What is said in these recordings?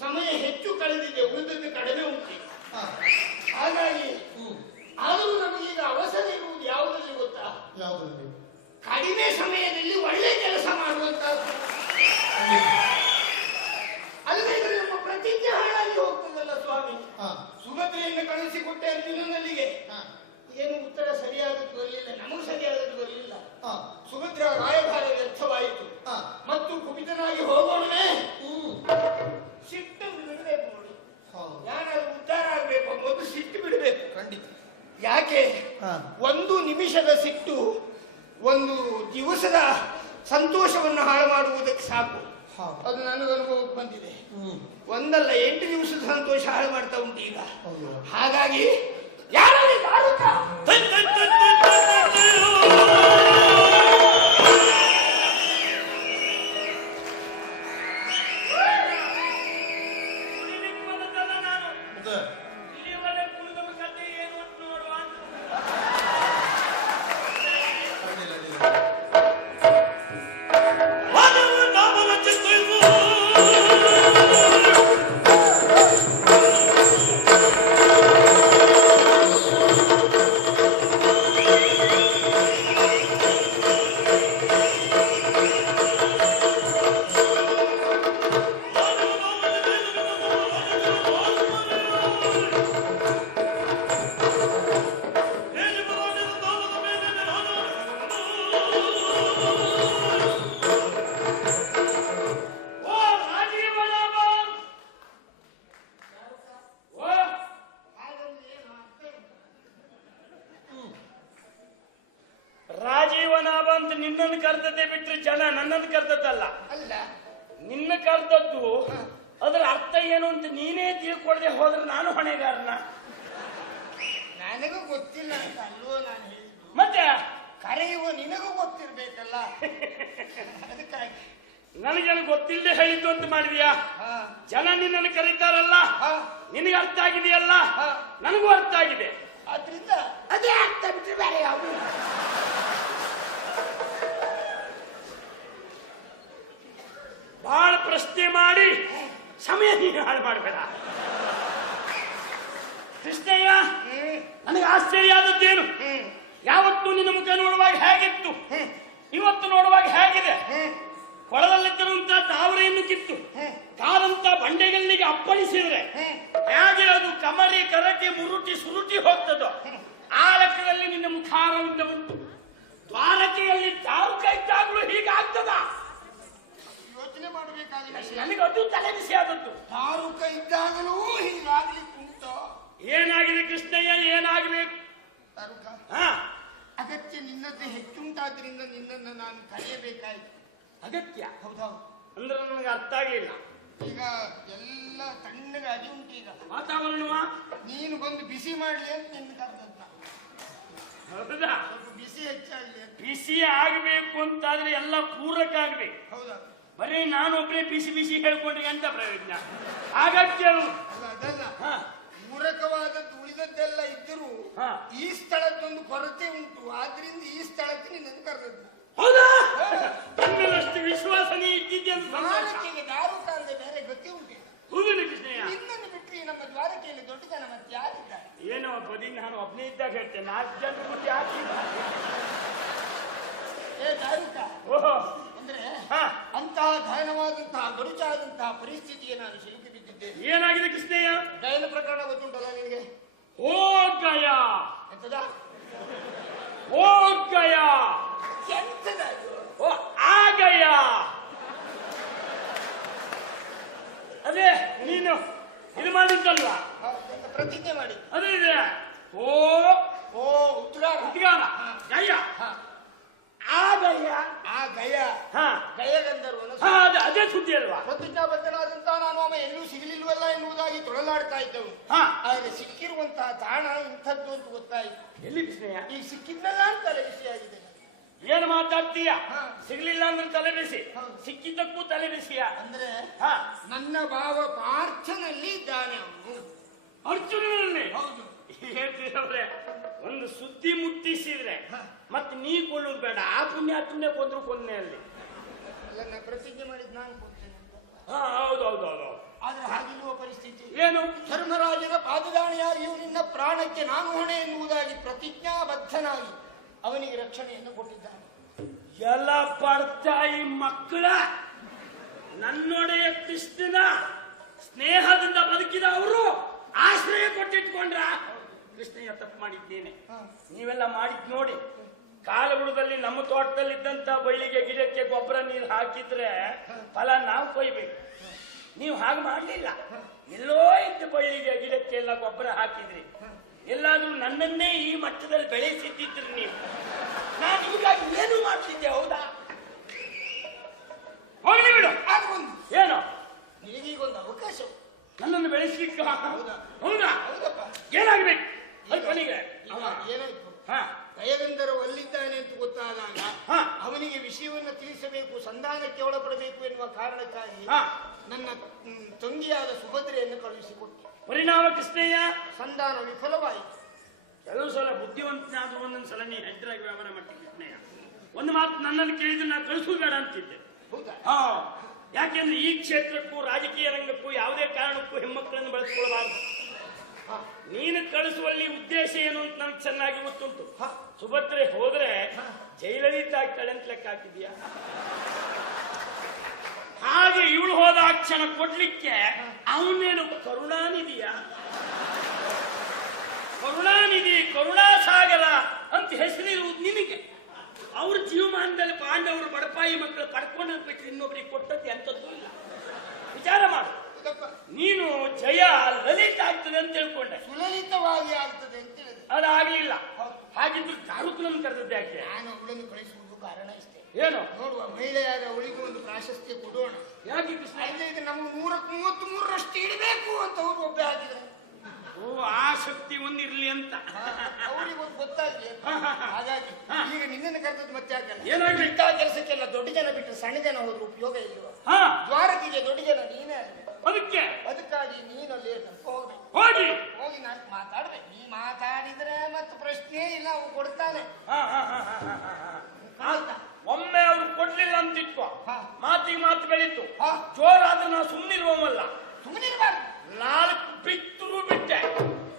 ಸಮಯ ಹೆಚ್ಚು ಕಳೆದಿದೆ, ಉಳಿದದ್ದು ಕಡಿಮೆ ಉಂಟು. ಹಾಗಾಗಿ ಆದರೂ ನಮಗೀಗ ಅವಸರ ಇರುವುದು ಯಾವುದರಲ್ಲಿ ಗೊತ್ತಾ? ಯಾವುದರಲ್ಲಿ? ಕಡಿಮೆ ಸಮಯದಲ್ಲಿ ಒಳ್ಳೆ ಕೆಲಸ ಮಾಡುವಂತದ್ದು. ಅಲ್ಲದಿದ್ರೆ ನಮ್ಮ ಪ್ರತಿಜ್ಞೆ ಹಾಳಾಗಿ ಹೋಗ್ತದಲ್ಲ ಸ್ವಾಮಿ. ಸುಭದ್ರೆಯನ್ನು ಕಳಿಸಿಕೊಟ್ಟೆ ಅರ್ಜುನನಲ್ಲಿಗೆ, ಏನು ಉತ್ತರ ಸರಿಯಾದದ್ದು ಬರಲಿಲ್ಲ, ನಮಗೂ ಸರಿಯಾದದ್ದು ಬರಲಿಲ್ಲ. ಸುಭದ್ರ ರಾಯಭಾರ ವ್ಯರ್ಥವಾಯಿತು. ಮತ್ತು ಕುಪಿತನಾಗಿ ಹೋಗೋಣವೇ, ಸಿಟ್ಟು ಬಿಡಬೇಕು ನೋಡಿ. ಯಾರಾದ್ರೂ ಉದ್ಧಾರ ಆಗ್ಬೇಕು, ಮೊದಲು ಸಿಟ್ಟು ಬಿಡಬೇಕು. ಖಂಡಿತ. ಯಾಕೆ? ಒಂದು ನಿಮಿಷದ ಸಿಟ್ಟು ಒಂದು ದಿವಸದ ಸಂತೋಷವನ್ನು ಹಾಳು ಮಾಡುವುದಕ್ಕೆ ಸಾಕು. ಅದು ನನಗೆ ಅನುಭವಕ್ಕೆ ಬಂದಿದೆ. ಒಂದಲ್ಲ 8 ದಿವಸದ ಸಂತೋಷ ಹಾಳು ಮಾಡ್ತಾ ಉಂಟು ಈಗ. ಹಾಗಾಗಿ ಯಾರಲ್ಲಿ ರಾಜೀವನಾಭ ಅಂತ ನಿನ್ನನ್ನು ಕರೆದದ್ದೇ ಬಿಟ್ರೆ ಜನ ನನ್ನನ್ನು ಕರೆದದ್ದಲ್ಲ. ಅಲ್ಲ, ನಿನ್ನ ಕರೆದದ್ದು. ಅದರ ಅರ್ಥ ಏನು ಅಂತ ನೀನೇ ತಿಳ್ಕೊಡದೆ ಹೋದ್ರೆ ನಾನು ಹೊಣೆಗಾರನ? ನನಗೂ ಗೊತ್ತಿಲ್ಲ ಅಂತ ಅಲ್ವೋ ನಾನು ಹೇಳಿದ್ದು. ಮತ್ತೆ ಕರೆಯುವ ನಿನಗೂ ಗೊತ್ತಿರ್ಬೇಕಲ್ಲ, ಅದಕ್ಕಾಗಿ. ನನಗೇನು ಗೊತ್ತಿಲ್ಲದೆ ಹೇಳಿದ್ದು ಅಂತ ಮಾಡಿದ್ಯಾ? ಜನ ನಿನ್ನನ್ನು ಕರೀತಾರಲ್ಲ, ನಿನಗೆ ಅರ್ಥ ಆಗಿದೆಯಲ್ಲ, ನನಗೂ ಅರ್ಥ ಆಗಿದೆ. ಆದ್ರಿಂದ ಅದೇ ಅರ್ಥ ಬಿಟ್ಟರೆ ಬೇರೆ ಯಾವುದು. ಬಹಳ ಪ್ರಶ್ನೆ ಮಾಡಿ ಸಮಯ ನೀನು ಹಾಳು ಮಾಡಬೇಡ ಕೃಷ್ಣಯ್ಯ. ನನಗೆ ಆಶ್ಚರ್ಯ ಆದದ್ದೇನು, ಯಾವತ್ತು ನಿನ್ನ ಮುಖ ನೋಡುವಾಗ ಹೇಗಿತ್ತು, ಇವತ್ತು ನೋಡುವಾಗ ಹೇಗಿದೆ. ಕೊಳದಲ್ಲಿದ್ದಂತ ತಾವರೆಯನ್ನು ಕಿತ್ತು ಕಾದಂತ ಬಂಡೆಗಳಿಗೆ ಅಪ್ಪಳಿಸಿದ್ರೆ ಹೇಗೆ ಅದು ಕಮರಿ ಕರಟಿ ಮುರುಟಿ ಸುರುಟಿ ಹೋಗ್ತದೋ ಆ ಲೆಕ್ಕದಲ್ಲಿ ನಿನ್ನ ಮುಖಾರವಿಂದ ಉಂಟು. ದ್ವಾರಕೆಯಲ್ಲಿ ದಾರುಕ ಇದ್ದಾಗಲೂ ಹೀಗಾಗ್ತದ? ಯೋಚನೆ ಮಾಡಬೇಕಾಗಿದೆ. ನನಗೆ ಅದು ತಲೆ ಬಿಸಿ ಆದದ್ದು. ದಾರುಕ ಇದ್ದಾಗಲೂ ಹೀಗಾಗ್ಲಿಕ್ಕೆ ಉಂಟು. ಏನಾಗಿದೆ ಕೃಷ್ಣಯ್ಯ, ಏನಾಗಬೇಕು? ಅಗತ್ಯ ನಿನ್ನದ್ದು ಹೆಚ್ಚುಂಟಾದ್ರಿಂದ ನಿನ್ನನ್ನು ನಾನು ಕರೆಯಬೇಕಾಯ್ತು. ಅಗತ್ಯ? ಹೌದೌದು. ಅಂದ್ರೆ ನನಗೆ ಅರ್ಥ ಆಗಿಲ್ಲ. ಈಗ ಎಲ್ಲ ತಣ್ಣಗಾಗಿ ಉಂಟು. ಈಗ ವಾತಾವರಣವ ನೀನು ಬಂದು ಬಿಸಿ ಮಾಡ್ಲಿ ಅಂತ ನಿನ್ನ ಕರೆದದ್ನ. ಹೌದಾ? ಸ್ವಲ್ಪ ಬಿಸಿ ಹೆಚ್ಚಾಗ್ಲಿ ಅಂತ. ಬಿಸಿ ಆಗ್ಬೇಕು ಅಂತಾದ್ರೆ ಎಲ್ಲ ಪೂರಕ ಆಗ್ಬೇಕು. ಹೌದಾ? ಬರೀ ನಾನೊಬ್ಬನೇ ಬಿಸಿ ಬಿಸಿ ಹೇಳ್ಕೊಂಡ್ರೆ ಅಂತ ಪ್ರಯೋಜನ. ಅಗತ್ಯ ಅಲ್ಲ, ಅದಲ್ಲ. ಪೂರಕವಾದದ್ದು ಉಳಿದದ್ದೆಲ್ಲ ಇದ್ದರೂ ಈ ಸ್ಥಳಕ್ಕೊಂದು ಕೊರತೆ ಉಂಟು, ಆದ್ರಿಂದ ಈ ಸ್ಥಳಕ್ಕೆ ನಿನ್ನನ್ನು ಕರೆದದ್ದು. ಹೌದಾ? ನನ್ನಷ್ಟು ವಿಶ್ವಾಸನೇ ಇದ್ದಿದ್ದೆ ಅಂತ ದ್ವಾರಕೆಗೆ ದಾರುಕ ಅಂದ್ರೆ ಬೇರೆ ಗತಿ ಉಂಟು. ಹೌದಿಲ್ಲ ಕೃಷ್ಣಯ್ಯ? ನಿನ್ನನ್ನು ಬಿಟ್ಟರೆ ನಮ್ಮ ದ್ವಾರಕೆಯಲ್ಲಿ ದೊಡ್ಡ ಜನ ಮತ್ತೆ ಯಾರಿದ್ದಾರೆ? ಏನೋ ಬದಿ ನಾನು ಒಬ್ಬನೇ ಇದ್ದಾಗ ಹೇಳ್ತೇನೆ, 4 ಜನ ಮತ್ತೆ ಹಾಕಿಲ್ಲ. ಏ ದಾರುಕ, ಓಹೋ, ಅಂದ್ರೆ ಅಂತಹ ದಾರುಣವಾದಂತಹ ಗಡುಚಾದಂತಹ ಪರಿಸ್ಥಿತಿಗೆ ನಾನು ಸಿಲುಕಿ ಬಿದ್ದಿದ್ದೇನೆ. ಏನಾಗಿದೆ ಕೃಷ್ಣಯ್ಯ? ಗಯನ ಪ್ರಕರಣ ಗೊತ್ತುಂಟಲ್ಲ ನಿನಗೆ? ಓ ಗಯ ಎಂತದ? ಓ ಗಯ ಎಂತದ? ಓ ಆಗಯ. ಅದೇ ನೀನು ಇದು ಮಾಡಿದ್ದಲ್ವಾ, ಪ್ರತಿಜ್ಞೆ ಮಾಡಿ. ಅದೇ ಇದೆ. ಓ ಓ ಉದ್ಗಾರ ಉದ್ಗಾರ ಗಯ ಆಗಯ. ಆ ಗಯ ಗಯಗಂಧರ್ವನ ಅದೇ ಸುದ್ದಿ ಅಲ್ವಾ? ಪ್ರತಿಜ್ಞಾಬದ್ಧನಾದಂತಹ ನಾನು ಅವ ಎಲ್ಲೂ ಸಿಗಲಿಲ್ವಲ್ಲ ಎನ್ನುವುದಾಗಿ ತೊಳಲಾಡ್ತಾ ಇದ್ದವು. ಆದ್ರೆ ಸಿಕ್ಕಿರುವಂತಹ ತಾಣ ಇಂಥದ್ದು ಅಂತ ಗೊತ್ತಾಯ್ತು. ಎಲ್ಲಿ ಕೃಷ್ಣಯ್ಯ? ಈಗ ಸಿಕ್ಕಿದ್ನಲ್ಲ ಅಂತ ತಲೆ ಬಿಸಿಯಾಗಿದೆ. ಏನು ಮಾತಾಡ್ತೀಯ? ಸಿಗ್ಲಿಲ್ಲ ಅಂದ್ರೆ ತಲೆ ಬಿಸಿ, ಸಿಕ್ಕಿದ್ದಕ್ಕೂ ತಲೆ ಬಿಸಿಯ. ಅಂದ್ರೆ ನನ್ನ ಭಾವ ಪಾರ್ಥನಲ್ಲಿ ಇದ್ದಾನೆ ಅವನು. ಅರ್ಜುನನಲ್ಲಿ? ಹೌದು. ಹೇಳ್ತೀರವ್ರೆ, ಒಂದು ಸುದ್ದಿ ಮುಟ್ಟಿಸಿದ್ರೆ ಮತ್ತೆ ನೀ ಕೊಳ್ಳುದು ಬೇಡ, ಆ ಪುಣ್ಯಾತ್ಮನೆ ಕೊಂದ್ರು ಕೊಂದನೆ ಅಲ್ಲಿ. ಅಲ್ಲ, ನಾ ಪ್ರತಿಜ್ಞೆ ಮಾಡಿದ್ ನಾನು ಕೊಡ್ತೇನೆ. ಹೌದೌದೌದು. ಆದ್ರೆ ಹಾಗಿರುವ ಪರಿಸ್ಥಿತಿ ಏನು? ಧರ್ಮರಾಜನ ಪಾದದಾಣಿಯಾಗಿಯೂ ನಿನ್ನ ಪ್ರಾಣಕ್ಕೆ ನಾನು ಹೊಣೆ ಎನ್ನುವುದಾಗಿ ಪ್ರತಿಜ್ಞಾಬದ್ಧನಾಗಿ ಅವನಿಗೆ ರಕ್ಷಣೆಯನ್ನು ಕೊಟ್ಟಿದ್ದಾನೆ. ಎಲ್ಲ ಪಡ್ತಾಯಿ ಮಕ್ಕಳ ನನ್ನೊಡೆಯ ಕೃಷ್ಣನ ಸ್ನೇಹದಿಂದ ಬದುಕಿದ ಅವರು ಆಶ್ರಯ ಕೊಟ್ಟಿಟ್ಕೊಂಡ್ರ ಕೃಷ್ಣಯ್ಯ ತಪ್ಪು ಮಾಡಿದ್ದೇನೆ. ನೀವೆಲ್ಲ ಮಾಡಿದ್ ನೋಡಿ. ಕಾಲಗುಡದಲ್ಲಿ ನಮ್ಮ ತೋಟದಲ್ಲಿದ್ದಂತ ಬಳ್ಳಿಗೆ ಗಿಡಕ್ಕೆ ಗೊಬ್ಬರ ನೀರು ಹಾಕಿದ್ರೆ ಫಲ ನಾವು ಕೊಯ್ಬೇಕು. ನೀವು ಹಾಗೆ ಮಾಡಲಿಲ್ಲ. ಎಲ್ಲೋ ಇದ್ದ ಬಳ್ಳಿಗೆ ಗಿಡಕ್ಕೆಲ್ಲ ಗೊಬ್ಬರ ಹಾಕಿದ್ರಿ. ಎಲ್ಲಾದ್ರೂ ನನ್ನನ್ನೇ ಈ ಮಟ್ಟದಲ್ಲಿ ಬೆಳೆಸಿದ್ದಿದ್ರಿ ನೀವು. ನಾನು ನಿಮಗಾಗಿ ಏನು ಮಾಡ್ತಿದ್ದೆ? ಹೌದಾ? ಹೋಗ್ಲಿ ಬಿಡು. ಏನೋ ನಿನಗೀಗೊಂದು ಅವಕಾಶ ನನ್ನನ್ನು ಬೆಳೆಸಲಿಕ್ಕೆ. ಹೌದಾ? ಹೌದಾ? ಹೌದಪ್ಪ. ಏನಾಗ್ಬೇಕು ಕೊನೆಗೆ? ಏನಾಯ್ತು? ಹಾ ದಯಗಂಧರ್ವ ಅಲ್ಲಿದ್ದಾನೆ ಅಂತ ಗೊತ್ತಾದಾಗ ಅವನಿಗೆ ವಿಷಯವನ್ನು ತಿಳಿಸಬೇಕು, ಸಂಧಾನಕ್ಕೆ ಒಳಪಡಬೇಕು ಎನ್ನುವ ಕಾರಣಕ್ಕಾಗಿ ನನ್ನ ತಂಗಿಯಾದ ಸುಭದ್ರೆಯನ್ನು ಕಳುಹಿಸಿಕೊಟ್ಟೆ. ಪರಿಣಾಮ ಕೃಷ್ಣಯ್ಯ ಸಂಧಾನ ವಿಫಲವಾಯಿತು. ಕೆಲವು ಸಲ ಬುದ್ಧಿವಂತನಾದ್ರೂ ಒಂದೊಂದು ಸಲ ನೀ ಹೆಡ್ರಾಗಿ ವ್ಯವಹಾರ ಮಾಡ್ತೀನಿ ಕೃಷ್ಣಯ್ಯ. ಒಂದು ಮಾತು ನನ್ನನ್ನು ಕೇಳಿದ್ರೆ ನಾ ಕಳಿಸುವುದು ಬೇಡ ಅಂತಿದ್ದೆ. ಹೌದಾ? ಯಾಕೆಂದ್ರೆ ಈ ಕ್ಷೇತ್ರಕ್ಕೂ ರಾಜಕೀಯ ರಂಗಕ್ಕೂ ಯಾವುದೇ ಕಾರಣಕ್ಕೂ ಹೆಣ್ಮಕ್ಕಳನ್ನು ಬಳಸಿಕೊಳ್ಳಬಾರದು. ನೀನು ಕಳಿಸುವಲ್ಲಿ ಉದ್ದೇಶ ಏನು ಅಂತ ನನಗೆ ಚೆನ್ನಾಗಿ ಗೊತ್ತುಂಟು. ಸುಭದ್ರೆ ಹೋದ್ರೆ ಜೈಲಲಿತಾ ಆಗ್ತಾಳೆ ಅಂತ ಲೆಕ್ಕ ಹಾಕಿದ್ಯಾ? ಹಾಗೆ ಇವಳು ಹೋದ ಆ ಕ್ಷಣ ಕೊಡ್ಲಿಕ್ಕೆ ಅವನೇನು ಕರುಣಾನಿಧಿಯ? ಕರುಣಾನಿಧಿ, ಕರುಣಾಸಾಗರ ಅಂತ ಹೆಸರಿರುವುದು ನಿನಗೆ. ಅವ್ರ ಜೀವಮಾನದಲ್ಲಿ ಪಾಂಡವರು ಬಡಪಾಯಿ ಮಕ್ಕಳು ಪಡ್ಕೊಂಡು ಬಿಟ್ಟರೆ ಇನ್ನೊಬ್ಬರಿಗೆ ಕೊಟ್ಟದ್ದು ಎಂಥದ್ದು ಇಲ್ಲ. ವಿಚಾರ ಮಾಡು. ನೀನು ಜಯ ಲಲಿತ ಆಗ್ತದೆ ಅಂತ ತಿಳ್ಕೊಂಡೆ. ಸುಲಲಿತವಾಗಿ ಆಗ್ತದೆ ಅಂತ ಹೇಳಿದೆ. ಅದಾಗಲಿಲ್ಲ. ಹಾಗಿದ್ರು ದಾರುಕನನ್ನು ಕರೆದದ್ದು ಯಾಕೆ? ನಾನು ಅವಳನ್ನು ಕಳಿಸುವುದು ಕಾರಣ ಇಷ್ಟೇ. ಏನು? ನೋಡುವ, ಮಹಿಳೆಯಾದ ಅವಳಿಗೂ ಒಂದು ಪ್ರಾಶಸ್ತ್ಯ ಕೊಡೋಣ. ಯಾಕೆ ಕೃಷ್ಣ? ಇದು ನಮ್ಗೆ 133ರಷ್ಟು ಇಡಬೇಕು ಅಂತ ಅವ್ರು ಒಬ್ಬೆ ಹಾಕಿದ್ರು. ಓ, ಆ ಶಕ್ತಿ ಒಂದಿರ್ಲಿ ಅಂತ ಅವ್ರಿಗೆ ಒಂದು ಗೊತ್ತಾಗ್ಲಿ. ಹಾಗಾಗಿ ಈಗ ನಿನ್ನನ್ನು ಕರೆದದ್ದು ಮತ್ತೆ ಆಗಲ್ಲ. ಏನಾಗ್ಲಿ? ಇಂಥ ಕೆಲಸಕ್ಕೆಲ್ಲ ದೊಡ್ಡ ಜನ ಬಿಟ್ಟು ಸಣ್ಣ ಜನ ಹೋದ್ರೆ ಉಪಯೋಗ ಇಲ್ವ? ದ್ವಾರಕಿಗೆ ದೊಡ್ಡ ಜನ ನೀನೇ ಅಲ್ಲ. ಅದಕ್ಕಾಗಿ ನೀನಲ್ಲಿ ಹೋಗಿ ನಾನು ಮಾತಾಡ್ಬೇಕು. ನೀ ಮಾತಾಡಿದ್ರೆ ಮತ್ತೆ ಪ್ರಶ್ನೆ ಇಲ್ಲ, ಅವ್ರು ಕೊಡ್ತಾನೆ. ಒಮ್ಮೆ ಅವ್ರು ಕೊಡ್ಲಿಲ್ಲ ಅಂತ ಇಟ್ಕೋ, ಮಾತಿಗೆ ಮಾತು ಬೆಳೀತು. ಜೋರಾದ್ರೆ ನಾವು ಸುಮ್ಮನಿರುವಲ್ಲ. ಸುಮ್ಮನಿರ್ಬಾರ್ದು. 4 ಬಿತ್ತರು ಬಿಟ್ಟೆ,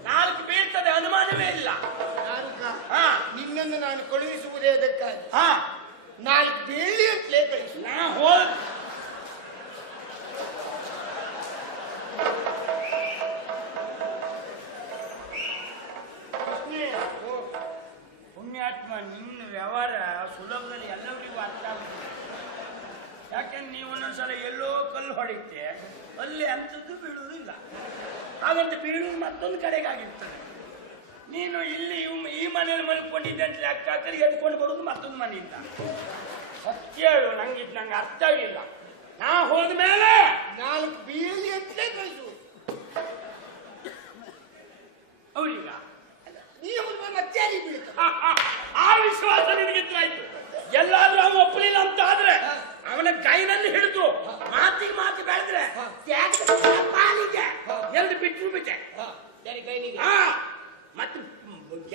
4 ಬೀಳ್ತದೆ, ಅನುಮಾನವೇ ಇಲ್ಲ. ನಿನ್ನನ್ನು ನಾನು ಕಳುಹಿಸುವುದೇ ಅದಕ್ಕಾಗಿ. 4 ಬೀಳಿ ಅಂತಲೇ ಕಳಿಸು. ನಾ ಹೋದ ಪುಣ್ಯಾತ್ಮ, ನಿನ್ನ ವ್ಯವಹಾರ ಸುಲಭದಲ್ಲಿ ಎಲ್ಲರಿಗೂ ಅರ್ಥ ಆಗುದಿಲ್ಲ. ಯಾಕೆಂದ್ರೆ ನೀವು ಒಂದೊಂದ್ಸಲ ಎಲ್ಲೋ ಕಲ್ಲು ಹೊಡೆಯುತ್ತೆ, ಅಲ್ಲಿ ಅಂಥದ್ದು ಬೀಳುವುದಿಲ್ಲ. ಹಾಗಂತ ಬೀಳುವುದು ಮತ್ತೊಂದು ಕಡೆಗಾಗಿರ್ತದೆ. ನೀನು ಇಲ್ಲಿ ಈ ಮನೇಲಿ ಮಲ್ಕೊಂಡಿದ್ದೆ ಅಂತ ಲೆಕ್ಕ ಹಾಕಿ ಎದ್ಕೊಂಡು ಬರೋದು ಮತ್ತೊಂದು ಮನೆಯಿಂದ. ಸತ್ಯ ಹೇಳು, ನಂಗೆ ಅರ್ಥ ಆಗಿಲ್ಲ. ನಾ ಹೋದ ಮೇಲೆ 4 ಬೀಳಿ ಅಂತಲೇ ಕಳಿಸು. ಅವರೀಗ ನೀ ಹೋದ್ಮೇಲೆ ಮತ್ತೆ ಅಲ್ಲಿ ಬೀಳ್ತ. ಆ ವಿಶ್ವಾಸ ನಿನಗಿದ್ರಾಯ್ತು. ಎಲ್ಲಾದ್ರೂ ಅವನು ಒಪ್ಪಲಿಲ್ಲ ಅಂತ ಆದ್ರೆ ಅವನ ಕೈನಲ್ಲಿ ಹಿಡಿದು ಮಾತಿಗೆ ಮಾತು ಬೆಳೆದ್ರೆ ಪಾಲಿಗೆ 2 ಬಿಟ್ಟರು ಬಿಟ್ಟೆ. ಮತ್ತೆ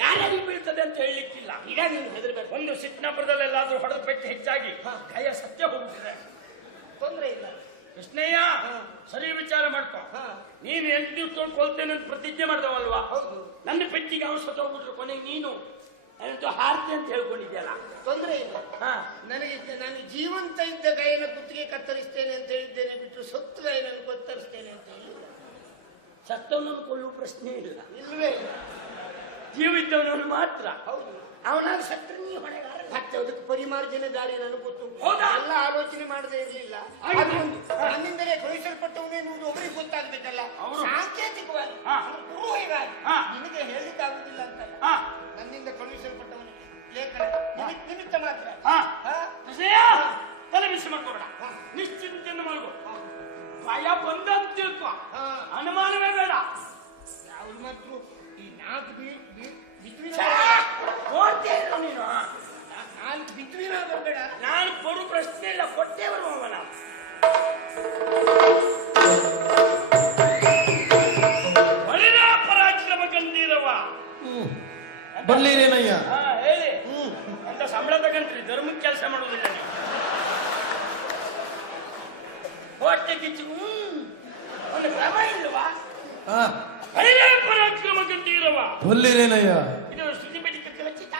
ಯಾರ್ಯಾರಿಗೆ ಬೀಳ್ತದೆ ಅಂತ ಹೇಳಲಿಕ್ಕಿಲ್ಲ. ಈಗ ನೀನು ಹೆದರ್ಬೇಕು. ಒಂದು ಸಿಟ್ನಪುರದಲ್ಲಿ ಎಲ್ಲಾದ್ರೂ ಹೊಡೆದ ಪೆಟ್ಟು ಹೆಚ್ಚಾಗಿ ಕೈಯ ಸತ್ಯ ಹೋಗ್ತಿದೆ, ತೊಂದರೆ ಇಲ್ಲ. ಕೃಷ್ಣಯ್ಯ, ಸರಿ ವಿಚಾರ ಮಾಡ್ಕೊ. ನೀನು 8 ದಿವಸ ಕೊಲ್ತೇನೆ ಅಂತ ಪ್ರತಿಜ್ಞೆ ಮಾಡ್ದವಲ್ವಾ? ನನ್ನ ಪೆಟ್ಟಿಗೆ ಅವನು ಸತ್ತೋಗ್ಬಿಟ್ರು. ಕೊನೆಗೆ ನೀನು ನಾನಂತೂ ಹಾರ್ತೆ ಅಂತ ಹೇಳ್ಕೊಂಡಿದ್ಯಲ್ಲ. ತೊಂದರೆ ಇಲ್ಲ. ನಾನು ಜೀವಂತ ಇದ್ದ ಗೈನ ಕುತ್ತಿಗೆ ಕತ್ತರಿಸ್ತೇನೆ ಅಂತ ಹೇಳಿದ್ದೇನೆ ಬಿಟ್ಟು ಸತ್ತು ಗೈನನ್ನು ಕತ್ತರಿಸ್ತೇನೆ ಅಂತ ಹೇಳಿಲ್ಲ. ಸತ್ತವನನ್ನು ಕೊಲ್ಲುವ ಪ್ರಶ್ನೆ ಇಲ್ಲ. ಇಲ್ಲವೇ ಇಲ್ಲ. ಜೀವ ಇದ್ದವನನ್ನು ಮಾತ್ರ. ಹೌದು. ಅವನಾಗ ಸತ್ರ ನೀ ಹೊಣೆಗಾರ. ಮತ್ತೆ ಅದಕ್ಕೆ ಪರಿಮಾರ್ಜನೆ ದಾರಿ ನನಗೆ ಗೊತ್ತು. ಹೌದಾ? ಎಲ್ಲ ಆಲೋಚನೆ ಮಾಡದೇ ಇರಲಿಲ್ಲ. ನನ್ನಿಂದಲೇ ಕಳುಹಿಸಲ್ಪಟ್ಟವನೇನುವುದು ಒಬ್ಬರಿಗೆ ಗೊತ್ತಾಗ್ಬೇಕಲ್ಲ. ಸಾಂಕೇತಿಕವಾಗಿ ಪೂರ್ವವಾಗಿ ನಿನಗೆ ಹೇಳಲಿಕ್ಕಾಗುದಿಲ್ಲ ಅಂತಲ್ಲ. ನನ್ನಿಂದ ಕಳುಹಿಸಲ್ಪಟ್ಟವನಿಗೆ ಲೇಖನ ನಿಮಿತ್ತ ಮಾತ್ರ. ತಲೆ ಬಿಸಿ ಮಾಡ್ಕೋಬೇಡ, ನಿಶ್ಚಿಂತೆಯಿಂದ ಮಲಗು. ಭಯ ಬಂದಂತ ತಿಳ್ಕೊ, ಅನುಮಾನವೇ ಬೇಡ. ಅವ್ರು ಮಾತ್ರ ಈ 4 ಬಿದ್ವಿನ ನೀನು 4 ಬಿದ್ವಿನ ಬರಬೇಡ. ನಾನು ಬರು ಪ್ರಶ್ನೆ ಇಲ್ಲ, ಕೊಟ್ಟೇ ಬರುವವ ನಾವು. ಪರಾಕ್ರಮ ಕಂಡೀರವ ಬರ್ಲಿರೇನಯ್ಯ? ಹೇಳಿ. ಅಂತ ಸಂಬಳ ತಗಂತ್ರಿ, ಧರ್ಮಕ್ಕೆ ಕೆಲಸ ಮಾಡುವುದಿಲ್ಲ ನೀವು. ಹೊಟ್ಟೆ ಕಿಚ್ಚು ಒಂದು ಕ್ರಮ ಇಲ್ವಾ? ಹಾ ಭೈರವ ಪರಾಕ್ರಮ ಕಂಠೀರವ ಹೊಲ್ಲಿರೇನಯ್ಯ ಇದು ಸುದ್ದಿ ಬೆಳಿಗ್ಗೆ ಖಚಿತ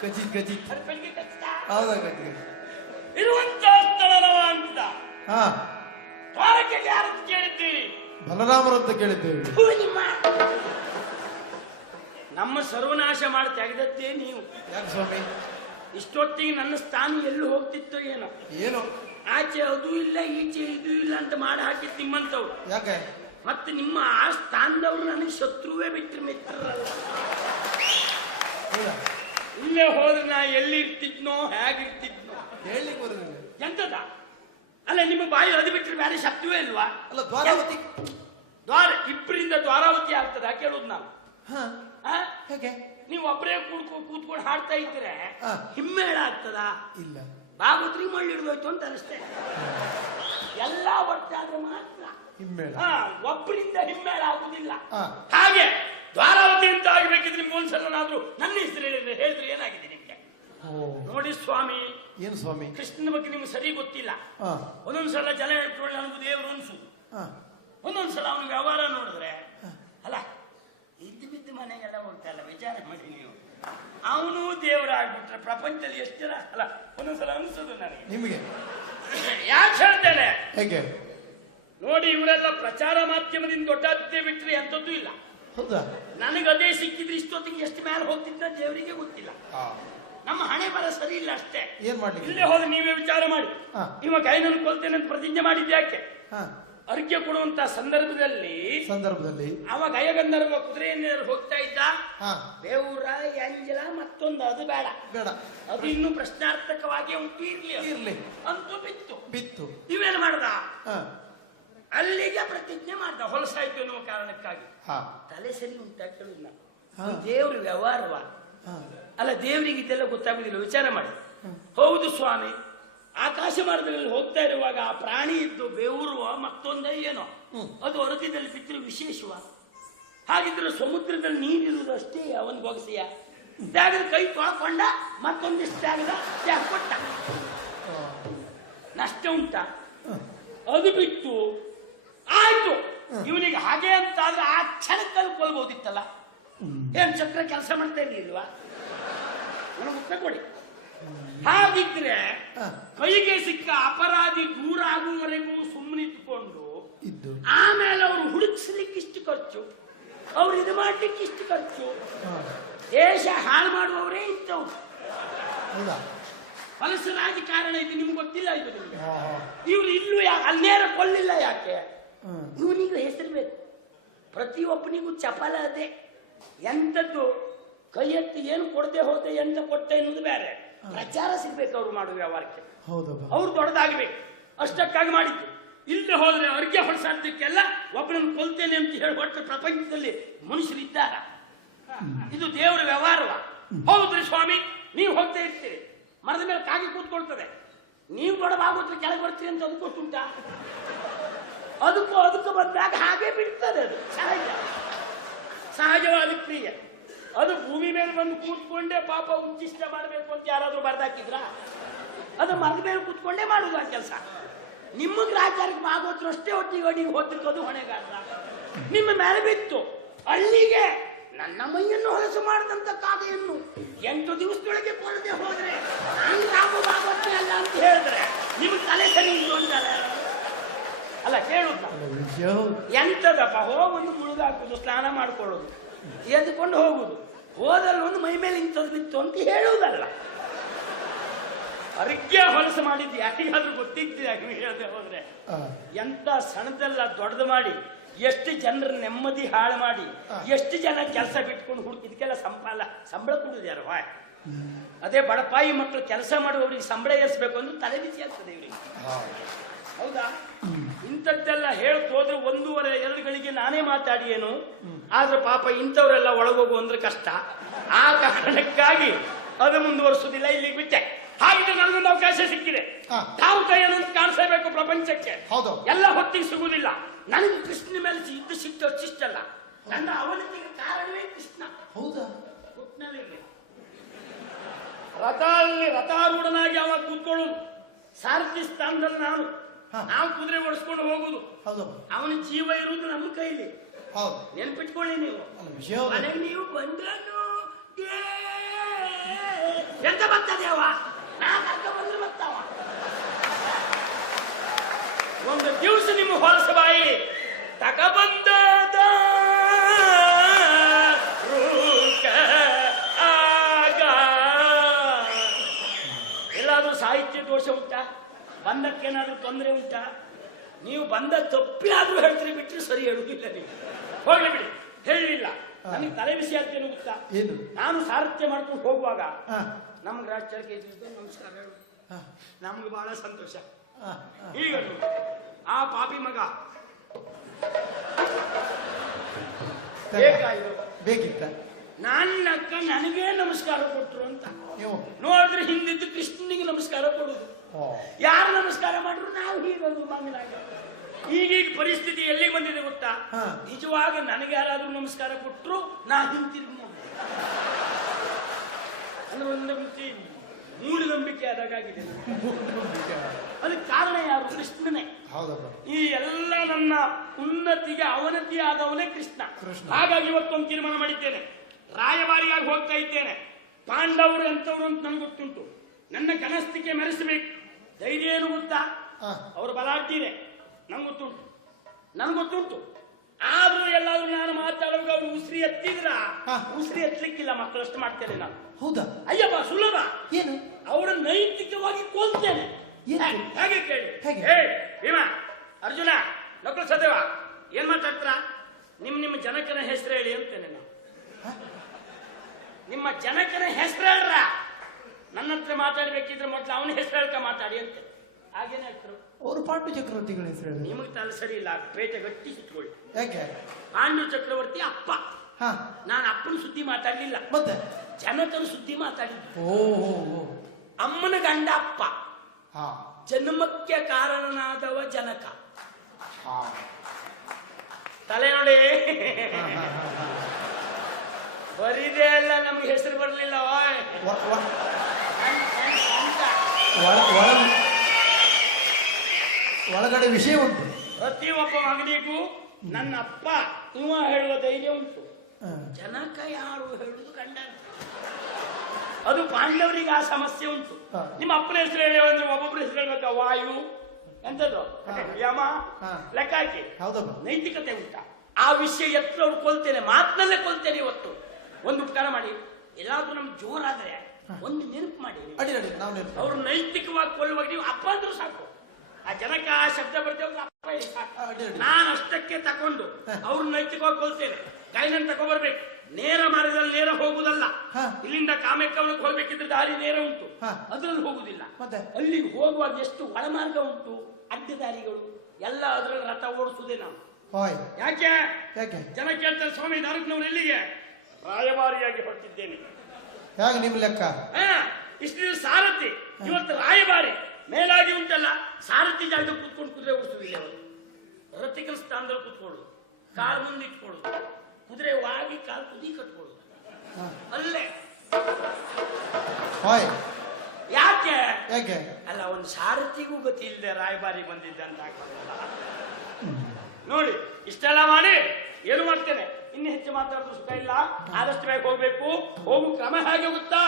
ಖಚಿತ್ ಖಚಿತ್ ಬೆಳಿಗ್ಗೆ ಖಚಿತ ಹೌದಾ ಖಚಿತ್ ಇರುವಂತ ಸ್ಥಳವ ಅಂತ ಹಾ ದ್ವಾರಕ್ಕೆ ಯಾರು ಕೇಳಿದ್ದೀರಿ? ಬಲರಾಮರಂತ ಕೇಳಿದ್ದೇವೆ. ಹೂ ನಿಮ್ಮ ನಮ್ಮ ಸರ್ವನಾಶ ಮಾಡಿ ತೆಗೆದದ್ದೇ ನೀವು. ಯಾಕೆ ಸ್ವಾಮಿ? ಇಷ್ಟೊತ್ತಿಗೆ ನನ್ನ ಸ್ಥಾನ ಎಲ್ಲಿ ಹೋಗ್ತಿತ್ತು ಏನೋ. ಏನು ಆಚೆ ಅದು ಇಲ್ಲ ಈಚೆ ಇದು ಇಲ್ಲ ಅಂತ ಮಾಡಿ ಹಾಕಿತ್ತು ನಿಮ್ಮಂತವ್ರು. ಯಾಕೆ? ಮತ್ತೆ ನಿಮ್ಮ ಆ ಸ್ಥಾನದವ್ರು ನನಗೆ ಶತ್ರುವೇ ಬಿಟ್ಟರೆ ಮಿತ್ರರಲ್ಲ. ಹೌದಾ? ಇಲ್ಲೇ ಹೋದ್ರೆ ನಾ ಎಲ್ಲಿ ಇರ್ತಿದ್ನೋ ಹೇಗಿರ್ತಿದ್ನೋ ಹೇಳಲಿಕ್ಕೆ ಬರುದಿಲ್ಲ. ಎಂತದ ಅಲ್ಲ ನಿಮ್ಮ ಬಾಯಿ ಅದು ಬಿಟ್ಟರೆ ಬೇರೆ ಶಬ್ದವೇ ಇಲ್ವಾ? ಅಲ್ಲ ದ್ವಾರಾವತಿ ಇಬ್ಬರಿಂದ ದ್ವಾರಾವತಿ ಆಗ್ತದ ಕೇಳುದು ನಾವು. ಹಾ ಹೇಗೆ? ನೀವು ಒಬ್ಬರೇ ಕೂತ್ಕೊಂಡು ಹಾಡ್ತಾ ಇದ್ರೆ ಹಾ. ಹಿಮ್ಮೇಳ ಆಗ್ತದ? ಇಲ್ಲ. ಬಾಗುತ್ರಿ ಮಳ್ಳಿ ಹಿಡಿದೋಯ್ತು ಅಂತ ಅನಿಸ್ತೇ. ಎಲ್ಲ ಒಟ್ಟಾದ್ರೆ ಮಾತ್ರ ಹಿಮ್ಮೇಳ. ಒಬ್ಬರಿಂದ ಹಿಮ್ಮೇಳ ಆಗುದಿಲ್ಲ. ಹಾ. ಹಾಗೆ ದ್ವಾರಾವತಿ ಅಂತ ಆಗ್ಬೇಕಿದ್ರೆ ನಿಮ್ಗೆ ಒಂದ್ಸಲನಾದ್ರೂ ನನ್ನ ಹೆಸರು ಹೇಳಿದ್ರೆ ಏನಾಗಿದೆ ನಿಮ್ಗೆ? ನೋಡಿ ಸ್ವಾಮಿ, ಏನು ಸ್ವಾಮಿ? ಕೃಷ್ಣನ ಬಗ್ಗೆ ನಿಮ್ಗೆ ಸರಿ ಗೊತ್ತಿಲ್ಲ. ಹಾ ಒಂದೊಂದ್ಸಲ ಜನ ಇಟ್ಕೊಂಡು ನನಗೂ ದೇವರು ಅನ್ಸು, ಹಾ ಒಂದೊಂದ್ಸಲ ಅವನ ವ್ಯವಹಾರ ನೋಡಿದ್ರೆ ಅಲ್ಲ ಇದ್ದು ಬಿದ್ದು ಮನೆಗೆಲ್ಲ ಹೋಗ್ತಲ್ಲ. ವಿಚಾರ ಮಾಡಿ ನೀವು, ಅವನು ದೇವರಾಗ್ಬಿಟ್ರೆ ಪ್ರಪಂಚದಲ್ಲಿ ಎಷ್ಟು ಜನ ಅಲ್ಲ ಒಂದೊಂದ್ಸಲ ಅನ್ಸೋದು ನನಗೆ. ನಿಮಗೆ ಯಾಕೆ ಹೇಳ್ತೇನೆ ಹೇಗೆ? ನೋಡಿ, ಇವರೆಲ್ಲ ಪ್ರಚಾರ ಮಾಧ್ಯಮದಿಂದ ದೊಡ್ಡದ್ದೇ ಬಿಟ್ರೆ ಎಂಥದ್ದು ಇಲ್ಲ. ಹೌದಾ? ನನಗೆ ಅದೇ ಸಿಕ್ಕಿದ್ರೆ ಇಷ್ಟೊತ್ತಿಗೆ ಎಷ್ಟು ಮೇಲೆ ಹೋಗ್ತಿದ್ದ ದೇವರಿಗೆ ಗೊತ್ತಿಲ್ಲ. ನಮ್ಮ ಹಣೆ ಬರ ಸರಿ ಇಲ್ಲ ಅಷ್ಟೇ. ಏನ್ ಮಾಡ್ಲಿಕ್ಕೆ? ಇಲ್ಲೇ ಹೋದ್ರೆ ನೀವೇ ವಿಚಾರ ಮಾಡಿ. ಹಾ. ಇವ ಕೈನನ್ನು ಕೊಲ್ತೇನೆ ಅಂತ ಪ್ರತಿಜ್ಞೆ ಮಾಡಿದ್ದೆ ಯಾಕೆ? ಹಾ ಅರ್ಘ್ಯ ಕೊಡುವಂತ ಸಂದರ್ಭದಲ್ಲಿ ಅವ ಗಯಗಂಧರ್ವ ಕುದುರೆಯನ್ನೇರು ಹೋಗ್ತಾ ಇದ್ದ. ಬೇವುರ ಎಂಜಲ ಮತ್ತೊಂದು ಅದು ಬೇಡ ಬೇಡ, ಅದು ಇನ್ನು ಪ್ರಶ್ನಾರ್ಥಕವಾಗಿ ಉಂಟು ಇರ್ಲಿ ಅಂತೂ ಬಿತ್ತು. ಇವೇನು ಮಾಡ್ದ? ಹಾ ಅಲ್ಲಿಗೆ ಪ್ರತಿಜ್ಞೆ ಮಾಡ್ದ, ಹೊಲಸಾಯ್ತು ಎನ್ನುವ ಕಾರಣಕ್ಕಾಗಿ. ಹಾ ತಲೆ ಸರಿ ಉಂಟಾ ಕೇಳುದು ನಾವು. ದೇವ್ರ ವ್ಯವಹಾರವ ಅಲ್ಲ, ದೇವರಿಗೆ ಇದೆಲ್ಲ ಗೊತ್ತಾಗುದಿಲ್ಲ. ವಿಚಾರ ಮಾಡಿ. ಹೌದು ಸ್ವಾಮಿ, ಆಕಾಶ ಮಾರ್ಗದಲ್ಲಿ ಹೋಗ್ತಾ ಇರುವಾಗ ಆ ಪ್ರಾಣಿ ಇದ್ದು ಬೇವುರುವ ಮತ್ತೊಂದೇ ಏನೋ ಅದು ಹೊರತಿದಲ್ಲಿ ಬಿಟ್ಟರೆ ವಿಶೇಷವ. ಹಾಗಿದ್ರೆ ಸಮುದ್ರದಲ್ಲಿ ನೀರಿರುವುದು ಅಷ್ಟೇ ಅವನ್ ಬೊಗಸೆಯ ಜಾಗದ ಕೈ ತೊಳ್ಕೊಂಡ ಮತ್ತೊಂದಿಷ್ಟು ಜಾಗದ ಜಾಗ ಕೊಟ್ಟ. ನಷ್ಟ ಉಂಟ? ಅದು ಬಿಟ್ಟು ಆಯ್ತು. ಇವನಿಗೆ ಹಾಗೆ ಅಂತ ಆದ್ರೆ ಆ ಕ್ಷಣಕ್ಕಲ್ಲಿ ಕೊಲ್ಬಹುದಿತ್ತಲ್ಲ. ಏನ್ ಚಕ್ರ ಕೆಲಸ ಮಾಡ್ತಾ ಇರ್ಲಿಲ್ವಾ? ನನಗೆ ಉತ್ತರ ಕೊಡಿ. ಹಾಗಿದ್ರೆ ಕೈಗೆ ಸಿಕ್ಕ ಅಪರಾಧಿ ದೂರ ಆಗುವವರೆಗೂ ಸುಮ್ಮನಿದ್ದುಕೊಂಡು ಆಮೇಲೆ ಅವರು ಹುಡುಕಿಸ್ಲಿಕ್ಕೆ ಇಷ್ಟು ಖರ್ಚು, ಅವ್ರು ಇದು ಮಾಡ್ಲಿಕ್ಕೆ ಇಷ್ಟು ಖರ್ಚು, ದೇಶ ಹಾಳು ಮಾಡುವವರೇ ಇದ್ದವು. ಫಲಸ ರಾಜಕಾರಣ ಇದು ನಿಮ್ಗೆ ಗೊತ್ತಿಲ್ಲ. ಇದು ನಿಮ್ಗೆ ಇವ್ರು ಇಲ್ಲೂ ಅಲ್ಲೇರ ಕೊಲ್ಲಿಲ್ಲ ಯಾಕೆ? ಇವನಿಗೂ ಹೆಸರು ಬೇಕು. ಪ್ರತಿಯೊಬ್ಬನಿಗೂ ಚಪಲ ಅದೇ. ಎಂಥದ್ದು ಕೈ ಎತ್ತಿ ಏನು ಕೊಡದೆ ಹೋದೆ ಎಂತ ಕೊಟ್ಟೆ ಎನ್ನುವುದು ಬೇರೆ. ಪ್ರಚಾರ ಸಿಗ್ಬೇಕು ಅವ್ರು ಮಾಡುವ ವ್ಯವಹಾರಕ್ಕೆ. ಅವ್ರು ದೊಡ್ಡದಾಗಬೇಕು, ಅಷ್ಟಕ್ಕಾಗಿ ಮಾಡಿದ್ದು. ಇಲ್ಲಿ ಹೋದ್ರೆ ಅರ್ಘ್ಯ ಹೊರಸಾಧ್ಯಕ್ಕೆಲ್ಲ ಒಬ್ಬನನ್ನು ಕೊಲ್ತೇನೆ ಅಂತ ಹೇಳಿ ಹೊರಟ ಪ್ರಪಂಚದಲ್ಲಿ ಮನುಷ್ಯರಿದ್ದಾರ? ಇದು ದೇವರ ವ್ಯವಹಾರವ. ಹೌದ್ರಿ ಸ್ವಾಮಿ, ನೀವು ಹೋಗ್ತಾ ಇರ್ತೀರಿ, ಮರದ ಮೇಲೆ ಕಾಗಿ ಕೂತ್ಕೊಳ್ತದೆ, ನೀವು ದೊಡ್ಡದಾಗೋದ್ರೆ ಕೆಳಗೆ ಬರ್ತೀರಿ ಅಂತ ಅದಕ್ಕೂ ಉಂಟ. ಅದಕ್ಕೂ ಬಂದಾಗ ಹಾಗೆ ಬಿಡ್ತದೆ. ಅದು ಸಹಜವಾದ ಕ್ರಿಯೆ. ಅದು ಭೂಮಿ ಮೇಲೆ ಬಂದು ಕೂತ್ಕೊಂಡೇ ಪಾಪ ಉಚ್ಚಿಷ್ಟ ಮಾಡಬೇಕು ಅಂತ ಯಾರಾದ್ರೂ ಬರ್ದಾಕಿದ್ರ? ಅದು ಮರದ ಮೇಲೆ ಕೂತ್ಕೊಂಡೇ ಮಾಡುದು ಆ ಕೆಲಸ. ನಿಮ್ಮ ಗ್ರಾಚಾರಕ್ಕೆ ಆಗೋದ್ರು ಅಷ್ಟೇ ಒಟ್ಟಿಗೆ ಹೋಗ್ತಿರ್ಕೋದು ಹೊಣೆಗಾರ. ನಿಮ್ಮ ಮೇಲೆ ಬಿತ್ತು ಅಲ್ಲಿಗೆ ನನ್ನ ಮೈಯನ್ನು ಹೊಲಸು ಮಾಡಿದಂತ ಕಾಗೆಯನ್ನು 8 ದಿವಸದೊಳಗೆ ಕೊಲ್ಲದೆ ಹೋದ್ರೆ ನಾನು ರಾಮಭಾಗವತಿ ಅಲ್ಲ ಅಂತ ಹೇಳಿದ್ರೆ ನಿಮ್ಗೆ ತಲೆ ಸರಿ ಇಲ್ಲ ಅಂತಾರೆ. ಅಲ್ಲ ಕೇಳುತ್ತ ಎಂತದಪ್ಪ, ಹೋಗೊಂದು ಮುಳುಗಾಕೋದು, ಸ್ನಾನ ಮಾಡ್ಕೊಳ್ಳೋದು, ಎದ್ದುಕೊಂಡು ಹೋಗುದು, ಹೋದಲ್ಲಿ ಒಂದು ಮೈ ಮೇಲೆ ಇಂಥದ್ದು ಬಿತ್ತು ಅಂತ ಹೇಳುವುದಲ್ಲ. ಅರ್ಘ್ಯ ಹೊಲಸು ಮಾಡಿದ್ದು ಯಾರಿಗಾದ್ರೂ ಗೊತ್ತಿದ್ದೆ ಹೇಳದೆ ಹೋದ್ರೆ? ಎಂತ ಸಣ್ಣದೆಲ್ಲ ದೊಡ್ಡದು ಮಾಡಿ ಎಷ್ಟು ಜನರ ನೆಮ್ಮದಿ ಹಾಳು ಮಾಡಿ ಎಷ್ಟು ಜನ ಕೆಲಸ ಬಿಟ್ಕೊಂಡು ಹುಡುಕಿ ಇದಕ್ಕೆಲ್ಲ ಸಂಬಳ ಕೊಡುದು ಯಾರು? ಅದೇ ಬಡಪಾಯಿ ಮಕ್ಕಳು ಕೆಲಸ ಮಾಡುವವರಿಗೆ ಸಂಬಳ ಏರಿಸಬೇಕು ಅಂದ್ರೆ ತಲೆ ಬಿಸಿ ಆಗ್ತದೆ ಇವರಿಗೆ. ಹೌದಾ? ಇಂಥದ್ದೆಲ್ಲ ಹೇಳ್ತೋದ್ರೆ 1.5-2 ಗಳಿಗೆ ನಾನೇ ಮಾತಾಡಿ ಏನು. ಆದ್ರೆ ಪಾಪ ಇಂಥವರೆಲ್ಲ ಒಳಗೋಗು ಅಂದ್ರೆ ಕಷ್ಟ. ಆ ಕಾರಣಕ್ಕಾಗಿ ಅದು ಮುಂದುವರಿಸುವುದಿಲ್ಲ, ಇಲ್ಲಿಗೆ ಬಿಟ್ಟೆ. ಹಾಗಿದ್ರೆ ನನಗೊಂದು ಅವಕಾಶ ಸಿಕ್ಕಿದೆ. ತಾವು ಕೈಯನ್ನಂತ ಕಾಣಿಸಬೇಕು ಪ್ರಪಂಚಕ್ಕೆ. ಎಲ್ಲ ಹೊತ್ತಿಗೆ ಸಿಗುವುದಿಲ್ಲ. ನನಗೆ ಕೃಷ್ಣ ಮೇಲೆ ಇದ್ದು ಸಿಟ್ಟು ಅಷ್ಟಿಷ್ಟಲ್ಲ. ನನ್ನ ಅವನತಿಗೆ ಕಾರಣವೇ ಕೃಷ್ಣ. ಹೌದಾ? ರಥಾರೂಢನಾಗಿ ಅವ ಕೂತ್ಕೊಳ್ಳೋದು, ಸಾರಥಿ ಸ್ಥಾನದಲ್ಲಿ ನಾನು. ನಾವು ಕುದುರೆ ಓಡಿಸ್ಕೊಂಡು ಹೋಗುದು. ಹೌದಪ್ಪ. ಅವನ ಜೀವ ಇರುವುದು ನಮ್ಮ ಕೈಲಿ. ಹೌದು. ನೆನ್ಪಿಟ್ಕೊಳ್ಳಿ ನೀವು. ವಿಷಯ ಮನೆಗೆ ನೀವು ಬಂದನು ಎಂತ ಬರ್ತದೇವ ನಾ ಕರ್ಕ ಬಂದ್ರೆ ಬರ್ತಾವ. ಒಂದು ದಿವಸ ನಿಮ್ಮ ಹೊಲಸ ಬಾಯಿ ತಕಬಂದದ ಆಗ ಎಲ್ಲಾದ್ರೂ ಸಾಹಿತ್ಯ ದೋಷ ಉಂಟಾ? ಬಂದಕ್ಕೇನಾದ್ರೂ ತೊಂದರೆ ಉಂಟಾ? ನೀವು ಬಂದ ತಪ್ಪಿ ಆದ್ರೂ ಹೇಳ್ತೀರಿ, ಬಿಟ್ಟರೆ ಸರಿ ಹೇಳುವುದಿಲ್ಲ. ನೀವು ಹೋಗ್ಲಿ ಬಿಡಿ, ಹೇಳಿಲ್ಲ. ನನಗೆ ತಲೆ ಬಿಸಿ ಆಗ್ತೇನೆ ಗೊತ್ತಾ? ನಾನು ಸಾರಥ್ಯ ಮಾಡ್ಕೊಂಡು ಹೋಗುವಾಗ ನಮ್ಗೆ ರಾಜ್ಯಕ್ಕೆ ನಮಸ್ಕಾರ ಹೇಳು, ನಮ್ಗೆ ಬಹಳ ಸಂತೋಷ. ಈಗ ಆ ಪಾಪಿ ಮಗ ಬೇಕಿತ್ತ ನನ್ನ ಅಕ್ಕ ನನಗೇ ನಮಸ್ಕಾರ ಕೊಟ್ರು ಅಂತ ನೋಡಿದ್ರೆ ಹಿಂದಿದ್ದು ಕೃಷ್ಣನಿಗೆ ನಮಸ್ಕಾರ ಕೊಡುದು. ಯಾರು ನಮಸ್ಕಾರ ಮಾಡ್ರು ನಾವು ಹೀಗೊಂದು ಮಾಮಿನಾಗ. ಈಗೀಗ ಪರಿಸ್ಥಿತಿ ಎಲ್ಲಿಗೆ ಬಂದಿದೆ ಗೊತ್ತಾ? ನಿಜವಾಗಿ ನನಗೆ ಯಾರಾದ್ರೂ ನಮಸ್ಕಾರ ಕೊಟ್ಟರು ನಾ ಹಿಂತಿರುಗಿ ಅಂದ್ರೆ ಒಂದು ಮೂಢನಂಬಿಕೆ ಆದಾಗಿದೆ. ಅದಕ್ಕೆ ಕಾರಣ ಯಾರು? ಕೃಷ್ಣನೇ. ಈ ಎಲ್ಲ ನನ್ನ ಉನ್ನತಿಗೆ ಅವನತಿ ಆದವನೇ ಕೃಷ್ಣ. ಹಾಗಾಗಿ ಇವತ್ತೊಂದು ತೀರ್ಮಾನ ಮಾಡಿದ್ದೇನೆ, ರಾಯಭಾರಿಯಾಗಿ ಹೋಗ್ತಾ ಇದ್ದೇನೆ. ಪಾಂಡವರು ಎಂತವ್ರು ಅಂತ ನನ್ಗೆ ಗೊತ್ತುಂಟು. ನನ್ನ ಘನಸ್ಥಿಕೆ ಮೆರೆಸಬೇಕು. ಧೈರ್ಯ ಏನು ಗೊತ್ತಾ? ಅವರು ಬಲಾಢ್ಯರೇ, ನನ್ಗೆ ಗೊತ್ತುಂಟು. ಆದ್ರೂ ಎಲ್ಲಾದ್ರೂ ನಾನು ಮಾತಾಡುವಾಗ ಅವ್ರು ಉಸಿರಿ ಎತ್ತಿದ್ರ ಉಸಿರಿ ಎತ್ತಲಿಕ್ಕಿಲ್ಲ. ಮಕ್ಕಳಷ್ಟು ಮಾಡ್ತೇನೆ ನಾನು. ಹೌದಾ? ಅಯ್ಯಪ್ಪ ಸುಲಭ. ಏನು? ಅವರ ನೈತಿಕವಾಗಿ ಕೊಲ್ತೇನೆ. ಹೇಗೆ ಕೇಳಿ? ಭೀಮ, ಅರ್ಜುನ, ನಕುಲ ಸದೇವ ಏನ್ ಮಾತಾಡ್ತಾರ? ನಿಮ್ಮ ಜನಕನ ಹೆಸರು ಹೇಳಿ ಅಂತೇನೆ ನಾವು. ನಿಮ್ಮ ಜನಕನ ಹೆಸರು ಹೇಳ್ರ. ನನ್ನ ಹತ್ರ ಮಾತಾಡ್ಬೇಕಿದ್ರೆ ಮೊದ್ಲು ಅವನ ಹೆಸರು ಹೇಳ್ಕ ಮಾತಾಡಿ ಅಂತ. ಹಾಗೇನೆ ಹೇಳ್ತಾರೆ ಅವರು. ಪಾಂಡು ಚಕ್ರವರ್ತಿಗಳ ಹೆಸರು ನಿಮಗೆ ತಲೆ ಸರಿ ಇಲ್ಲ, ಪೇಟೆ ಗಟ್ಟಿ ಸಿಟ್ಕೊಳ್ಳಿ. ಯಾಕೆ? ಪಾಂಡು ಚಕ್ರವರ್ತಿ ಅಪ್ಪ. ನಾನು ಅಪ್ಪನ ಸುದ್ದಿ ಮಾತಾಡ್ಲಿಲ್ಲ, ಮತ್ತೆ ಜನಕನ ಸುದ್ದಿ ಮಾತಾಡಿದ್ದೆ. ಅಮ್ಮನ ಗಂಡ ಅಪ್ಪ, ಜನ್ಮಕ್ಕೆ ಕಾರಣನಾದವ ಜನಕ. ತಲೆ ನೋಡಿ, ಬರೀದೇ ಅಲ್ಲ ನಮ್ಗೆ ಹೆಸರು ಬರ್ಲಿಲ್ಲ. ಒಳಗಡೆ ವಿಷಯ ಉಂಟು. ಪ್ರತಿಯೊಬ್ಬ ಮಗನಿಗೂ ನನ್ನ ಅಪ್ಪ ಇವ ಹೇಳುವ ಧೈರ್ಯ ಉಂಟು. ಜನಕ ಯಾರು ಹೇಳುದು ಗಂಡ. ಅದು ಪಾಂಡವರಿಗೆ ಆ ಸಮಸ್ಯೆ ಉಂಟು. ನಿಮ್ಮ ಅಪ್ಪನ ಹೆಸರು ಹೇಳಿ ಅಂದ್ರೆ ಒಬ್ಬೊಬ್ಬರ ಹೆಸರು ಹೇಳ್ಬೇಕ. ವಾಯು ಎಂತದ್ದು, ಯಮ, ಲೆಕ್ಕ ಹಾಕಿ. ನೈತಿಕತೆ ಉಂಟ? ಆ ವಿಷಯ ಎತ್ತರವ್ರು ಕೊಲ್ತೇನೆ, ಮಾತಿನಲ್ಲೇ ಕೊಲ್ತೇನೆ. ಇವತ್ತು ಒಂದು ಉಪಕಾರ ಮಾಡಿ, ಎಲ್ಲಾದ್ರೂ ನಮ್ಗೆ ಜೋರಾದ್ರೆ ಒಂದು ನೆನಪು ಮಾಡಿ. ಅವ್ರು ನೈತಿಕವಾಗಿ ಕೊಲ್ಲುವಾಗ ನೀವು ಅಪ್ಪ ಅಂದ್ರೂ ಸಾಕು. ಆ ಜನಕ ಆ ಶಬ್ದ ಬರ್ತೇವೆ ಅಪ್ಪ ಸಾಕು. ನಾನು ಅಷ್ಟಕ್ಕೆ ತಕೊಂಡು ಅವ್ರು ನೈತಿಕವಾಗಿ ಕೊಲ್ತೇನೆ. ಗೈನನ್ ತಗೊಂಡ್ಬರ್ಬೇಕು. ನೇರ ಮಾರ್ಗದಲ್ಲಿ ನೇರ ಹೋಗುದಲ್ಲ. ಇಲ್ಲಿಂದ ಕಾಮೆಕ್ಕವನಕ್ಕೆ ಹೋಗ್ಬೇಕಿದ್ರೆ ದಾರಿ ನೇರ ಉಂಟು, ಅದ್ರಲ್ಲಿ ಹೋಗುದಿಲ್ಲ. ಅಲ್ಲಿಗೆ ಹೋಗುವಾಗ ಎಷ್ಟು ಒಳಮಾರ್ಗ ಉಂಟು, ಅಡ್ಡ ದಾರಿಗಳು ಎಲ್ಲ ಅದ್ರಲ್ಲಿ ರಥ ಓಡಿಸುವುದೇ ನಾವು. ಯಾಕೆ ಜನ ಕೇಳ್ತಾರೆ, ಸ್ವಾಮಿ ನಾರಕ್ನವ್ರು ಎಲ್ಲಿಗೆ? ರಾಯಭಾರಿಯಾಗಿ ಹೊರಟಿದ್ದೇನೆ. ಹೇಗೆ ನಿಮ್ ಲೆಕ್ಕ? ಇಷ್ಟು ಸಾರಥಿ, ಇವತ್ತು ರಾಯಭಾರಿ. ಮೇಲಾಗಿ ಉಂಟಲ್ಲ, ಸಾರಥಿ ಜಾಗದಲ್ಲಿ ಕೂತ್ಕೊಂಡು ಕುದುರೆ ಓಡಿಸುವುದಿಲ್ಲ. ಅವರು ರಥಿಕನ ಸ್ಥಾನದಲ್ಲಿ ಕೂತ್ಕೊಳ್ಳೋದು, ಕಾಲು ಮುಂದೆ ಇಟ್ಕೊಳ್ಳೋದು, ಕುದುರೆ ವಾಗಿ ಕಾಲು ತುದಿ ಕಟ್ಕೊಳ್ಳೋದು ಅಲ್ಲೇ. ಯಾಕೆ? ಅಲ್ಲ, ಒಂದು ಸಾರಥಿಗೂ ಗತಿ ಇಲ್ಲದೆ ರಾಯಭಾರಿ ಬಂದಿದ್ದಂತ ನೋಡಿ. ಇಷ್ಟೆಲ್ಲ ಮಾಡಿ ಏನು ಮಾಡ್ತೇನೆ, ಇನ್ನು ಹೆಚ್ಚು ಮಾತಾಡೋದು ಸುಖ ಇಲ್ಲ. ಆದಷ್ಟು ಬೇಗ ಹೋಗ್ಬೇಕು. ಹೋಗು ಕ್ರಮ ಹೇಗೆ ಗೊತ್ತಾ?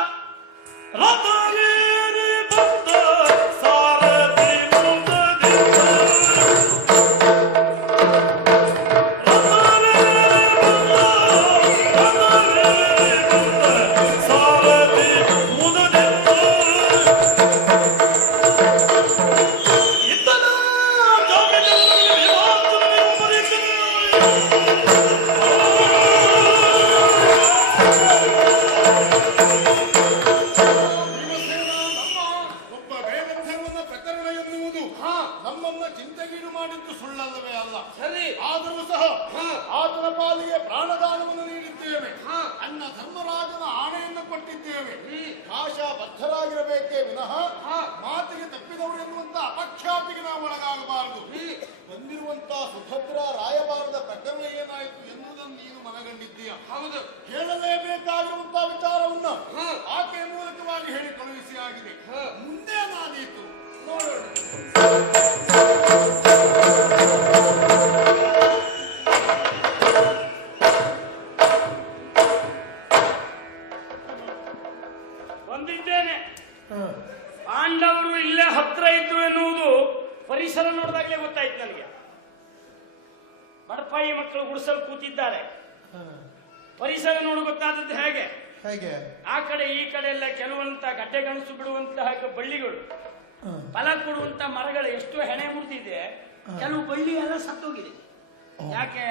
ಬದ್ಧರಾಗಿರಬೇಕೇ ವಿನಃ ಮಾತಿಗೆ ತಪ್ಪಿದವರು ಎನ್ನುವಂತ ಅಪಖ್ಯಾತಿಗೆ ನಾವು ಒಳಗಾಗಬಾರದು. ಬಂದಿರುವಂತಹ ಸುಭದ್ರ ರಾಯಭಾರದ ಪ್ರಕರಣ ಏನಾಯಿತು ಎನ್ನುವುದನ್ನು ನೀನು ಮನಗಂಡಿದ್ದೀಯ. ಹೌದು, ಹೇಳಲೇಬೇಕಾಗಿರುವಂತಹ ವಿಚಾರವನ್ನ ಆಕೆಯ ಮೂಲಕವಾಗಿ ಹೇಳಿ ಕಳುಹಿಸಿ ಆಗಿದೆ. ಮುಂದೆ ನಾದೀತು ನೋಡೋಣ. ಪಾಂಡವರು ಇಲ್ಲೇ ಹತ್ರ ಇದ್ರು ಎನ್ನುವುದು ಪರಿಸರ ನೋಡಿದಾಗಲೇ ಗೊತ್ತಾಯ್ತು ನನಗೆ. ಬಡಪಾಯಿ ಮಕ್ಕಳು ಗುಡಿಸಲು ಕೂತಿದ್ದಾರೆ. ಪರಿಸರ ನೋಡಿ ಗೊತ್ತಾದದ್ದು ಹೇಗೆ? ಹೇಗೆ? ಆ ಕಡೆ ಈ ಕಡೆ ಎಲ್ಲ ಕೆಲವಂತ ಗಡ್ಡೆ ಗಣಸು ಬಿಡುವಂತಹ ಬಳ್ಳಿಗಳು, ಫಲ ಕೊಡುವಂತ ಮರಗಳು ಎಷ್ಟು ಹೆಣೆ ಮುರಿದಿದೆ. ಕೆಲವು ಬಳ್ಳಿ ಎಲ್ಲ ಸತ್ತೋಗಿದೆ. ಯಾಕೆ?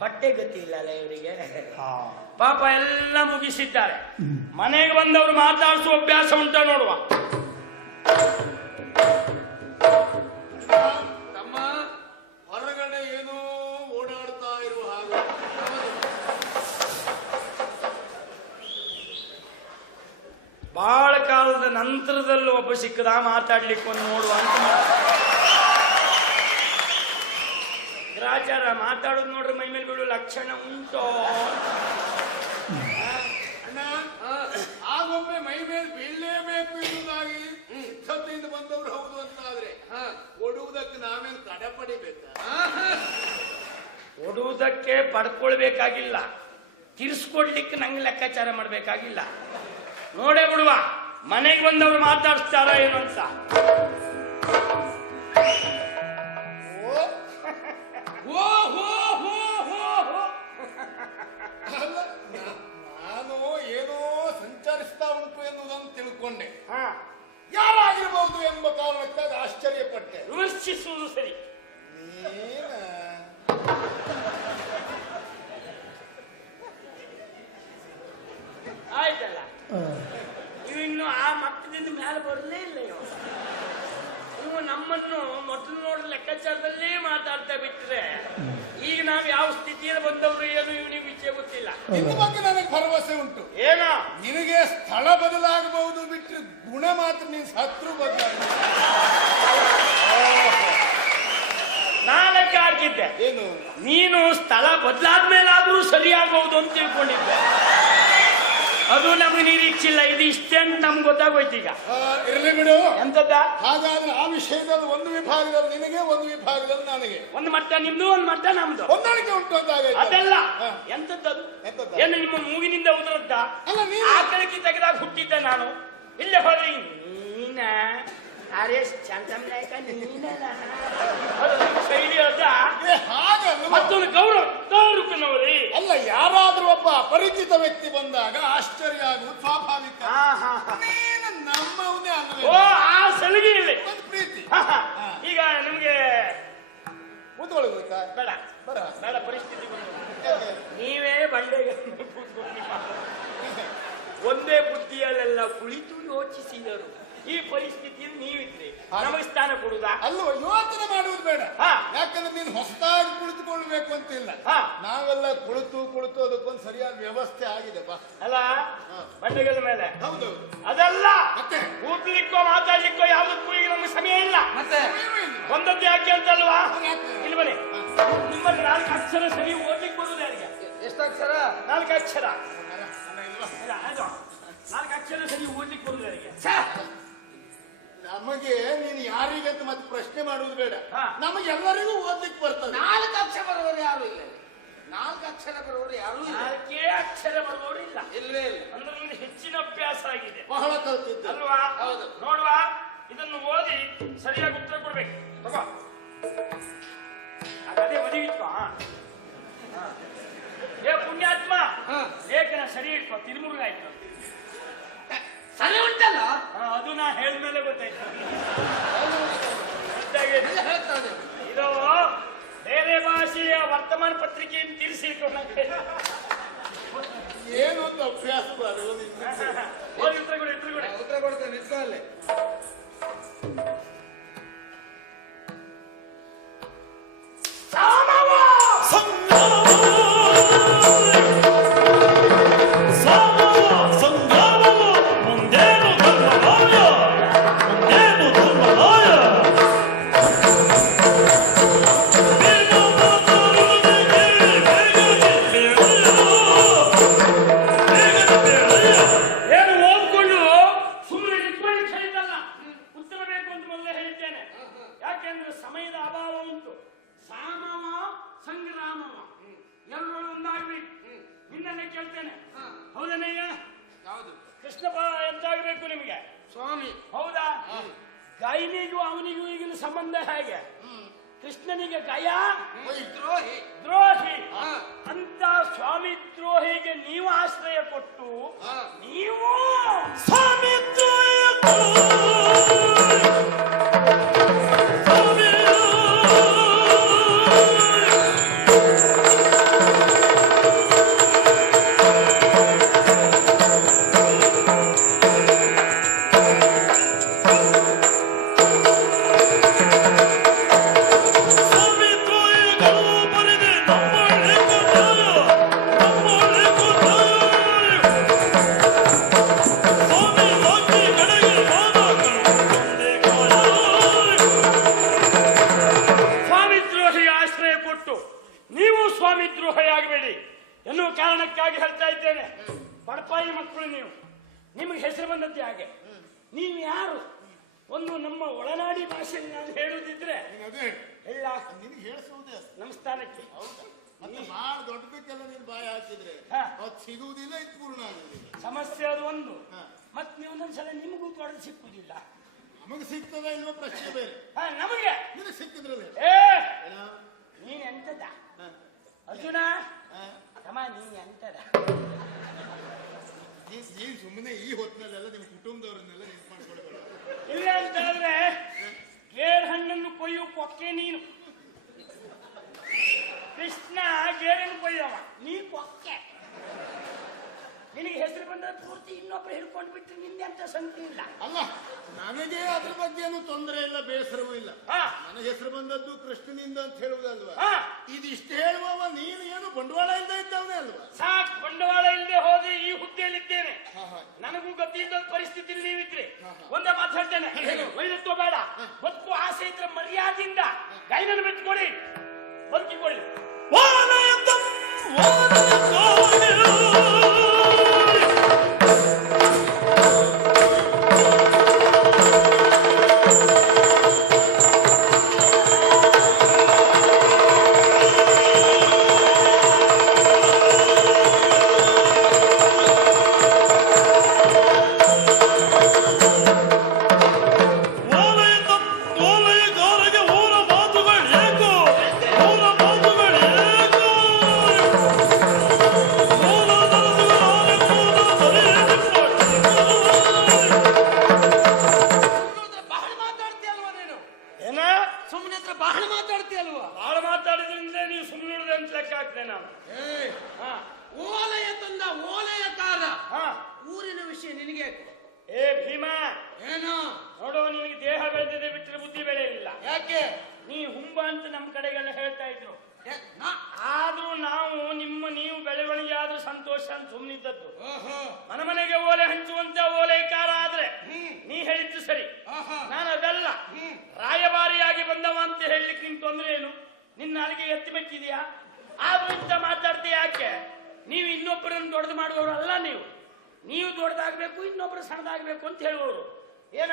ಹೊಟ್ಟೆ ಗತಿ ಇಲ್ಲ ಅಲ್ಲ ಇವರಿಗೆ. ಪಾಪ ಎಲ್ಲ ಮುಗಿಸಿದ್ದಾರೆ. ಮನೆಗೆ ಬಂದವರು ಮಾತಾಡಿಸುವ ಅಭ್ಯಾಸ ಉಂಟ ನೋಡುವ. ತಮ್ಮ ಹೊರಗಡೆ ಏನೋ ಓಡಾಡ್ತಾ ಇರುವ ಹಾಗೆ. ಬಹಳ ಕಾಲದ ನಂತರದಲ್ಲೂ ಒಬ್ಬ ಸಿಕ್ಕದ ಮಾತಾಡ್ಲಿಕ್ಕೆ ಒಂದು ನೋಡುವ ಅಂತ. ಗ್ರಾಚಾರ ಮಾತಾಡೋದು ನೋಡ್ರಿ ಮೈ ಮೇಲೆ ಬೀಳುವ ಲಕ್ಷಣ ಉಂಟು. ಅಣ್ಣ ಆಗೊಮ್ಮೆ ಮೈ ಮೇಲೆ ಬೀಳಲೇಬೇಕು ಎನ್ನುವುದಾಗಿ ಸದ್ಯದಿಂದ ಬಂದವರು ಹೌದು ಅಂತಾದ್ರೆ ಕೊಡುವುದಕ್ಕೆ ನಾವೇನು ತಡೆ ಪಡಿಬೇಕಾ? ಕೊಡುವುದಕ್ಕೆ ಪಡ್ಕೊಳ್ಬೇಕಾಗಿಲ್ಲ, ತಿರ್ಸ್ಕೊಡ್ಲಿಕ್ಕೆ ನಂಗೆ ಲೆಕ್ಕಾಚಾರ ಮಾಡ್ಬೇಕಾಗಿಲ್ಲ. ನೋಡೇ ಬಿಡುವ ಮನೆಗೆ ಬಂದವರು ಮಾತಾಡಿಸ್ತಾರ ಏನು ಅಂತ. ನಾನು ಏನೋ ಸಂಚರಿಸ್ತಾ ಉಂಟು ಎನ್ನುವುದನ್ನು ತಿಳ್ಕೊಂಡೆ. ಯಾರಾಗಿರ್ಬಹುದು ಎಂಬ ಕಾರಣಕ್ಕಾಗಿ ಆಶ್ಚರ್ಯಪಟ್ಟೆ. ವಿಮರ್ಶಿಸುವುದು ಸರಿ. ಆಯ್ತಲ್ಲ, ಇನ್ನು ಆ ಮಟ್ಟದಿಂದ ಮೇಲೆ ಬರಲೇ ಇಲ್ಲ. ನೀವು ನಮ್ಮನ್ನು ಮೊದಲು ನೋಡಿದ ಲೆಕ್ಕಾಚಾರದಲ್ಲೇ ಮಾತಾಡ್ತಾ ಬಿಟ್ರೆ ಈಗ ನಾವು ಯಾವ ಸ್ಥಿತಿಯಲ್ಲಿ ಬಂದವರು ಏನು ಇವನಿಗೆ ವಿಷಯ ಗೊತ್ತಿಲ್ಲ. ಇದ್ರ ಬಗ್ಗೆ ನನಗೆ ಭರವಸೆ ಉಂಟು. ಏನೋ ನಿನಗೆ ಸ್ಥಳ ಬದಲಾಗಬಹುದು ಬಿಟ್ಟರೆ ಗುಣ ಮಾತ್ರ ನೀನು ಶತ್ರು ಬದಲಾಗ. ನಾಲ್ಕು ಆಗಿದ್ದೆ ಏನು ನೀನು ಸ್ಥಳ ಬದಲಾದ್ಮೇಲಾದ್ರೂ ಸರಿಯಾಗಬಹುದು ಅಂತ ತಿಳ್ಕೊಂಡಿದ್ದೆ. ಅದು ನಮ್ಗೆ ನಿರೀಕ್ಷಿಲ್ಲ. ಇದು ಇಷ್ಟೇ ಅಂತ ನಮ್ಗೆ ಗೊತ್ತಾಗೋಯ್ತು ಈಗ. ಇರಲಿ ಬಿಡು. ಎಂತದ್ದ? ಹಾಗಾದ್ರೆ ಆ ವಿಷಯದಲ್ಲಿ ಒಂದು ವಿಭಾಗದಲ್ಲಿ ನಿನಗೆ, ಒಂದು ವಿಭಾಗದಲ್ಲಿ ನನಗೆ. ಒಂದು ಮಟ್ಟ ನಿಮ್ದು, ಒಂದು ಮಟ್ಟ ನಮ್ದು. ಹೊಂದಾಣಿಕೆ ಉಂಟು ಅಂತಾಗೈತೆ. ಅದೆಲ್ಲ ಎಂತದ್ದು? ಏನು ನಿಮ್ಮ ಮೂಗಿನಿಂದ ಉದುರದ್ದ? ಅಲ್ಲ ನೀನು ಆ ಕಳಕಿ ತೆಗೆದಾಗ ಹುಟ್ಟಿದ್ದ ನಾನು. ಇಲ್ಲೇ ಹೋದ್ರಿ ನೀನ ಆರ್ಎಸ್ ಚಂದ್ರಮ್ನಾಯಕ ನೀನಲ್ಲ. ಶೈಲಿ ಅದ. ಹಾಗಲ್ಲ. ಮತ್ತೊಂದು ಗೌರವನವರೇ. ಅಲ್ಲ, ಯಾರಾದ್ರೂ ಒಬ್ಬ ಅಪರಿಚಿತ ವ್ಯಕ್ತಿ ಬಂದಾಗ ಆಶ್ಚರ್ಯ ಆಗುವುದು ಸ್ವಾಭಾವಿಕ. ನೀನು ನಮ್ಮವನೇ ಅಲ್ವೇ. ಓ, ಆ ಸಲಿಗೆ ಇದೆ. ಒಂದು ಪ್ರೀತಿ. ಈಗ ನಿಮ್ಗೆ ಕೂತ್ಕೊಳ್ಬೇಕಾ? ಬೇಡ ಬರ ಬೇಡ, ಪರಿಸ್ಥಿತಿ ನೀವೇ ಬಂಡೆಗೆ ಒಂದೇ ಬುದ್ಧಿಯಲ್ಲೆಲ್ಲ ಕುಳಿತು ಯೋಚಿಸಿದರು. ಈ ಪರಿಸ್ಥಿತಿಯಲ್ಲಿ ನೀವಿದ್ರಿ, ನಮಗೆ ಸ್ಥಾನ ಕೊಡುದಾ? ಅಲ್ವ, ಯೋಚನೆ ಮಾಡುವುದು ಬೇಡ. ಯಾಕಂದ್ರೆ ನೀನು ಹೊಸದಾಗಿ ಕುಳಿತುಕೊಳ್ಬೇಕು ಅಂತಿಲ್ಲ. ನಾವೆಲ್ಲ ಕುಳಿತು ಅದಕ್ಕೊಂದು ಸರಿಯಾದ ವ್ಯವಸ್ಥೆ ಆಗಿದೆ. ಬಾ ಅಲ್ಲ, ಬಂಡೆಗಳ ಮೇಲೆ. ಹೌದು. ಅದಲ್ಲ, ಮತ್ತೆ ಕೂತ್ಲಿಕ್ಕೋ ಮಾತಾಡ್ಲಿಕ್ಕೋ ಯಾವ್ದಕ್ಕೂ ಈಗ ನಮ್ಗೆ ಸಮಯ ಇಲ್ಲ. ಮತ್ತೆ ಒಂದದ್ದು ಯಾಕೆ ಅಂತಲ್ವಾ? ಇಲ್ಲಿ ಬನ್ನಿ. ನಿಮ್ಮಲ್ಲಿ 4 ಅಕ್ಷರ ಸರಿ ಓದ್ಲಿಕ್ಕೆ ಬರುವುದು ಯಾರಿಗೆ? ಎಷ್ಟು ಅಕ್ಷರ? 4 ಅಕ್ಷರ. 4 ಅಕ್ಷರ ಸರಿ ಓದ್ಲಿಕ್ಕೆ ಬರುವುದು ಯಾರಿಗೆ? ನಮಗೆ ನೀನು ಯಾರಿಗೆ ಅಂತ ಮತ್ತೆ ಪ್ರಶ್ನೆ ಮಾಡುವುದು ಬೇಡ. ನಮಗೆಲ್ಲರಿಗೂ ಓದ್ಲಿಕ್ಕೆ ಬರ್ತದೆ. 4 ಅಕ್ಷರ ಬರುವವರು ಯಾರು ಇಲ್ಲ. 4 ಅಕ್ಷರ ಬರುವವರು ಯಾರು ಇಲ್ಲ. 4 ಅಕ್ಷರ ಬರುವವರು ಇಲ್ಲ. ಇಲ್ವೇ ಇಲ್ಲ. ಅಂದ್ರೆ ನಿಮ್ಗೆ ಹೆಚ್ಚಿನ ಅಭ್ಯಾಸ ಆಗಿದೆ ಬಹಳ ಕಲ್ತಿದ್ದೆ ಅಲ್ವಾ? ಹೌದು. ನೋಡುವ, ಇದನ್ನು ಓದಿ ಸರಿಯಾಗಿ ಉತ್ತರ ಕೊಡ್ಬೇಕು. ತಗೋ, ಅದೇ ಮದುವಿತ್ವ. ಏ ಪುಣ್ಯಾತ್ಮ, ಲೇಖನ ಸರಿ ಇಟ್ಕೋ, ತಿರುಮುರುಗಾಯ್ತು. ಸರಿ ಉಂಟಲ್ಲ, ಅದು ನಾ ಹೇಳಿದ್ಮೇಲೆ ಗೊತ್ತಾಯ್ತು. ಹೇಳ್ತಾನೆ. ಇದು ಬೇರೆ ಭಾಷೆಯ ವರ್ತಮಾನ ಪತ್ರಿಕೆಯನ್ನು ತಿರ್ಸಿಟ್ಕೊಂಡ ಏನೊಂದು ಅಭ್ಯಾಸ ಓದಿ ಉತ್ತರ ಕೊಡಿ. ಉತ್ತರ ಕೊಡ್ತೇನೆ, ನಿತ್ಕೊಳ್ಳಿ. ಕೃಷ್ಣಪ್ಪ ಎಂತಾಗಬೇಕು ನಿಮಗೆ? ಸ್ವಾಮಿ. ಹೌದಾ? ಗೈನಿಗೂ ಅವನಿಗೂ ಈಗಿನ ಸಂಬಂಧ ಹೇಗೆ? ಕೃಷ್ಣನಿಗೆ ಗಯ ದ್ರೋಹಿ. ದ್ರೋಹಿ ಅಂತ ಸ್ವಾಮಿ ದ್ರೋಹಿಗೆ ನೀವು ಆಶ್ರಯ ಕೊಟ್ಟು ನೀವು ಸ್ವಾಮಿ ಸ್ವಾಮಿ ದ್ರೋಹಿಯಾಗಬೇಡಿ ಎನ್ನುವ ಕಾರಣಕ್ಕಾಗಿ ಹೇಳ್ತಾ ಇದ್ದೇನೆ. ಬಡಪಾಯಿ ಮಕ್ಕಳು ನೀವು, ನಿಮಗೆ ಹೆಸರು ಬಂದದ್ದೇ ಹಾಗೆ. ನೀವು ಯಾರು? ಒಂದು ನಮ್ಮ ಒಳನಾಡಿ ಭಾಷೆಯಲ್ಲಿ ನಾನು ಹೇಳುವುದಿದ್ರೆ ಹೇಳ ನಮ್ಮ ಸ್ಥಾನಕ್ಕೆ ಬಹಳ ದೊಡ್ಡದಕ್ಕೆಲ್ಲ ನೀನು ಬಾಯಿ ಹಾಕಿದ್ರೆ ಅದು ಸಿಗುವುದಿಲ್ಲ, ಇದು ಪೂರ್ಣ ಆಗುದಿಲ್ಲ. ಸಮಸ್ಯೆ ಅದು ಒಂದು. ಮತ್ತೆ ನೀವು ಒಂದೊಂದ್ಸಲ ನಿಮಗೂ ತೊಡೆದು ಸಿಕ್ಕುದಿಲ್ಲ. ನಮಗೆ ಸಿಗ್ತದ ಇಲ್ವೋ ಪ್ರಶ್ನೆ ಬೇರೆ. ನಮಗೆ ನಿನಗೆ ಸಿಕ್ಕಿದ್ರಲ್ಲ. ನೀನ್ ಎಂತದ ಅರ್ಜುನ ತಮ್ಮ, ನೀನ್ ಎಂತದ? ನೀನ್ ಸುಮ್ಮನೆ ಈ ಹೊತ್ತಿನಲ್ಲೆಲ್ಲ ನಿಮ್ಮ ಕುಟುಂಬದವರನ್ನೆಲ್ಲ ನೆನಪು ಮಾಡ್ಕೊಳ್ಬೇಡ. ಇಲ್ಲ ಅಂತಾದ್ರೆ ಗೇರ್ ಹಣ್ಣನ್ನು ಕೊಯ್ಯು ಕೊಕ್ಕೆ ನೀನು. ಕೃಷ್ಣ ಗೇರನ್ನು ಕೊಯ್ಯವ, ನೀ ಕೊಕ್ಕೆ. ನಿನಗೆ ಹೆಸರು ಬಂದ ಪೂರ್ತಿ ಇನ್ನೊಬ್ಬರು ಹಿಡ್ಕೊಂಡು ಬಿಟ್ಟು ನಿಂದೆ ಅಂತ ಸಂಖ್ಯೆ ಇಲ್ಲ. ಅಲ್ಲ, ನನಗೆ ಅದ್ರ ಬಗ್ಗೆ ಏನು ತೊಂದರೆ ಇಲ್ಲ, ಬೇಸರವೂ ಇಲ್ಲ. ನನಗೆ ಹೆಸರು ಬಂದದ್ದು ಕೃಷ್ಣನಿಂದ ಅಂತ ಹೇಳುವುದಲ್ವಾ? ಇದಿಷ್ಟು ಹೇಳುವವ ನೀನು ಏನು ಬಂಡವಾಳ ಇಲ್ಲದೆ ಇದ್ದವನೇ ಅಲ್ವಾ? ಸಾಕ್, ಬಂಡವಾಳ ಇಲ್ಲದೆ ಹೋದ್ರೆ ಈ ಹುದ್ದೆಯಲ್ಲಿದ್ದೇನೆ. ನನಗೂ ಗೊತ್ತಿದ್ದ ಪರಿಸ್ಥಿತಿ ನೀವಿದ್ರಿ. ಒಂದೇ ಮಾತು ಹೇಳ್ತೇನೆ, ವೈರತ್ವ ಬೇಡ. ಬದುಕು ಆಸೆ ಇದ್ರೆ ಮರ್ಯಾದೆಯಿಂದ ಗೈನನ್ನು ಬಿಟ್ಕೊಡಿ, ಬದುಕಿಕೊಳ್ಳಿ. ಮನೆಗೆ ಓಲೆ ಹಂಚುವಂತ ಓಲೈಕಾರ ಆದ್ರೆ ನೀ ಹೇಳಿದ್ದು ಸರಿ. ನಾನು ಅದಲ್ಲ, ರಾಯಭಾರಿಯಾಗಿ ಬಂದವ ಅಂತ ಹೇಳಲಿಕ್ಕೆ ನಿನ್ ತೊಂದ್ರೆ ಏನು? ನಿನ್ನ ನಾಲಿಗೆ ಎತ್ತಿ ಮೆಚ್ಚಿದೆಯಾ? ಆದ್ರೂ ಇಂತ ಮಾತಾಡ್ತೀಯ ಯಾಕೆ? ನೀವು ಇನ್ನೊಬ್ಬರನ್ನು ದೊಡ್ಡದು ಮಾಡುವವರು ಅಲ್ಲ. ನೀವು ದೊಡ್ಡದಾಗ್ಬೇಕು, ಇನ್ನೊಬ್ಬರು ಸಣ್ಣದಾಗ್ಬೇಕು ಅಂತ ಹೇಳುವವರು. ಏನ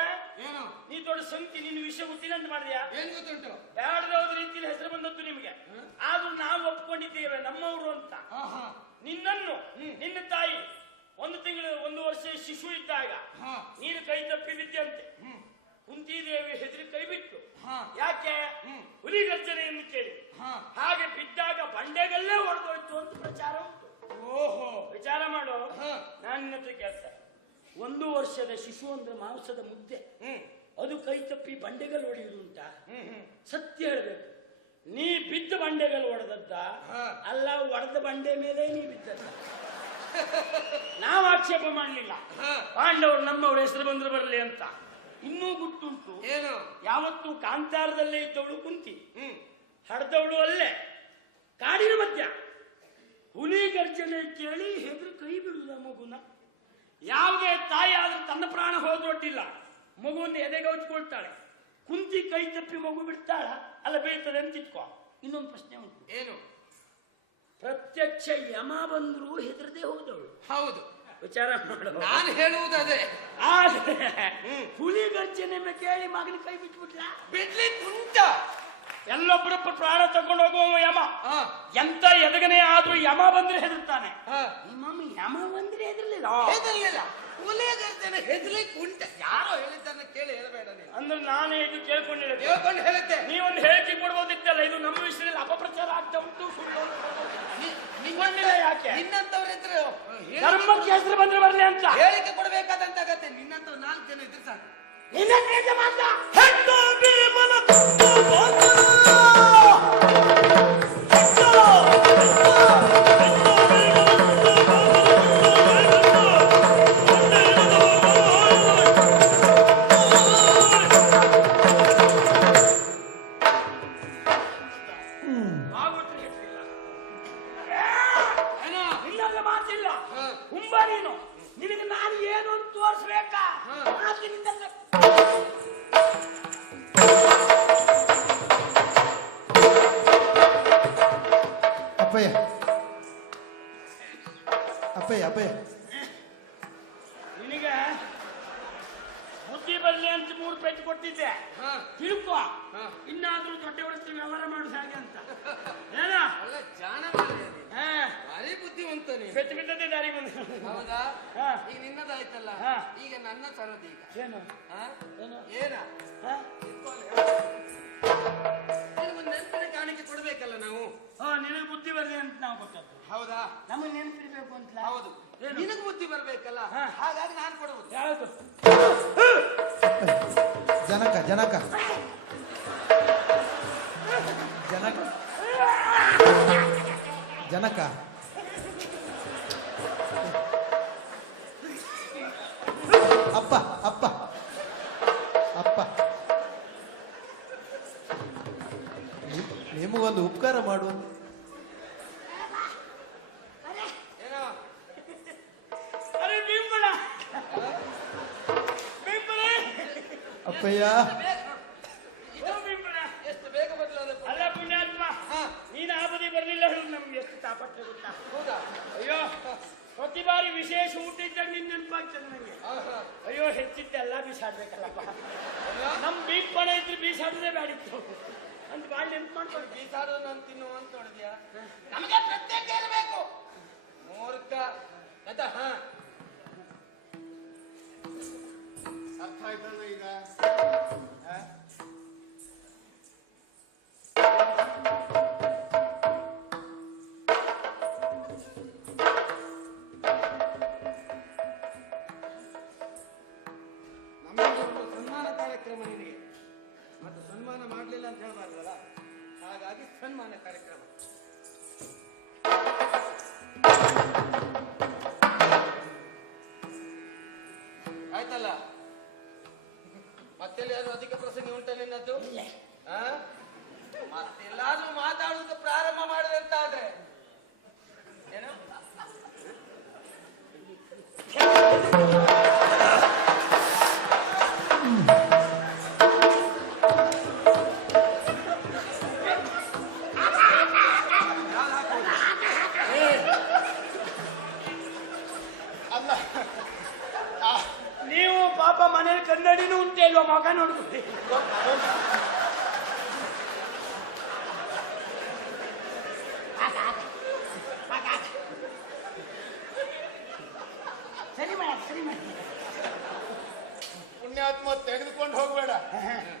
ನೀ ದೊಡ್ಡ ಸಂತಿ, ನಿನ್ನ ವಿಷಯ ಗೊತ್ತಿಲ್ಲ ಅಂತ ಮಾಡಿದ್ಯಾ? ಏನ್ ಗೊತ್ತುಂಟು? ಬ್ಯಾಡದವ್ರ ರೀತಿಯಲ್ಲಿ ಹೆಸರು ಬಂದದ್ದು ನಿಮಗೆ. ಆದ್ರೂ ನಾವು ಒಪ್ಕೊಂಡಿದ್ದೇವೆ ನಮ್ಮವರು ಅಂತ. ನಿನ್ನನ್ನು, ನಿನ್ನ ತಾಯಿ 1 ವರ್ಷ ಶಿಶು ಇದ್ದಾಗ ನೀನು ಕೈ ತಪ್ಪಿ ಬಿದ್ದಂತೆ. ಕುಂತಿದೇವಿ ಹೆದರಿ ಕೈ ಬಿಟ್ಟು. ಯಾಕೆ? ಹುಲಿ ಗರ್ಜನೆಯನ್ನು ಕೇಳಿ. ಹಾಗೆ ಬಿದ್ದಾಗ ಬಂಡೆಗಲ್ಲೇ ಹೊಡೆದೋಯ್ತು ಅಂತ ಪ್ರಚಾರ ಉಂಟು. ಓಹೋ, ವಿಚಾರ ಮಾಡು. ನಾನು ನಿನ್ನ ಹತ್ರ ಕೇಳ್ತ, 1 ವರ್ಷದ ಶಿಶು ಅಂದ್ರೆ ಮಾಂಸದ ಮುದ್ದೆ, ಅದು ಕೈ ತಪ್ಪಿ ಬಂಡೆಗಲ್ ಹೊಡೆಯುವುದು ಉಂಟ? ಸತ್ಯ ಹೇಳ್ಬೇಕು. ನೀ ಬಿದ್ದ ಬಂಡೆಗಲ್ ಹೊಡೆದದ್ದ ಅಲ್ಲ, ಹೊಡೆದ ಬಂಡೆ ಮೇಲೆ ನೀ ಬಿದ್ದದ್ದ. ನಾವು ಆಕ್ಷೇಪ ಮಾಡಲಿಲ್ಲ. ಪಾಂಡವರು ನಮ್ಮವ್ರ ಹೆಸರು ಬಂದ್ರೆ ಬರಲಿ ಅಂತ. ಇನ್ನೂ ಗುಟ್ಟುಂಟು. ಏನು? ಯಾವತ್ತು ಕಾಂತಾರದಲ್ಲೇ ಇದ್ದವಳು ಕುಂತಿ, ಹಡ್ದವಳು ಅಲ್ಲೇ ಕಾಡಿನ ಮಧ್ಯ. ಹುಲಿ ಗರ್ಜನೆ ಕೇಳಿ ಹೆದರು ಕೈ ಬಿಡುವುದ ಮಗುನ. ಯಾವುದೇ ತಾಯಿ ಆದ್ರೂ ತನ್ನ ಪ್ರಾಣ ಹೋದೊಡ್ಡಿಲ್ಲ, ಮಗುವನ್ನು ಎದೆಗೌಚ್ಕೊಳ್ತಾಳೆ. ಕುಂತಿ ಕೈ ತಪ್ಪಿ ಮಗು ಬಿಡ್ತಾಳ? ಅಲ್ಲ, ಬೀಳ್ತದೆ ಅಂತ ಇಟ್ಕೋ. ಇನ್ನೊಂದು ಪ್ರಶ್ನೆ ಉಂಟು. ಏನು? ಪ್ರತ್ಯಕ್ಷ ಯಮ ಬಂದ್ರು ಹೆದರದೆ ಹೋದವಳು. ಹೌದು, ವಿಚಾರ ಮಾಡು. ನಾನು ಹೇಳುವುದೇ. ಆದ್ರೆ ಹುಲಿ ಗರ್ಜನೆ ಕೇಳಿ ಮಗನ ಕೈ ಬಿಟ್ಬಿಟ್ಲ? ಬಿಡ್ಲಿಕ್ಕೆ ಉಂಟ. ಎಲ್ಲೊಬ್ಬರೊಬ್ಬ ಪ್ರಾಣ ತಗೊಂಡು ಹೋಗುವ ಯಮ. ಎಂತ ಎದಗನೆ ಆದ್ರೂ ಯಮ ಬಂದ್ರೆ ಹೆದರ್ತಾನೆ. ನಿಮ್ಮ ಯಮ ಬಂದ್ರೆ ಹೆದರ್ಲಿಲ್ಲ. ಹುಲಿ ಗರ್ಜನೆ ಹೆದರ್ಲಿಕ್ಕೆ ಉಂಟ. ಯಾರೋ ಹೇಳಿದ್ದನ್ನ ಕೇಳಿ ಹೇಳಬೇಡ. ಅಂದ್ರೆ ನಾನೇ ಇದು ಕೇಳ್ಕೊಂಡಿಲ್ಲ. ಹೇಳ್ಕೊಂಡು ಹೇಳುತ್ತೆ. ನೀವೊಂದು ಹೇಳಿಕೆ ಕೊಡ್ಬೋದಿತ್ತಲ್ಲ, ಇದು ನಮ್ಮ ವಿಷಯದಲ್ಲಿ ಅಪಪ್ರಚಾರ ಆಗ್ತಾ ಉಂಟು. ಸುಳ್ಳು ನಿಮ್ಮನ್ನಿಲ್ಲ ಯಾಕೆ? ನಿನ್ನಂತವ್ರಿದ್ರೆ ಧರ್ಮಕ್ಕೆ ಹೆಸರು ಬಂದ್ರೆ ಬರ್ಲಿ ಅಂತ ಹೇಳಿಕೆ ಕೊಡಬೇಕಾದಂತ ಅಗತ್ಯ. ನಿನ್ನಂತ 4 ಜನ ಇದ್ರೆ ಸಾಕು. ನಿನ್ನ ಕೇಳಿದ ಮಾತ್ರ ನಿನ್ನೆಲ್ಲ ಮಾತಿಲ್ಲ. ಹುಂಬ ನೀನು. ನಿನಗೆ ನಾನು ಏನು ಅಂತ ತೋರಿಸ್ಬೇಕಾ? ಮಾತಿನಿಂದಲ್ಲ. ಅಪ್ಪಯ್ಯ ಅಪ್ಪಯ್ಯ ಅಪ್ಪಯ್ಯ ನಿನಗೆ ಬುದ್ಧಿ ಬರ್ಲಿ ಅಂತ 3 ಪೆಟ್ಟು ಕೊಟ್ಟಿದ್ದೆ. ತಿಳ್ಕೊ. ಇನ್ನಾದ್ರೂ ದೊಡ್ಡ ಹೊಡೆದು ವ್ಯವಹಾರ ಮಾಡುದು ಹಾಗೆ ಅಂತ. ಏನ ಒಳ್ಳೆ ಜಾಣ ಮಾರ್ರೆ ನೀನು. ಹಾ, ಭಾರಿ ಬುದ್ಧಿವಂತ ನೀನು. ಪೆಟ್ಟು ಬಿದ್ದದ್ದೇ ದಾರಿ ಬಂದ. ಹೌದಾ? ಹಾ. ಈಗ ನಿನ್ನದಾಯ್ತಲ್ಲ, ಹಾ. ಈಗ ನನ್ನ ತರದು ಈಗ. ಏನು ಹಾ? ಏನು? ಏನ ಹಾ? ನಿನಗೊಂದು ನೆನಪಿನ ಕಾಣಿಕೆ ಕೊಡ್ಬೇಕಲ್ಲ ನಾವು. ನಿನಗೆ ಬುದ್ಧಿ ಬರ್ಲಿ ಅಂತ ನಾವು ಕೊಟ್ಟದ್ದು. ಹೌದಾ? ನಮಗೆ ನೆನಪಿರ್ಬೇಕು ಅಂತ. ಹೌದು. ಏನು? ನಿನಗೆ ಬುದ್ಧಿ ಬರ್ಬೇಕಲ್ಲ, ಹಾ. ಹಾಗಾಗಿ ನಾನು ಕೊಡುವುದು. ಯಾವುದು? ಜನಕ ಜನಕ ಜನಕ ಜನಕ ಅಪ್ಪ ಅಪ್ಪ ಅಪ್ಪ ನಿಮಗೊಂದು ಉಪಕಾರ ಮಾಡುವ. ಏನೋ ಅರೆ ಬಿಂಬಳ ಬಿಂಬಳ ಅಪ್ಪಯ್ಯ ಇದು ಬಿಂಬಳ. ಎಷ್ಟು ಬೇಗ ಬದಲಾದ ಅಲ್ಲ ಪುಣ್ಯಾತ್ಮ, ಹಾ. ನೀನು ಆ ಬದಿ ಬರ್ಲಿಲ್ಲ ಹೇಳು. ನಮ್ಗೆ ಎಷ್ಟು ತಾಪತ್ರೆ ಗೊತ್ತಾ? ಹೌದಾ? ಅಯ್ಯೋ, ಪ್ರತಿ ಬಾರಿ ವಿಶೇಷ ಊಟ ಇದ್ದಾಗ ನಿನ್ ನೆನಪಾಗ್ತದೆ ನಂಗೆ. ಆಹಾ. ಅಯ್ಯೋ, ಹೆಚ್ಚಿದ್ದೆಲ್ಲ ಬೀಸಾಡ್ಬೇಕಲ್ಲಪ್ಪ. ನಮ್ ಬೀಪಣ ಇದ್ರೆ ಬೀಸಾಡದೆ ಬ್ಯಾಡಿತ್ತು ಅಂತ ಬಾಳ್ ನೆನ್ಪು ಮಾಡ್ಕೊಂಡು. ಬೀಸಾಡು ನಾನು ತಿನ್ನುವ ಅಂತ ನೋಡಿದ್ಯಾ? ನಮಗೆ ಪ್ರತ್ಯೇಕ ಇರಬೇಕು. ಮೂರ್ಖ ಆಯ್ತಾ? ಹಾ. ಅರ್ಥ ಆಯ್ತಲ್ಲ ಈಗ? ಆ? ನಮ್ಮದೊಂದು ಸನ್ಮಾನ ಕಾರ್ಯಕ್ರಮ ನಿನಗೆ, ಮತ್ತೆ ಸನ್ಮಾನ ಮಾಡಲಿಲ್ಲ ಅಂತ ಹೇಳ್ಬಾರ್ದಲ್ಲ, ಹಾಗಾಗಿ ಸನ್ಮಾನ ಕಾರ್ಯಕ್ರಮ. ಆಯ್ತಲ್ಲ? ಮತ್ತೆಲ್ಲಾದ್ರೂ ಅಧಿಕ ಪ್ರಸಂಗಿ ಉಂಟ ನಿನ್ನದ್ದು? ಆ? ಮತ್ತೆಲ್ಲಾದ್ರೂ ಮಾತಾಡುವುದು ಪ್ರಾರಂಭ ಮಾಡಿದಂತಾದ್ರೆ ಏನು? ಅಲ್ಲ, ನೀವು ಪಾಪ ಮನೇಲಿ ಕನ್ನಡಿನೂ ಉಂಟೆ ಇಲ್ವಾ? ಮಗ ನೋಡ್ಕೊಳ್ಳಿ. ಸರಿ ಮಾಡಿ, ಸರಿ ಮಾಡಿ. ಪುಣ್ಯಾತ್ಮ ತೆಗೆದುಕೊಂಡು ಹೋಗ್ಬೇಡ.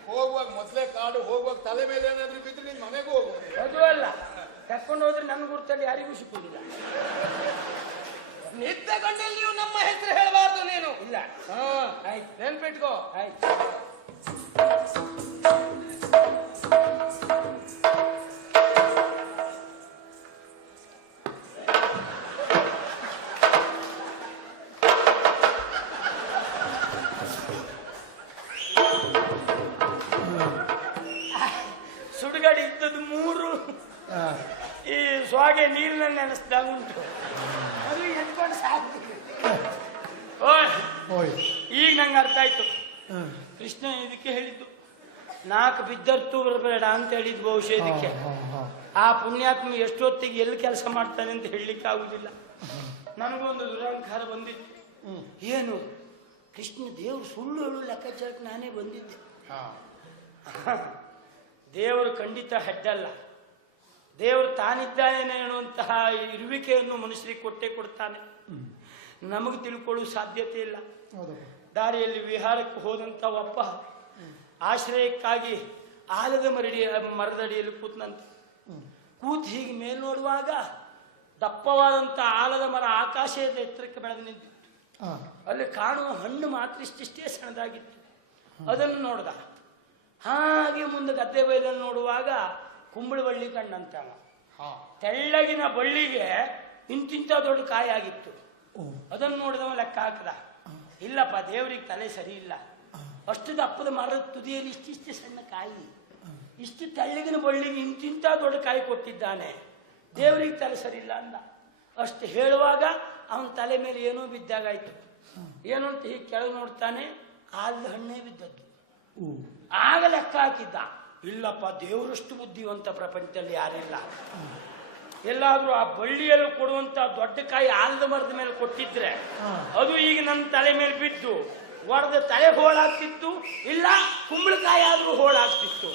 ಹೋಗುವಾಗ ಮೊದ್ಲೇ ಕಾಡು, ಹೋಗುವಾಗ ತಲೆ ಮೇಲೆ ಏನಾದ್ರೂ ಬಿದ್ದು ನಿನ್ ಮನೆಗೂ ಹೋಗ್ಬೋದು. ಅದು ಅಲ್ಲ, ಕರ್ಕೊಂಡು ಹೋದ್ರೆ ನನ್ನ ಗುರ್ತಲ್ಲಿ ಯಾರಿಗೂ ಸಿಕ್ಕುದಿಲ್ಲ. ನಿತ್ಯಗೊಂಡಲ್ಲಿಯೂ ನಮ್ಮ ಹೆಸರು ಹೇಳಬಾರ್ದು ನೀನು. ಇಲ್ಲ. ಹಾ, ಆಯ್ತು ನೆನ್ಪಿಟ್ಕೋ. ಆಯ್ತು. ಸುಡುಗಾಡಿ ಇದ್ದದ್ದು 3 ಈ ಸ್ವಾಗೆ ನೀರಿನಲ್ಲಿ ನೆನೆಸ್ದಾಗ ಉಂಟು. ಅದು ಎತ್ಕೊಂಡು ಸಾಕು. ಓಯ್, ಓಯ್ ಈಗ ನಂಗೆ ಅರ್ಥ ಆಯ್ತು. ಕೃಷ್ಣ ಇದಕ್ಕೆ ಹೇಳಿದ್ದು 4 ಬಿದ್ದರ್ತು ಬರಬೇಡ ಅಂತ ಹೇಳಿದ್ ಬಹುಶಃ ಇದಕ್ಕೆ. ಆ ಪುಣ್ಯಾತ್ಮ ಎಷ್ಟೊತ್ತಿಗೆ ಎಲ್ಲಿ ಕೆಲಸ ಮಾಡ್ತಾನೆ ಅಂತ ಹೇಳಲಿಕ್ಕೆ ಆಗುದಿಲ್ಲ. ನನಗೊಂದು ದುರಹಂಕಾರ ಬಂದಿತ್ತು. ಏನು ಕೃಷ್ಣ ದೇವ್ರು ಸುಳ್ಳು ಹೇಳು ಲೆಕ್ಕಾಚಾರಕ್ಕೆ ನಾನೇ ಬಂದಿದ್ದೆ. ದೇವರು ಖಂಡಿತ ಹೆಡ್ಡಲ್ಲ. ದೇವರು ತಾನಿದ್ದಾನೆ ಹೇಳುವಂತಹ ಇರುವಿಕೆಯನ್ನು ಮನುಷ್ಯರಿಗೆ ಕೊಟ್ಟೇ ಕೊಡ್ತಾನೆ. ನಮಗೆ ತಿಳ್ಕೊಳ್ಳುವ ಸಾಧ್ಯತೆ ಇಲ್ಲ. ದಾರಿಯಲ್ಲಿ ವಿಹಾರಕ್ಕೆ ಹೋದಂತ ಒಬ್ಬ ಆಶ್ರಯಕ್ಕಾಗಿ ಆಲದ ಮರದಡಿಯಲ್ಲಿ ಕೂತ್ನಂತೆ. ಕೂತ್ ಹೀಗೆ ಮೇಲ್ ನೋಡುವಾಗ ದಪ್ಪವಾದಂತ ಆಲದ ಮರ ಆಕಾಶದ ಎತ್ತರಕ್ಕೆ ಬೆಳೆದು ನಿಂತಿತ್ತು. ಅಲ್ಲಿ ಕಾಣುವ ಹಣ್ಣು ಮಾತ್ರ ಇಷ್ಟಿಷ್ಟೇ ಸಣ್ಣದಾಗಿತ್ತು. ಅದನ್ನು ನೋಡ್ದ. ಹಾಗೆ ಮುಂದೆ ಗದ್ದೆ ಬೈಲಲ್ಲಿ ನೋಡುವಾಗ ಕುಂಬಳ ಬಳ್ಳಿ ಕಂಡಂತ. ತೆಳ್ಳಗಿನ ಬಳ್ಳಿಗೆ ಇಂತಿಂತ ದೊಡ್ಡ ಕಾಯಿ ಆಗಿತ್ತು. ಅದನ್ನು ನೋಡಿದವ ಲೆಕ್ಕ ಹಾಕದ, ಇಲ್ಲಪ್ಪ ದೇವರಿಗೆ ತಲೆ ಸರಿ ಇಲ್ಲ, ಅಷ್ಟು ದಪ್ಪದ ಮರದ ತುದಿಯಲ್ಲಿ ಇಷ್ಟಿಷ್ಟೇ ಸಣ್ಣ ಕಾಯಿ, ಇಷ್ಟು ತೆಳ್ಳಗಿನ ಬಳ್ಳಿಗೆ ಇಂತಿಂತ ದೊಡ್ಡ ಕಾಯಿ ಕೊಟ್ಟಿದ್ದಾನೆ, ದೇವರಿಗೆ ತಲೆ ಸರಿ ಇಲ್ಲ ಅಂದ. ಅಷ್ಟು ಹೇಳುವಾಗ ಅವನ ತಲೆ ಮೇಲೆ ಏನೋ ಬಿದ್ದಾಗಾಯ್ತು. ಏನು ಅಂತ ಹೀಗೆ ಕೆಳಗೆ ನೋಡ್ತಾನೆ, ಆಲದ ಹಣ್ಣೇ ಬಿದ್ದದ್ದು. ಆಗ ಲೆಕ್ಕ ಹಾಕಿದ್ದ, ಇಲ್ಲಪ್ಪ ದೇವರಷ್ಟು ಬುದ್ಧಿವಂತ ಪ್ರಪಂಚದಲ್ಲಿ ಯಾರಿಲ್ಲ. ಎಲ್ಲಾದ್ರೂ ಆ ಬಳ್ಳಿಯಲ್ಲಿ ಕೊಡುವಂತ ದೊಡ್ಡ ಕಾಯಿ ಆಲದ ಮರದ ಮೇಲೆ ಕೊಟ್ಟಿದ್ರೆ ಅದು ಈಗ ನನ್ನ ತಲೆ ಮೇಲೆ ಬಿದ್ದು ಒಡೆದ ತಲೆ ಹೋಳಾಗ್ತಿತ್ತು, ಇಲ್ಲ ಕುಂಬಳಕಾಯಿ ಆದ್ರೂ ಹೋಳಾಗ್ತಿತ್ತು.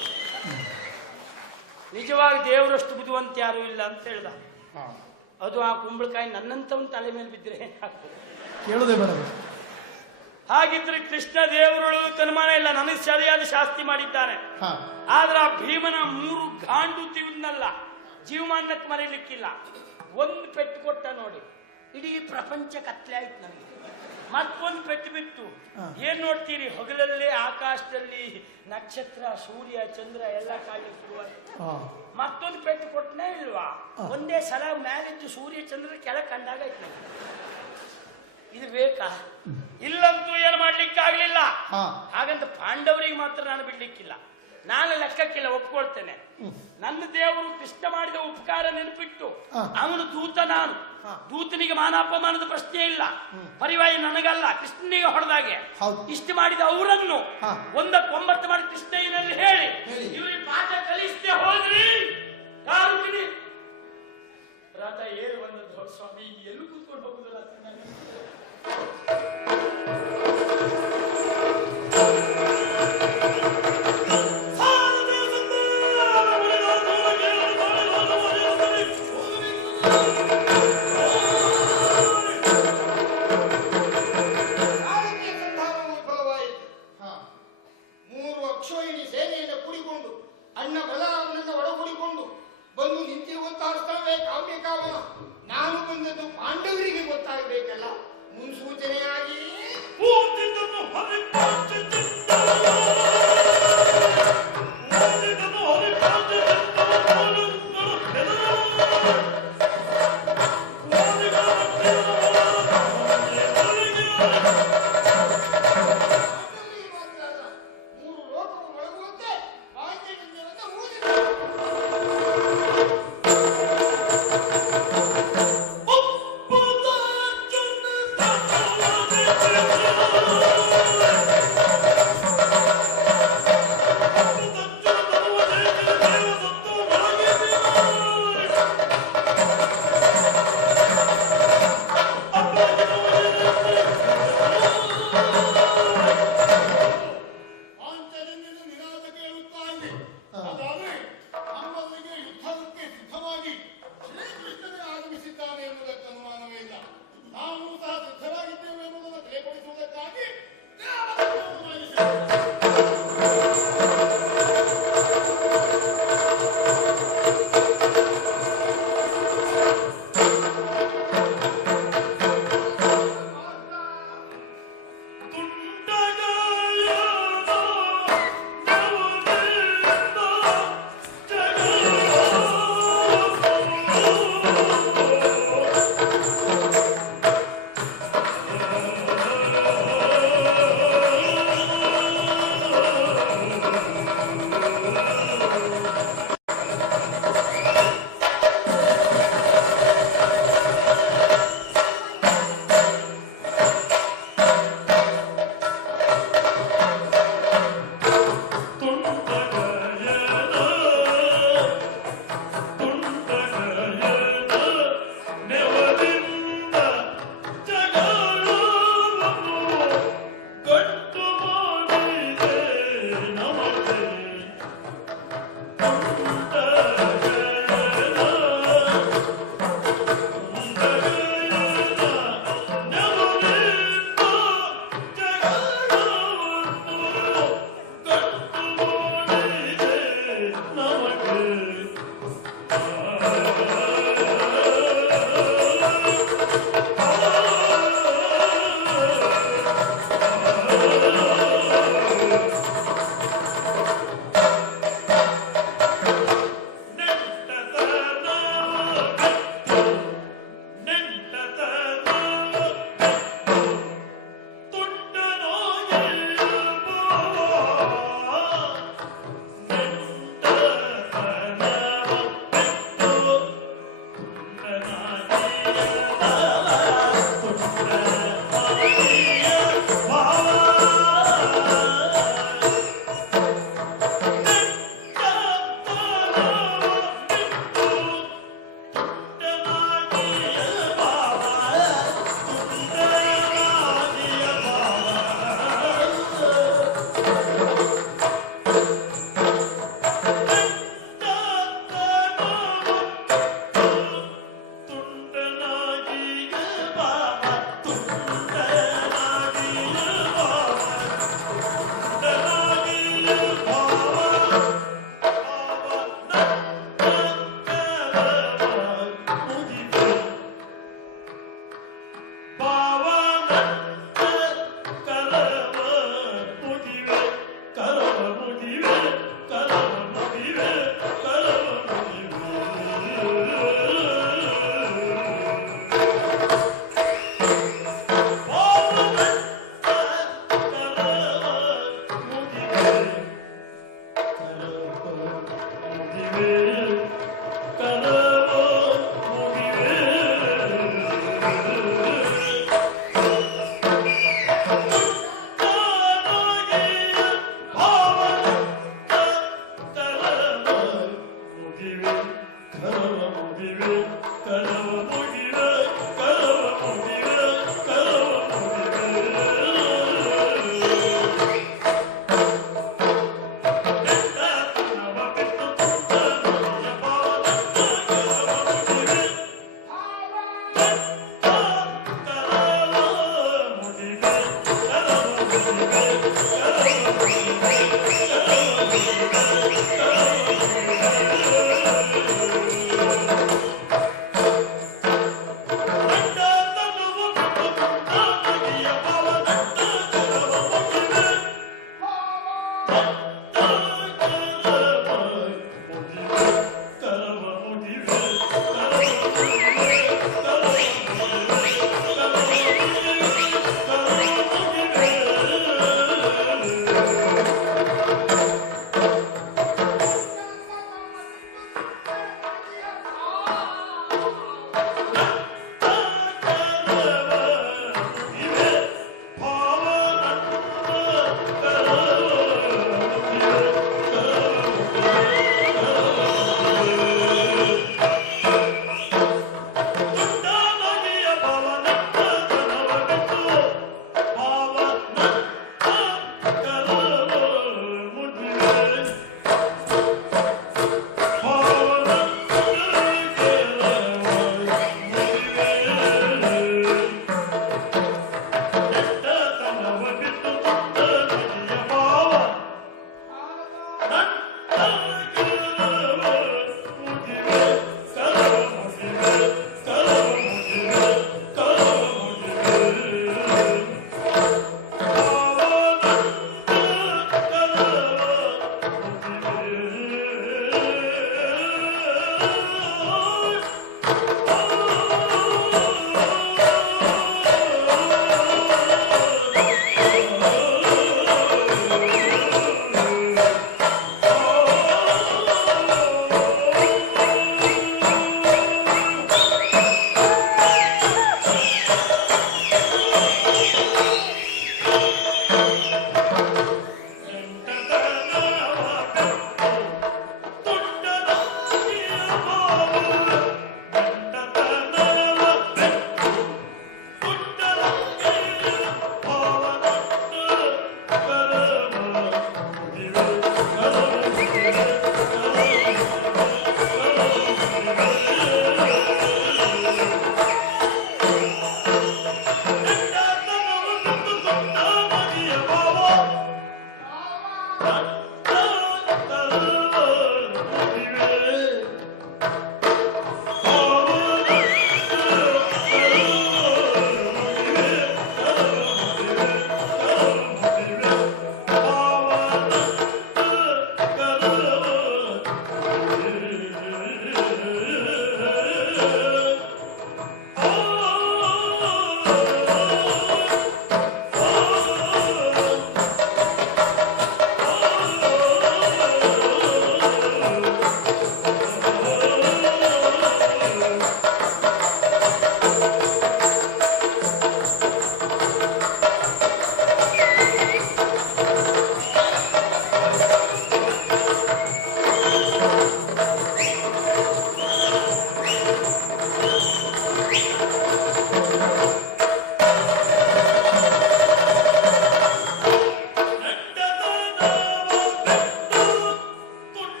ನಿಜವಾಗಿ ದೇವರಷ್ಟು ಬುದ್ಧಿವಂತ ಯಾರು ಇಲ್ಲ ಅಂತ ಹೇಳ್ದ. ಅದು ಆ ಕುಂಬಳಕಾಯಿ ನನ್ನಂತವನ್ ತಲೆ ಮೇಲೆ ಬಿದ್ದರೆ ಕೇಳದೆ ಬರಬೇಕು. ಹಾಗಿದ್ರೆ ಕೃಷ್ಣ ದೇವರೊಳು ಅನುಮಾನ ಇಲ್ಲ, ನನಗೆ ಸರಿಯಾದ ಶಾಸ್ತಿ ಮಾಡಿದ್ದಾನೆ. ಆದ್ರೆ ಆ ಭೀಮನ 3 ಗಾಂಡು ತಿವಿದ್ನಲ್ಲ, ಜೀವಮಾನಕ್ಕೆ ಮರೀಲಿಕ್ಕಿಲ್ಲ. ಒಂದು ಪೆಟ್ಟು ಕೊಟ್ಟ ನೋಡಿ, ಇಡೀ ಪ್ರಪಂಚ ಕತ್ಲೆ ಆಯ್ತು ನನಗೆ. ಮತ್ತೊಂದು ಪೆಟ್ಟು ಬಿಟ್ಟು ಏನ್ ನೋಡ್ತೀರಿ, ಹೊಗಲಲ್ಲೇ ಆಕಾಶದಲ್ಲಿ ನಕ್ಷತ್ರ, ಸೂರ್ಯ, ಚಂದ್ರ ಎಲ್ಲ ಕಾಣಲಿಕ್ಕೆ ಶುರುವಾಯ್ತು. ಮತ್ತೊಂದು ಪೆಟ್ಟು ಕೊಟ್ಟನೇ ಇಲ್ವಾ, ಒಂದೇ ಸಲ ಮ್ಯಾಲಿದ್ದು ಸೂರ್ಯ ಚಂದ್ರ ಕೆಳಗೆ ಕಂಡಾಗಾಯ್ತು ನನಗೆ. ಇದು ಬೇಕಾ? ಇಲ್ಲಂತೂ ಏನು ಮಾಡ್ಲಿಕ್ಕೆ ಆಗ್ಲಿಲ್ಲ. ಹಾಗಂತ ಪಾಂಡವರಿಗೆ ಮಾತ್ರ ನಾನು ಬಿಡ್ಲಿಕ್ಕಿಲ್ಲ, ನಾನು ಲೆಕ್ಕಕ್ಕಿಲ್ಲ, ಒಪ್ಕೊಳ್ತೇನೆ. ನನ್ನ ದೇವರು ಕೃಷ್ಣ ಮಾಡಿದ ಉಪಕಾರ ನೆನಪಿಟ್ಟು ಅವನು ದೂತ, ನಾನು ದೂತನಿಗೆ ಮಾನಾಪಮಾನದ ಪ್ರಶ್ನೆ ಇಲ್ಲ. ಪರಿವಾಯ ನನಗಲ್ಲ, ಕೃಷ್ಣನಿಗೆ ಹೊಡೆದಾಗೆ ಇಷ್ಟು ಮಾಡಿದ ಅವರನ್ನು 1 ಮಾಡಿ ಕೃಷ್ಣನಲ್ಲಿ ಹೇಳಿ ಇವರಿಗೆ ಪಾಠ ಕಲಿಸದೆ ಹೋದ್ರಿ ಯಾರು ತಿಳಿ ರಥ ಏರು ಬಂದದ್ದು. ಸ್ವಾಮಿ ಎಲ್ಲೂ ಕೂತ್ಕೊಂಡು ಹೋಗುದು ರಥ ಅಣ್ಣ ಬಲರಾಮನನ್ನ ಒಳಗೂಡಿಕೊಂಡು ಬಂದು ನಿಂತಿಗೆ ಗೊತ್ತಾಗ್ತಾವೆ ಕಾವ್ಯ ಕಾವನ. ನಾನು ಬಂದದ್ದು ಪಾಂಡವರಿಗೆ ಗೊತ್ತಾಗಬೇಕಲ್ಲ, ಮುನ್ಸೂಚನೆಯಾಗಿ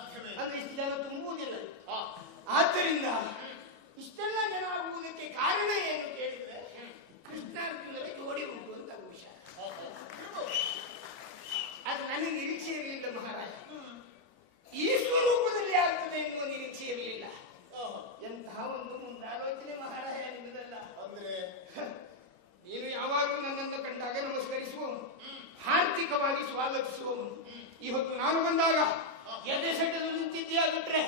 ಸಾಧ್ಯವೇ ಅಂದ್ರೆ ಇಷ್ಟು ಜನ ತುಂಬುವುದಿಲ್ಲ. ಆದ್ದರಿಂದ ಇಷ್ಟೆಲ್ಲ ಜನ ಆಗುವುದಕ್ಕೆ ಕಾರಣ ಏನು ಕೇಳಿದ್ರೆ ಕೃಷ್ಣಾರ್ಜುನರೇ ಜೋಡಿ ಉಂಟು ಅಂತ ವಿಷಯ. ಅದು ನನಗೆ ನಿರೀಕ್ಷೆ ಇರಲಿಲ್ಲ ಮಹಾರಾಜ. ಈ ಸ್ವರೂಪದಲ್ಲಿ ಆಗ್ತದೆ ಎನ್ನುವ ನಿರೀಕ್ಷೆ ಇರಲಿಲ್ಲ. ಎಂತಹ ಒಂದು ಮುಂದಾಲೋಚನೆ ಮಹಾರಾಜ ನಿಮ್ಮದಲ್ಲ. ಅಂದ್ರೆ ನೀನು ಯಾವಾಗಲೂ ನನ್ನನ್ನು ಕಂಡಾಗ ನಮಸ್ಕರಿಸುವವನು, ಹಾರ್ದಿಕವಾಗಿ ಸ್ವಾಗತಿಸುವವನು. ಇವತ್ತು ನಾನು ಬಂದಾಗ ಎದೆ ಸೆಟ್ಟಲು ನಿಂತಿದ್ದೀಯಾಗಿಟ್ರೆ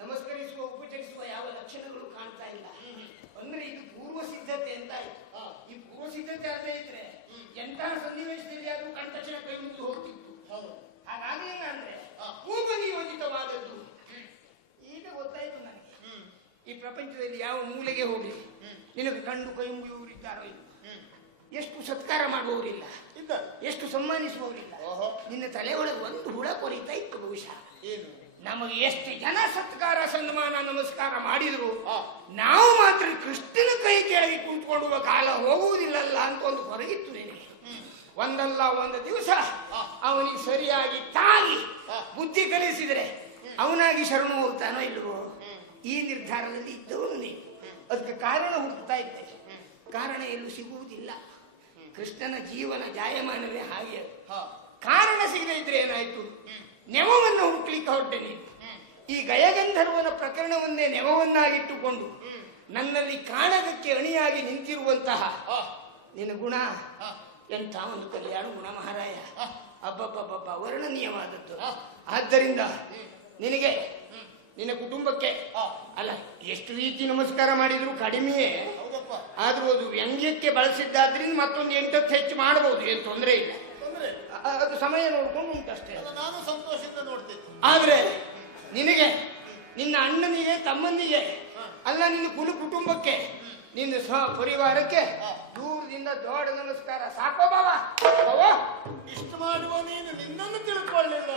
ನಮಸ್ಕರಿಸುವ ಉಪಚರಿಸುವ ಯಾವ ಲಕ್ಷಣಗಳು ಕಾಣ್ತಾ ಇಲ್ಲ. ಅಂದ್ರೆ ಇದು ಪೂರ್ವ ಸಿದ್ಧತೆ ಅಂತ ಆಯ್ತು. ಈ ಪೂರ್ವ ಸಿದ್ಧತೆ ಅಲ್ಲದೆ ಇದ್ರೆ ಎಂತಹ ಸನ್ನಿವೇಶದಲ್ಲಿ ಅದು ಕಂಡ ತಕ್ಷಣ ಕೈ ಮುಗಿದು ಹೋಗ್ತಿತ್ತು. ಹಾಗಾಗಲಿಲ್ಲ ಅಂದ್ರೆ ಪೂರ್ವ ನಿಯೋಜಿತವಾದದ್ದು. ಈಗ ಗೊತ್ತಾಯ್ತು ನನಗೆ ಈ ಪ್ರಪಂಚದಲ್ಲಿ ಯಾವ ಮೂಲೆಗೆ ಹೋಗಿ ನಿನಗೆ ಕಂಡು ಕೈ ಮುಗಿಯುವವರಿದ್ದಾರೋ ಇಲ್ಲ, ಎಷ್ಟು ಸತ್ಕಾರ ಮಾಡುವವರಿಲ್ಲ, ಎಷ್ಟು ಸನ್ಮಾನಿಸುವವರಿಲ್ಲ. ನಿನ್ನ ತಲೆ ಒಳಗೆ ಒಂದು ಹುಳ ಕೊರಿತಾ ಇತ್ತು ಬಹುಶಃ. ನಮಗೆ ಎಷ್ಟು ಜನ ಸತ್ಕಾರ ಸನ್ಮಾನ ನಮಸ್ಕಾರ ಮಾಡಿದ್ರು ನಾವು ಮಾತ್ರ ಕೃಷ್ಣನ ಕೈ ಕೆಳಗೆ ಕುಂತ್ಕೊಳ್ಳುವ ಕಾಲ ಹೋಗುವುದಿಲ್ಲಲ್ಲ ಅಂತ ಒಂದು ಹೊರಗಿತ್ತು ನಿನಗೆ. ಒಂದಲ್ಲ ಒಂದು ದಿವಸ ಅವನಿಗೆ ಸರಿಯಾಗಿ ತಾಗಿ ಬುದ್ಧಿ ಕಲಿಸಿದ್ರೆ ಅವನಾಗಿ ಶರಣು ಹೋಗ್ತಾನೋ ಇಲ್ವೋ ಈ ನಿರ್ಧಾರದಲ್ಲಿ ಇದ್ದವನು ನೀನು. ಅದಕ್ಕೆ ಕಾರಣ ಹುಡುಕ್ತಾ ಇದ್ದೆ, ಕಾರಣ ಎಲ್ಲೂ ಸಿಗುವುದಿಲ್ಲ. ಕೃಷ್ಣನ ಜೀವನ ಜಾಯಮಾನವೇ ಹಾಗೆ. ಕಾರಣ ಸಿಗದೆ ಇದ್ರೆ ಏನಾಯ್ತು, ನೆವವನ್ನು ಹುಡುಕ್ಲಿಕ್ಕೆ ಹೊರಟೆ ನೀನು. ಈ ಗಯಗಂಧರ್ವನ ಪ್ರಕರಣವನ್ನೇ ನೆವವನ್ನಾಗಿಟ್ಟುಕೊಂಡು ನನ್ನಲ್ಲಿ ಕಾಣಗಕ್ಕೆ ಅಣಿಯಾಗಿ ನಿಂತಿರುವಂತಹ ನಿನ್ನ ಗುಣ ಎಂಥ ಒಂದು ಕಲ್ಯಾಣ ಗುಣ ಮಹಾರಾಯ. ಅಬ್ಬಬ್ಬಬ್ಬ ವರ್ಣನೀಯವಾದದ್ದು. ಆದ್ದರಿಂದ ನಿನಗೆ ನಿನ್ನ ಕುಟುಂಬಕ್ಕೆ ಅಲ್ಲ ಎಷ್ಟು ರೀತಿ ನಮಸ್ಕಾರ ಮಾಡಿದ್ರು ಕಡಿಮೆಯೇ. ಆದ್ರೂ ಅದು ವ್ಯಂಗ್ಯಕ್ಕೆ ಬಳಸಿದ್ದಾದ್ರಿಂದ ಮತ್ತೊಂದು 8 ಹೆಚ್ಚು ಮಾಡಬಹುದು, ಏನು ತೊಂದರೆ ಇಲ್ಲ. ಅದು ಸಮಯ ನೋಡ್ಕೊಂಡು ಉಂಟಷ್ಟೇ. ನಾನು ಸಂತೋಷದಿಂದ ನೋಡ್ತೇನೆ. ಆದ್ರೆ ನಿನಗೆ ನಿನ್ನ ಅಣ್ಣನಿಗೆ ತಮ್ಮನಿಗೆ ಅಲ್ಲ ನಿನ್ನ ಕುಟುಂಬಕ್ಕೆ ನಿನ್ನ ಸಹ ಪರಿವಾರಕ್ಕೆ ದೂರದಿಂದ ದೊಡ್ಡ ನಮಸ್ಕಾರ ಸಾಕೋ ಬಾವ. ಇಷ್ಟು ಮಾಡುವ ನೀನು ನಿನ್ನನ್ನು ತಿಳ್ಕೊಳ್ಳಿಲ್ಲ.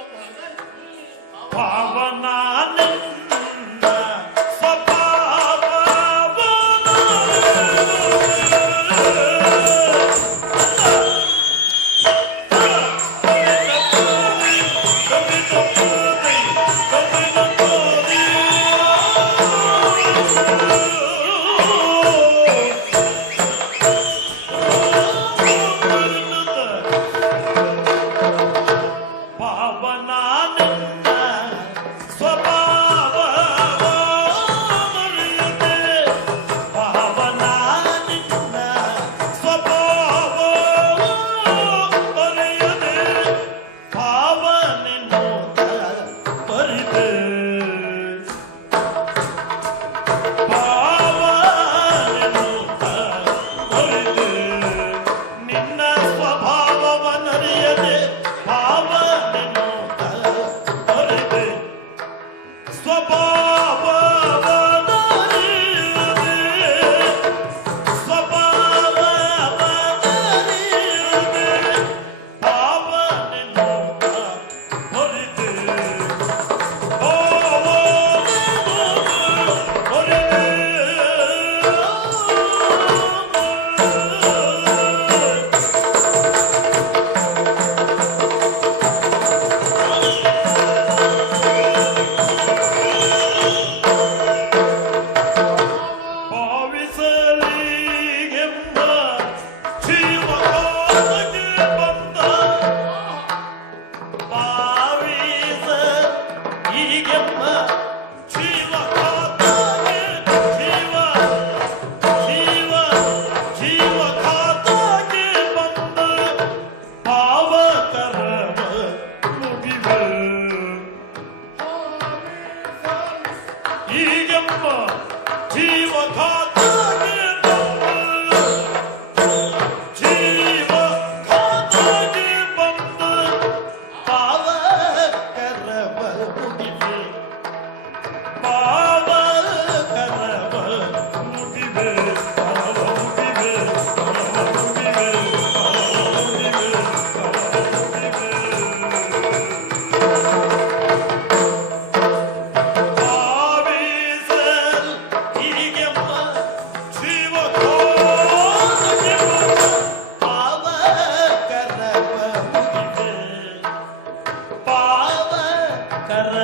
ಕರ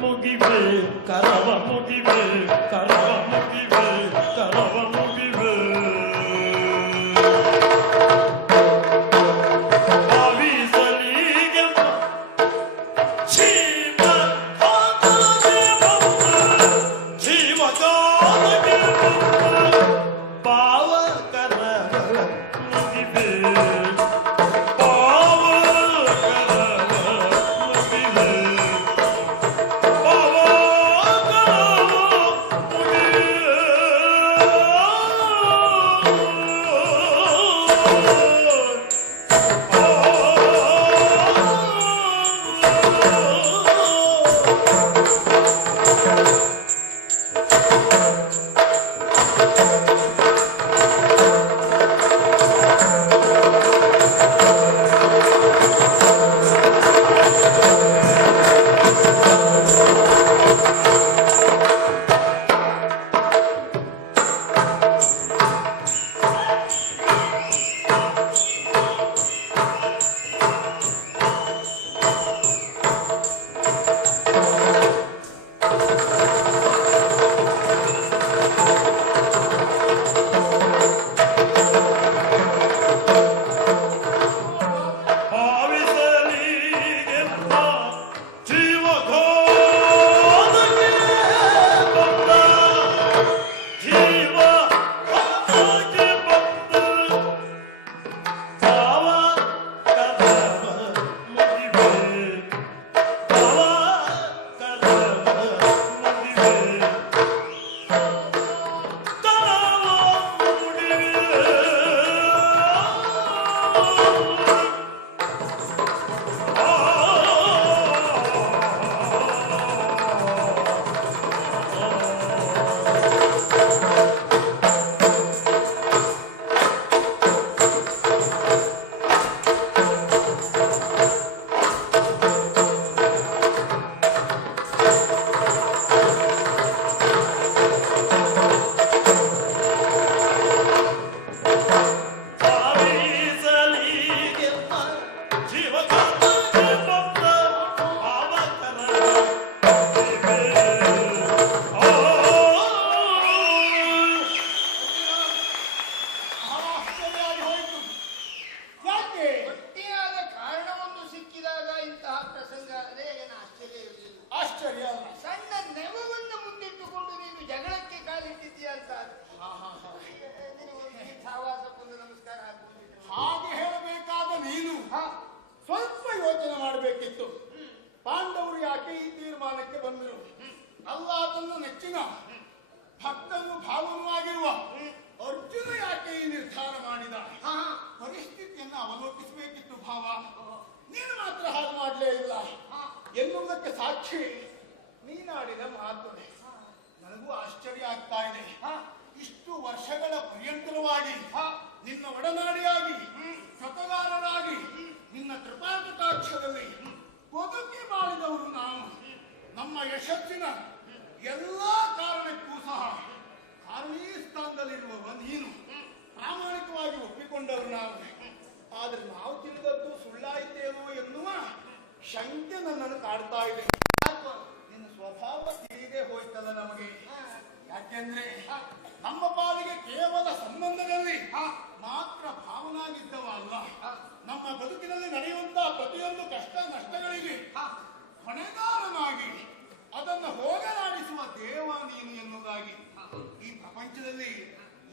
ಮುಗಿವೆ ಕರವ ಮುಗಿವೆ ಕರವ ಮುಗಿವೆ ಕರವ ಮುಗಿವೆ ಭಾವಿಸಲಿಗೆ ಜೀವ ಜೀವಗಾನಗೆ ಪಾವ ಕರವ ಮುಗಿವೆ ಭಕ್ತನು ಭಾವನವಾಗಿರುವ ಅರ್ಜುನ ಯಾಕೆ ಈ ನಿರ್ಧಾರ ಮಾಡಿದ? ಪರಿಸ್ಥಿತಿಯನ್ನು ಅವಲೋಕಿಸಬೇಕಿತ್ತು ಭಾವ. ನೀನು ಮಾತ್ರ ಹಾಗೆ ಮಾಡಲೇ ಇಲ್ಲ ಎನ್ನುವುದಕ್ಕೆ ಸಾಕ್ಷಿ ನೀನಾಡಿದ ಮಾತು. ನನಗೂ ಆಶ್ಚರ್ಯ ಆಗ್ತಾ ಇದೆ. ಇಷ್ಟು ವರ್ಷಗಳ ಪರ್ಯಂತರವಾಗಿ ನಿನ್ನ ಒಡನಾಡಿಯಾಗಿ ಕಥಗಾರರಾಗಿ ನಿನ್ನ ಕೃಪಾಕಟಾಕ್ಷದಲ್ಲಿ ಬದುಕಿ ಮಾಡಿದವರು ನಾವು. ನಮ್ಮ ಯಶಸ್ಸಿನ ಎಲ್ಲಾ ಕಾರಣಕ್ಕೂ ಸಹ ಕಾರಣೀ ಸ್ಥಾನದಲ್ಲಿರುವವ ನೀನು. ಪ್ರಾಮಾಣಿಕವಾಗಿ ಒಪ್ಪಿಕೊಂಡವರು ನಾವು. ಆದ್ರೆ ನಾವು ತಿಳಿದದ್ದು ಸುಳ್ಳಾಯಿತೇನೋ ಎನ್ನುವ ಶಂಕೆ ನನ್ನನ್ನು ಕಾಡ್ತಾ ಇದೆ. ನಿನ್ನ ಸ್ವಭಾವ ತಿಳಿದೇ ಹೋಯ್ತಲ್ಲ ನಮಗೆ. ಯಾಕೆಂದ್ರೆ ನಮ್ಮ ಪಾಲಿಗೆ ಕೇವಲ ಸಂಬಂಧದಲ್ಲಿ ಮಾತ್ರ ಭಾವನಾಗಿದ್ದವ ಅಲ್ಲ, ನಮ್ಮ ಬದುಕಿನಲ್ಲಿ ನಡೆಯುವಂತಹ ಪ್ರತಿಯೊಂದು ಕಷ್ಟ ನಷ್ಟಗಳಿಗೆ ಹೊಣೆಗಾರನಾಗಿ ಅದನ್ನು ಹೋಗಲಾಡಿಸುವ ದೇವ ನೀನು ಎನ್ನುವುದಾಗಿ. ಈ ಪ್ರಪಂಚದಲ್ಲಿ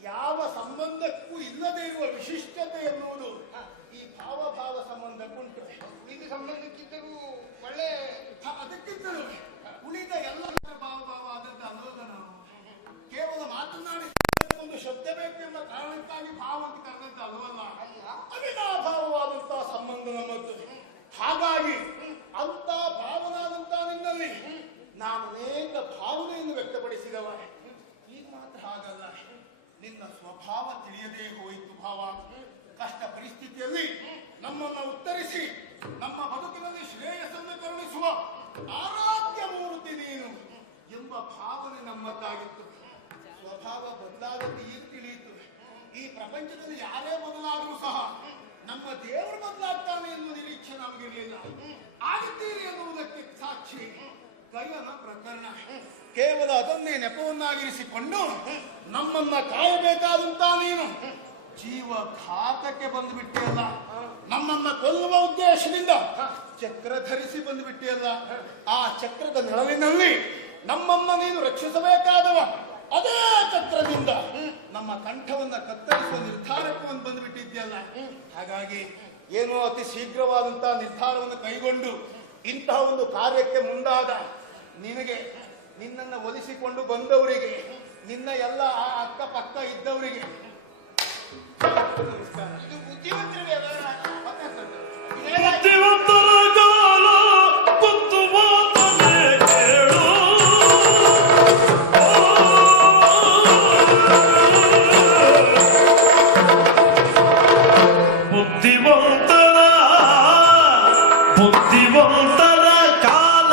ಯಾವ ಸಂಬಂಧಕ್ಕೂ ಇಲ್ಲದೆ ಇರುವ ವಿಶಿಷ್ಟತೆ ಎನ್ನುವುದು ಈ ಭಾವ ಸಂಬಂಧಕ್ಕುಂಟು. ಉಳಿದ ಸಂಬಂಧಕ್ಕಿದ್ದರೂ ಒಳ್ಳೆ ಅದಕ್ಕಿಂತಲೂ ಉಳಿದ ಎಲ್ಲ ಭಾವ ಆದದ್ದು ಅಲ್ಲದ ನಾವು ಕೇವಲ ಮಾತನಾಡಿ ಒಂದು ಶಬ್ದ ಬೇಕೆಂಬ ಕಾರಣಕ್ಕಾಗಿ ಭಾವ ಅಂತ ಕರೆದದ್ದು ಅಲ್ಲವಲ್ಲ. ಅವಿನಾಭಾವವಾದಂತಹ ಸಂಬಂಧ ನಮ್ಮದ್ದು. ಹಾಗಾಗಿ ಅಂತ ಭಾವನಾದಂತಹ ನಿನ್ನಲ್ಲಿ ನಾನು ಅನೇಕ ಭಾವನೆಯನ್ನು ವ್ಯಕ್ತಪಡಿಸಿದವ. ಈಗ ಮಾತ್ರ ಹಾಗಲ್ಲ, ನಿನ್ನ ಸ್ವಭಾವ ತಿಳಿಯದೇ ಹೋಯಿತು ಭಾವ. ಕಷ್ಟ ಪರಿಸ್ಥಿತಿಯಲ್ಲಿ ನಮ್ಮನ್ನು ಉತ್ತರಿಸಿ ನಮ್ಮ ಬದುಕಿನಲ್ಲಿ ಶ್ರೇಯಸ್ಸನ್ನು ಕರುಣಿಸುವ ಆರಾಧ್ಯ ಮೂರ್ತಿ ನೀನು ಎಂಬ ಭಾವನೆ ನಮ್ಮದ್ದಾಗಿತ್ತು. ಸ್ವಭಾವ ಬದಲಾಗದೆ ಈಗ ತಿಳಿಯಿತು. ಈ ಪ್ರಪಂಚದಲ್ಲಿ ಯಾರೇ ಬದಲಾದರೂ ಸಹ ನಮ್ಮ ದೇವರು ಬದಲಾಗ್ತಾನೆ ಎನ್ನುವ ನಿರೀಕ್ಷೆ ನಮಗಿರಲಿಲ್ಲ. ಆಗಿದ್ದೀರಿ ಎನ್ನುವುದಕ್ಕೆ ಸಾಕ್ಷಿ ಕೈಯನ ಪ್ರಕರಣ ಕೇವಲ ಅದನ್ನೇ ನೆಪವನ್ನಾಗಿರಿಸಿಕೊಂಡು ನಮ್ಮನ್ನ ಕಾಯಬೇಕಾದಂತ ನೀನು ಜೀವಘಾತಕ್ಕೆ ಬಂದು ಬಿಟ್ಟಿಯಲ್ಲ, ನಮ್ಮನ್ನ ಕೊಲ್ಲುವ ಉದ್ದೇಶದಿಂದ ಚಕ್ರ ಧರಿಸಿ ಬಂದು ಬಿಟ್ಟಿಯಲ್ಲ. ಆ ಚಕ್ರದ ನೆರಳಿನಲ್ಲಿ ನಮ್ಮನ್ನ ನೀನು ರಕ್ಷಿಸಬೇಕಾದವ. ಅದೇ ಚಕ್ರದಿಂದ ನಮ್ಮ ಕಂಠವನ್ನ ಕತ್ತರಿಸುವ ನಿರ್ಧಾರಕ್ಕೆ ಒಂದು ಬಂದು ಬಿಟ್ಟಿದ್ಯಲ್ಲ. ಹಾಗಾಗಿ ಏನೋ ಅತಿ ಶೀಘ್ರವಾದಂತಹ ನಿರ್ಧಾರವನ್ನು ಕೈಗೊಂಡು ಇಂತಹ ಒಂದು ಕಾರ್ಯಕ್ಕೆ ಮುಂದಾದ ನಿನಗೆ, ನಿನ್ನನ್ನು ಒಲಿಸಿಕೊಂಡು ಬಂದವರಿಗೆ, ನಿನ್ನ ಎಲ್ಲ ಆ ಅಕ್ಕಪಕ್ಕ ಇದ್ದವರಿಗೆ ನಮಸ್ಕಾರ. ಇದು ಬುದ್ಧಿವಂತರ ವ್ಯವಹಾರ. ಬುದ್ಧಿವಂತರ ಕಾಲ ಕುತ್ತು ಮಾತನೆ ಕೇಳು. ಬುದ್ಧಿವಂತರ ಕಾಲ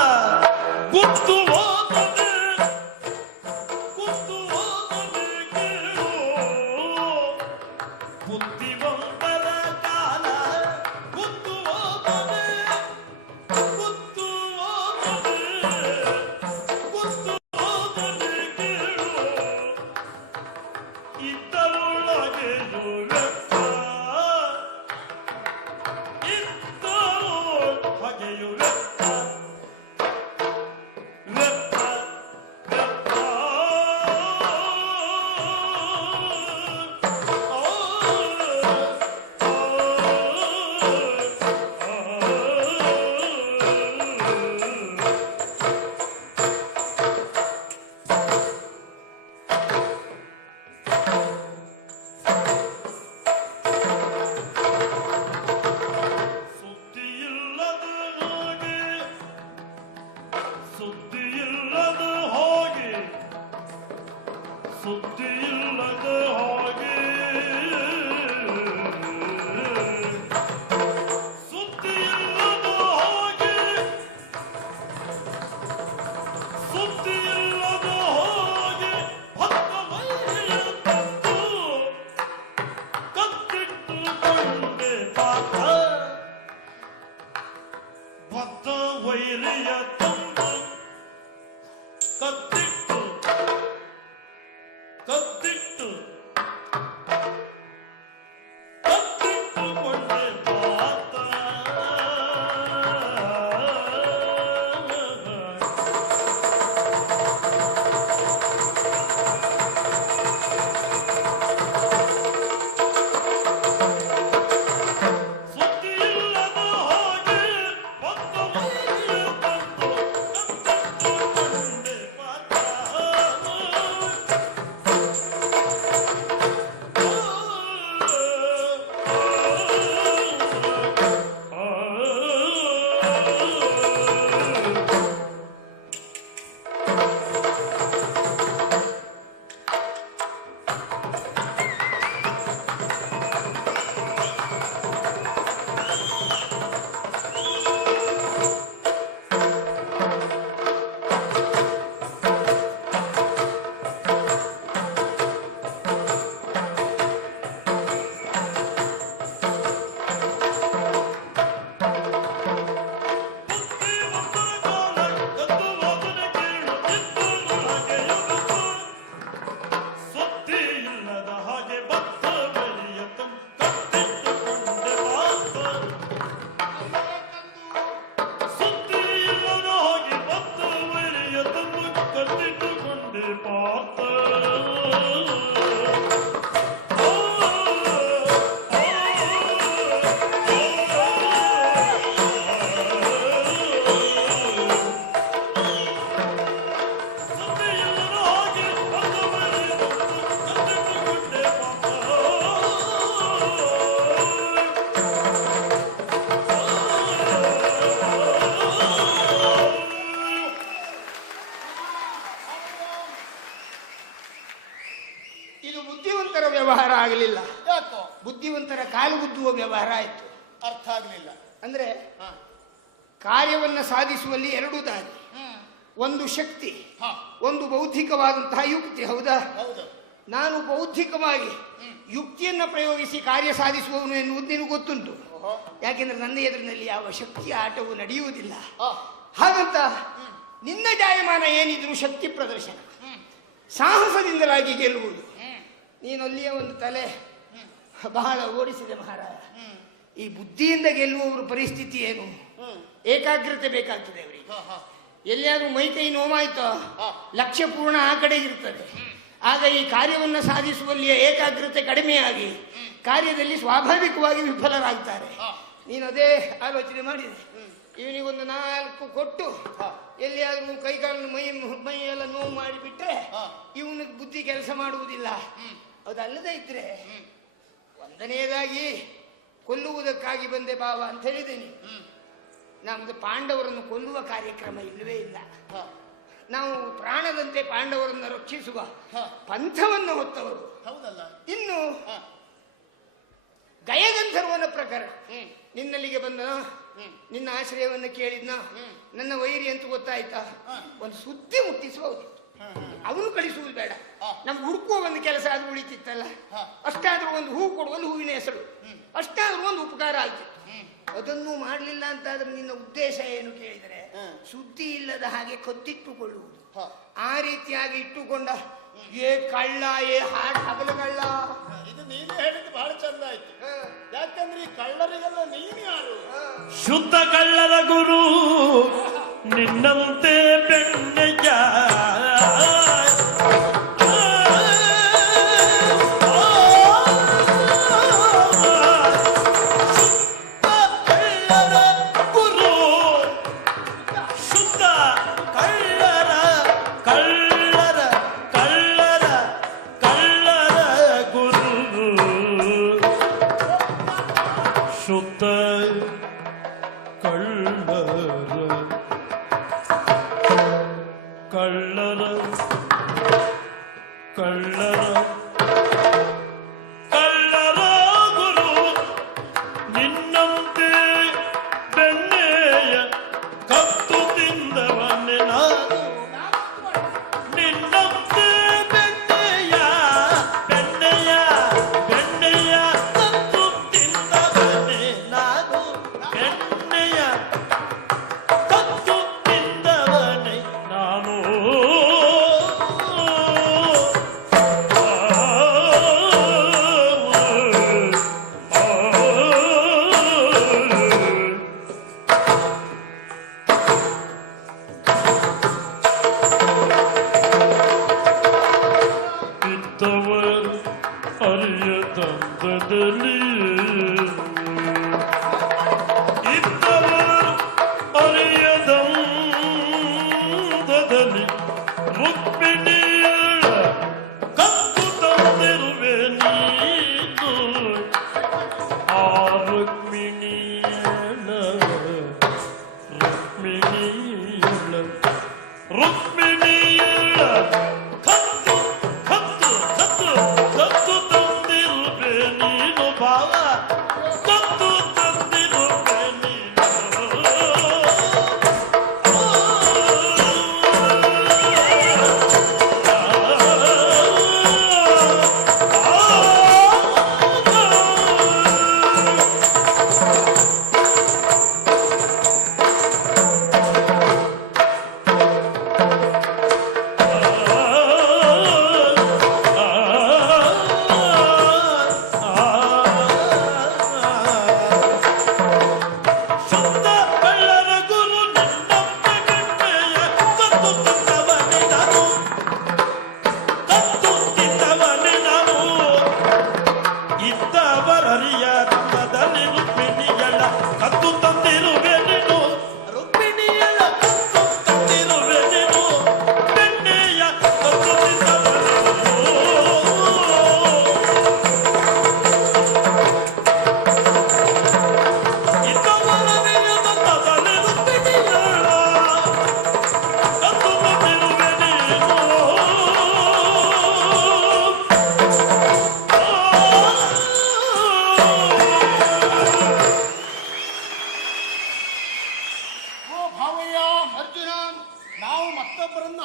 ಕುತ್ತು ಮಾತನೆ ಕೇಳು. ಬುದ್ಧಿವಂತರ ಕಾಲ ಕುತ್ತು ಹೋದರೆ ಕೇಳು. ಇದ್ದರೊಳಗೆ ವ್ಯಕ್ತ, ಇದ್ದರೋ ಹಾಗೆಯು ವ್ಯಕ್ತ ವ್ಯಕ್ತ ವ್ಯಕ್ತ. ಸುದ್ದಿಯಿಲ್ಲದ ಹಾಗೆ ಸುದ್ದಿಯಿಲ್ಲದ ಹಾಗೆ ಸುದ್ದಿಯಿಲ್ಲದ ಹಾಗೆ ಸುದ್ದಿಯಿಲ್ಲದ ಹಾಗೆ ಭತ್ತ ಮೈಯ ತಂದು ಕತ್ತಿಟ್ಟುಕೊಂಡೆ ಪಾತ. ಭತ್ತ ವೈರಿಯ ತಂದು ಕತ್ತಿಟ್ಟು ಕತ್ತಿಟ್ಟುಕೊಂಡೆ ಪಾತ. ಸುದ್ದಿಯಿಲ್ಲದ ಹಾಗೆ ಭತ್ತ ವೈರಿಯ ತಂದು ಕತ್ತಿಟ್ಟುಕೊಂಡೆ ಪಾತ. ಸುದ್ದಿಯಿಲ್ಲದ ಹಾಗೆ ಭತ್ತ ಬಲಿಯ ಕತ್ತಿಟ್ಟುಕೊಂಡೆ ಪಾತ. ಸುದ್ದಿಯಿಲ್ಲದ ಹಾಗೆ ಭತ್ತ ಬಲಿಯ ಕತ್ತಿಟ್ಟುಕೊಂಡೆ ಪಾತ. ಇದು ಬುದ್ಧಿವಂತರ ವ್ಯವಹಾರ ಆಗಲಿಲ್ಲ. ಯಾಕೋ ಬುದ್ಧಿವಂತರ ಕಾಲು ಗುದ್ದುವ ವ್ಯವಹಾರ ಆಯ್ತು. ಅರ್ಥ ಆಗ್ಲಿಲ್ಲ. ಅಂದ್ರೆ ಕಾರ್ಯವನ್ನ ಸಾಧಿಸುವಲ್ಲಿ ಎರಡು ದಾರಿ. ಒಂದು ಶಕ್ತಿ, ಹಾ, ಒಂದು ಬೌದ್ಧಿಕವಾದಂತಹ ಯುಕ್ತಿ. ಹೌದಾ? ಹೌದು. ನಾನು ಬೌದ್ಧಿಕವಾಗಿ ಯುಕ್ತಿಯನ್ನ ಪ್ರಯೋಗಿಸಿ ಕಾರ್ಯ ಸಾಧಿಸುವವನು ಎನ್ನುವುದು ನಿನಗೆ ಗೊತ್ತುಂಟು. ಯಾಕೆಂದ್ರೆ ನನ್ನ ಎದುರಿನಲ್ಲಿ ಯಾವ ಶಕ್ತಿಯ ಆಟವು ನಡೆಯುವುದಿಲ್ಲ. ಹಾಗಂತ ನಿನ್ನ ಜಾಯಮಾನ ಏನಿದ್ರು ಶಕ್ತಿ ಪ್ರದರ್ಶನ, ಸಾಹಸದಿಂದಲಾಗಿ ಗೆಲ್ಲುವುದು. ನೀನಲ್ಲಿಯ ಒಂದು ತಲೆ ಬಹಳ ಓಡಿಸಿದೆ ಮಹಾರಾಜ. ಈ ಬುದ್ಧಿಯಿಂದ ಗೆಲ್ಲುವವರ ಪರಿಸ್ಥಿತಿ ಏನು? ಏಕಾಗ್ರತೆ ಬೇಕಾಗ್ತದೆ ಅವರಿಗೆ. ಎಲ್ಲಿಯಾದ್ರೂ ಮೈ ಕೈ ನೋವಾಯ್ತೋ ಲಕ್ಷ್ಯ ಪೂರ್ಣ ಆ ಕಡೆ ಇರ್ತದೆ. ಆಗ ಈ ಕಾರ್ಯವನ್ನು ಸಾಧಿಸುವಲ್ಲಿಯ ಏಕಾಗ್ರತೆ ಕಡಿಮೆಯಾಗಿ ಕಾರ್ಯದಲ್ಲಿ ಸ್ವಾಭಾವಿಕವಾಗಿ ವಿಫಲರಾಗ್ತಾರೆ. ನೀನು ಅದೇ ಆಲೋಚನೆ ಮಾಡಿದೆ. ಇವನಿಗೊಂದು 4 ಕೊಟ್ಟು ಎಲ್ಲಿಯಾದ್ರೂ ಕೈಕಾಲು ಮೈ ಎಲ್ಲ ನೋವು ಮಾಡಿಬಿಟ್ರೆ ಇವನಿಗೆ ಬುದ್ಧಿ ಕೆಲಸ ಮಾಡುವುದಿಲ್ಲ. ಅದಲ್ಲದೆ ಇದ್ರೆ ಒಂದನೇದಾಗಿ ಕೊಲ್ಲುವುದಕ್ಕಾಗಿ ಬಂದೆ ಬಾವ ಅಂತ ಹೇಳಿದ್ದೇನೆ. ನಮ್ದು ಪಾಂಡವರನ್ನು ಕೊಲ್ಲುವ ಕಾರ್ಯಕ್ರಮ ಇಲ್ಲವೇ ಇಲ್ಲ. ನಾವು ಪ್ರಾಣದಂತೆ ಪಾಂಡವರನ್ನು ರಕ್ಷಿಸುವ ಪಂಥವನ್ನು ಹೊತ್ತವರು. ಹೌದಲ್ಲ? ಇನ್ನು ಗಯಗಂಧರ್ವನ ಪ್ರಕರಣ, ನಿನ್ನಲ್ಲಿಗೆ ಬಂದ ನಿನ್ನ ಆಶ್ರಯವನ್ನು ಕೇಳಿದ್ನ, ನನ್ನ ವೈರಿ ಅಂತ ಗೊತ್ತಾಯ್ತಾ? ಒಂದು ಸುದ್ದಿ ಮುಟ್ಟಿಸಬಹುದು. ಅವನು ಕಳಿಸುವುದು ಬೇಡ, ನಮ್ಗೆ ಹುಡುಕುವ ಒಂದು ಕೆಲಸ ಅದು ಉಳಿತಿತ್ತಲ್ಲ. ಅಷ್ಟಾದ್ರೂ ಒಂದು ಹೂ ಕೊಡುವಲ್ಲಿ ಹೂವಿನ ಹೆಸರು, ಅಷ್ಟಾದ್ರೂ ಒಂದು ಉಪಕಾರ ಆಗ್ತಿತ್ತು. ಅದನ್ನು ಮಾಡಲಿಲ್ಲ ಅಂತಾದ್ರೆ ನಿನ್ನ ಉದ್ದೇಶ ಏನು ಕೇಳಿದರೆ ಸುದ್ದಿ ಇಲ್ಲದ ಹಾಗೆ ಕತ್ತಿಟ್ಟುಕೊಳ್ಳುವುದು. ಆ ರೀತಿಯಾಗಿ ಇಟ್ಟುಕೊಂಡ ಏ ಕಳ್ಳ, ಏ ಹಗಲು ಕಳ್ಳ. ಇದು ನೀನು ಹೇಳಿದ್ದು ಬಹಳ ಚಂದ ಆಯ್ತು. ಯಾಕಂದ್ರೆ ಈ ಕಳ್ಳರಿಗೆಲ್ಲ ನೀನು ಯಾರು? ಶುದ್ಧ ಕಳ್ಳರ ಗುರು ನಿನ್ನಂತೆ ಬೆಣ್ಣೆಯ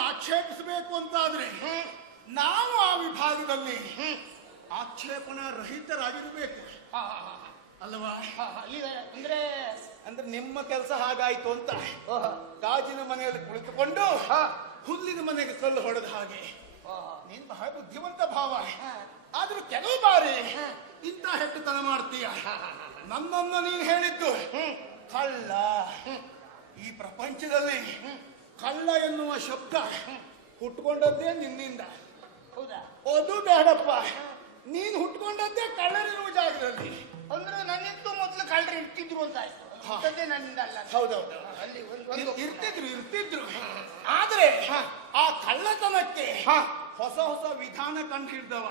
ಆಕ್ಷೇಪಿಸಬೇಕು ಅಂತಾದ್ರೆ ನಾವು ಆ ವಿಭಾಗದಲ್ಲಿ ಆಕ್ಷೇಪಣಾ ರಹಿತರಾಗಿರಬೇಕು. ಅಲ್ವಾ? ಅಂದ್ರೆ ಅಂದ್ರೆ ನಿಮ್ಮ ಕೆಲಸ ಹಾಗಾಯ್ತು ಅಂತ ಓಹೋ ಗಾಜಿನ ಮನೆಯಲ್ಲಿ ಕುಳಿತುಕೊಂಡು ಹುಲ್ಲಿನ ಮನೆಗೆ ಕಲ್ಲು ಹೊಡೆದ ಹಾಗೆ ನೀನ್ ಬಹಳ ಬುದ್ಧಿವಂತ ಭಾವ. ಆದ್ರೂ ಕೆಲವು ಬಾರಿ ಇಂಥ ಹೆಟ್ಟುತನ ಮಾಡ್ತೀಯ. ನನ್ನನ್ನು ನೀನು ಹೇಳಿದ್ದು ಕಳ್ಳ. ಈ ಪ್ರಪಂಚದಲ್ಲಿ ಕಳ್ಳ ಎನ್ನುವ ಶಬ್ದ ಹುಟ್ಕೊಂಡದ್ದೇ ನಿನ್ನಿಂದ. ಹೌದಾ? ಅದು ಬೇಡಪ್ಪ, ನೀನು ಹುಟ್ಕೊಂಡದ್ದೇ ಕಳ್ಳರಿರುವ ಜಾಗದಲ್ಲಿ. ಅಂದ್ರೆ ನನ್ನಿಂದ ಮೊದಲು ಕಳ್ಳರು ಇರ್ತಿದ್ರು ಅಂತ ಆಯ್ತು. ಇಂಥದ್ದೇ ನನ್ನಿಂದ ಅಲ್ಲ. ಹೌದೌದು, ಅಲ್ಲಿ ಒಂದು ಇರ್ತಿದ್ರು. ಆದ್ರೆ ಆ ಕಳ್ಳತನಕ್ಕೆ ಹೊಸ ಹೊಸ ವಿಧಾನ ಕಂಡು ಹಿಡ್ದವ,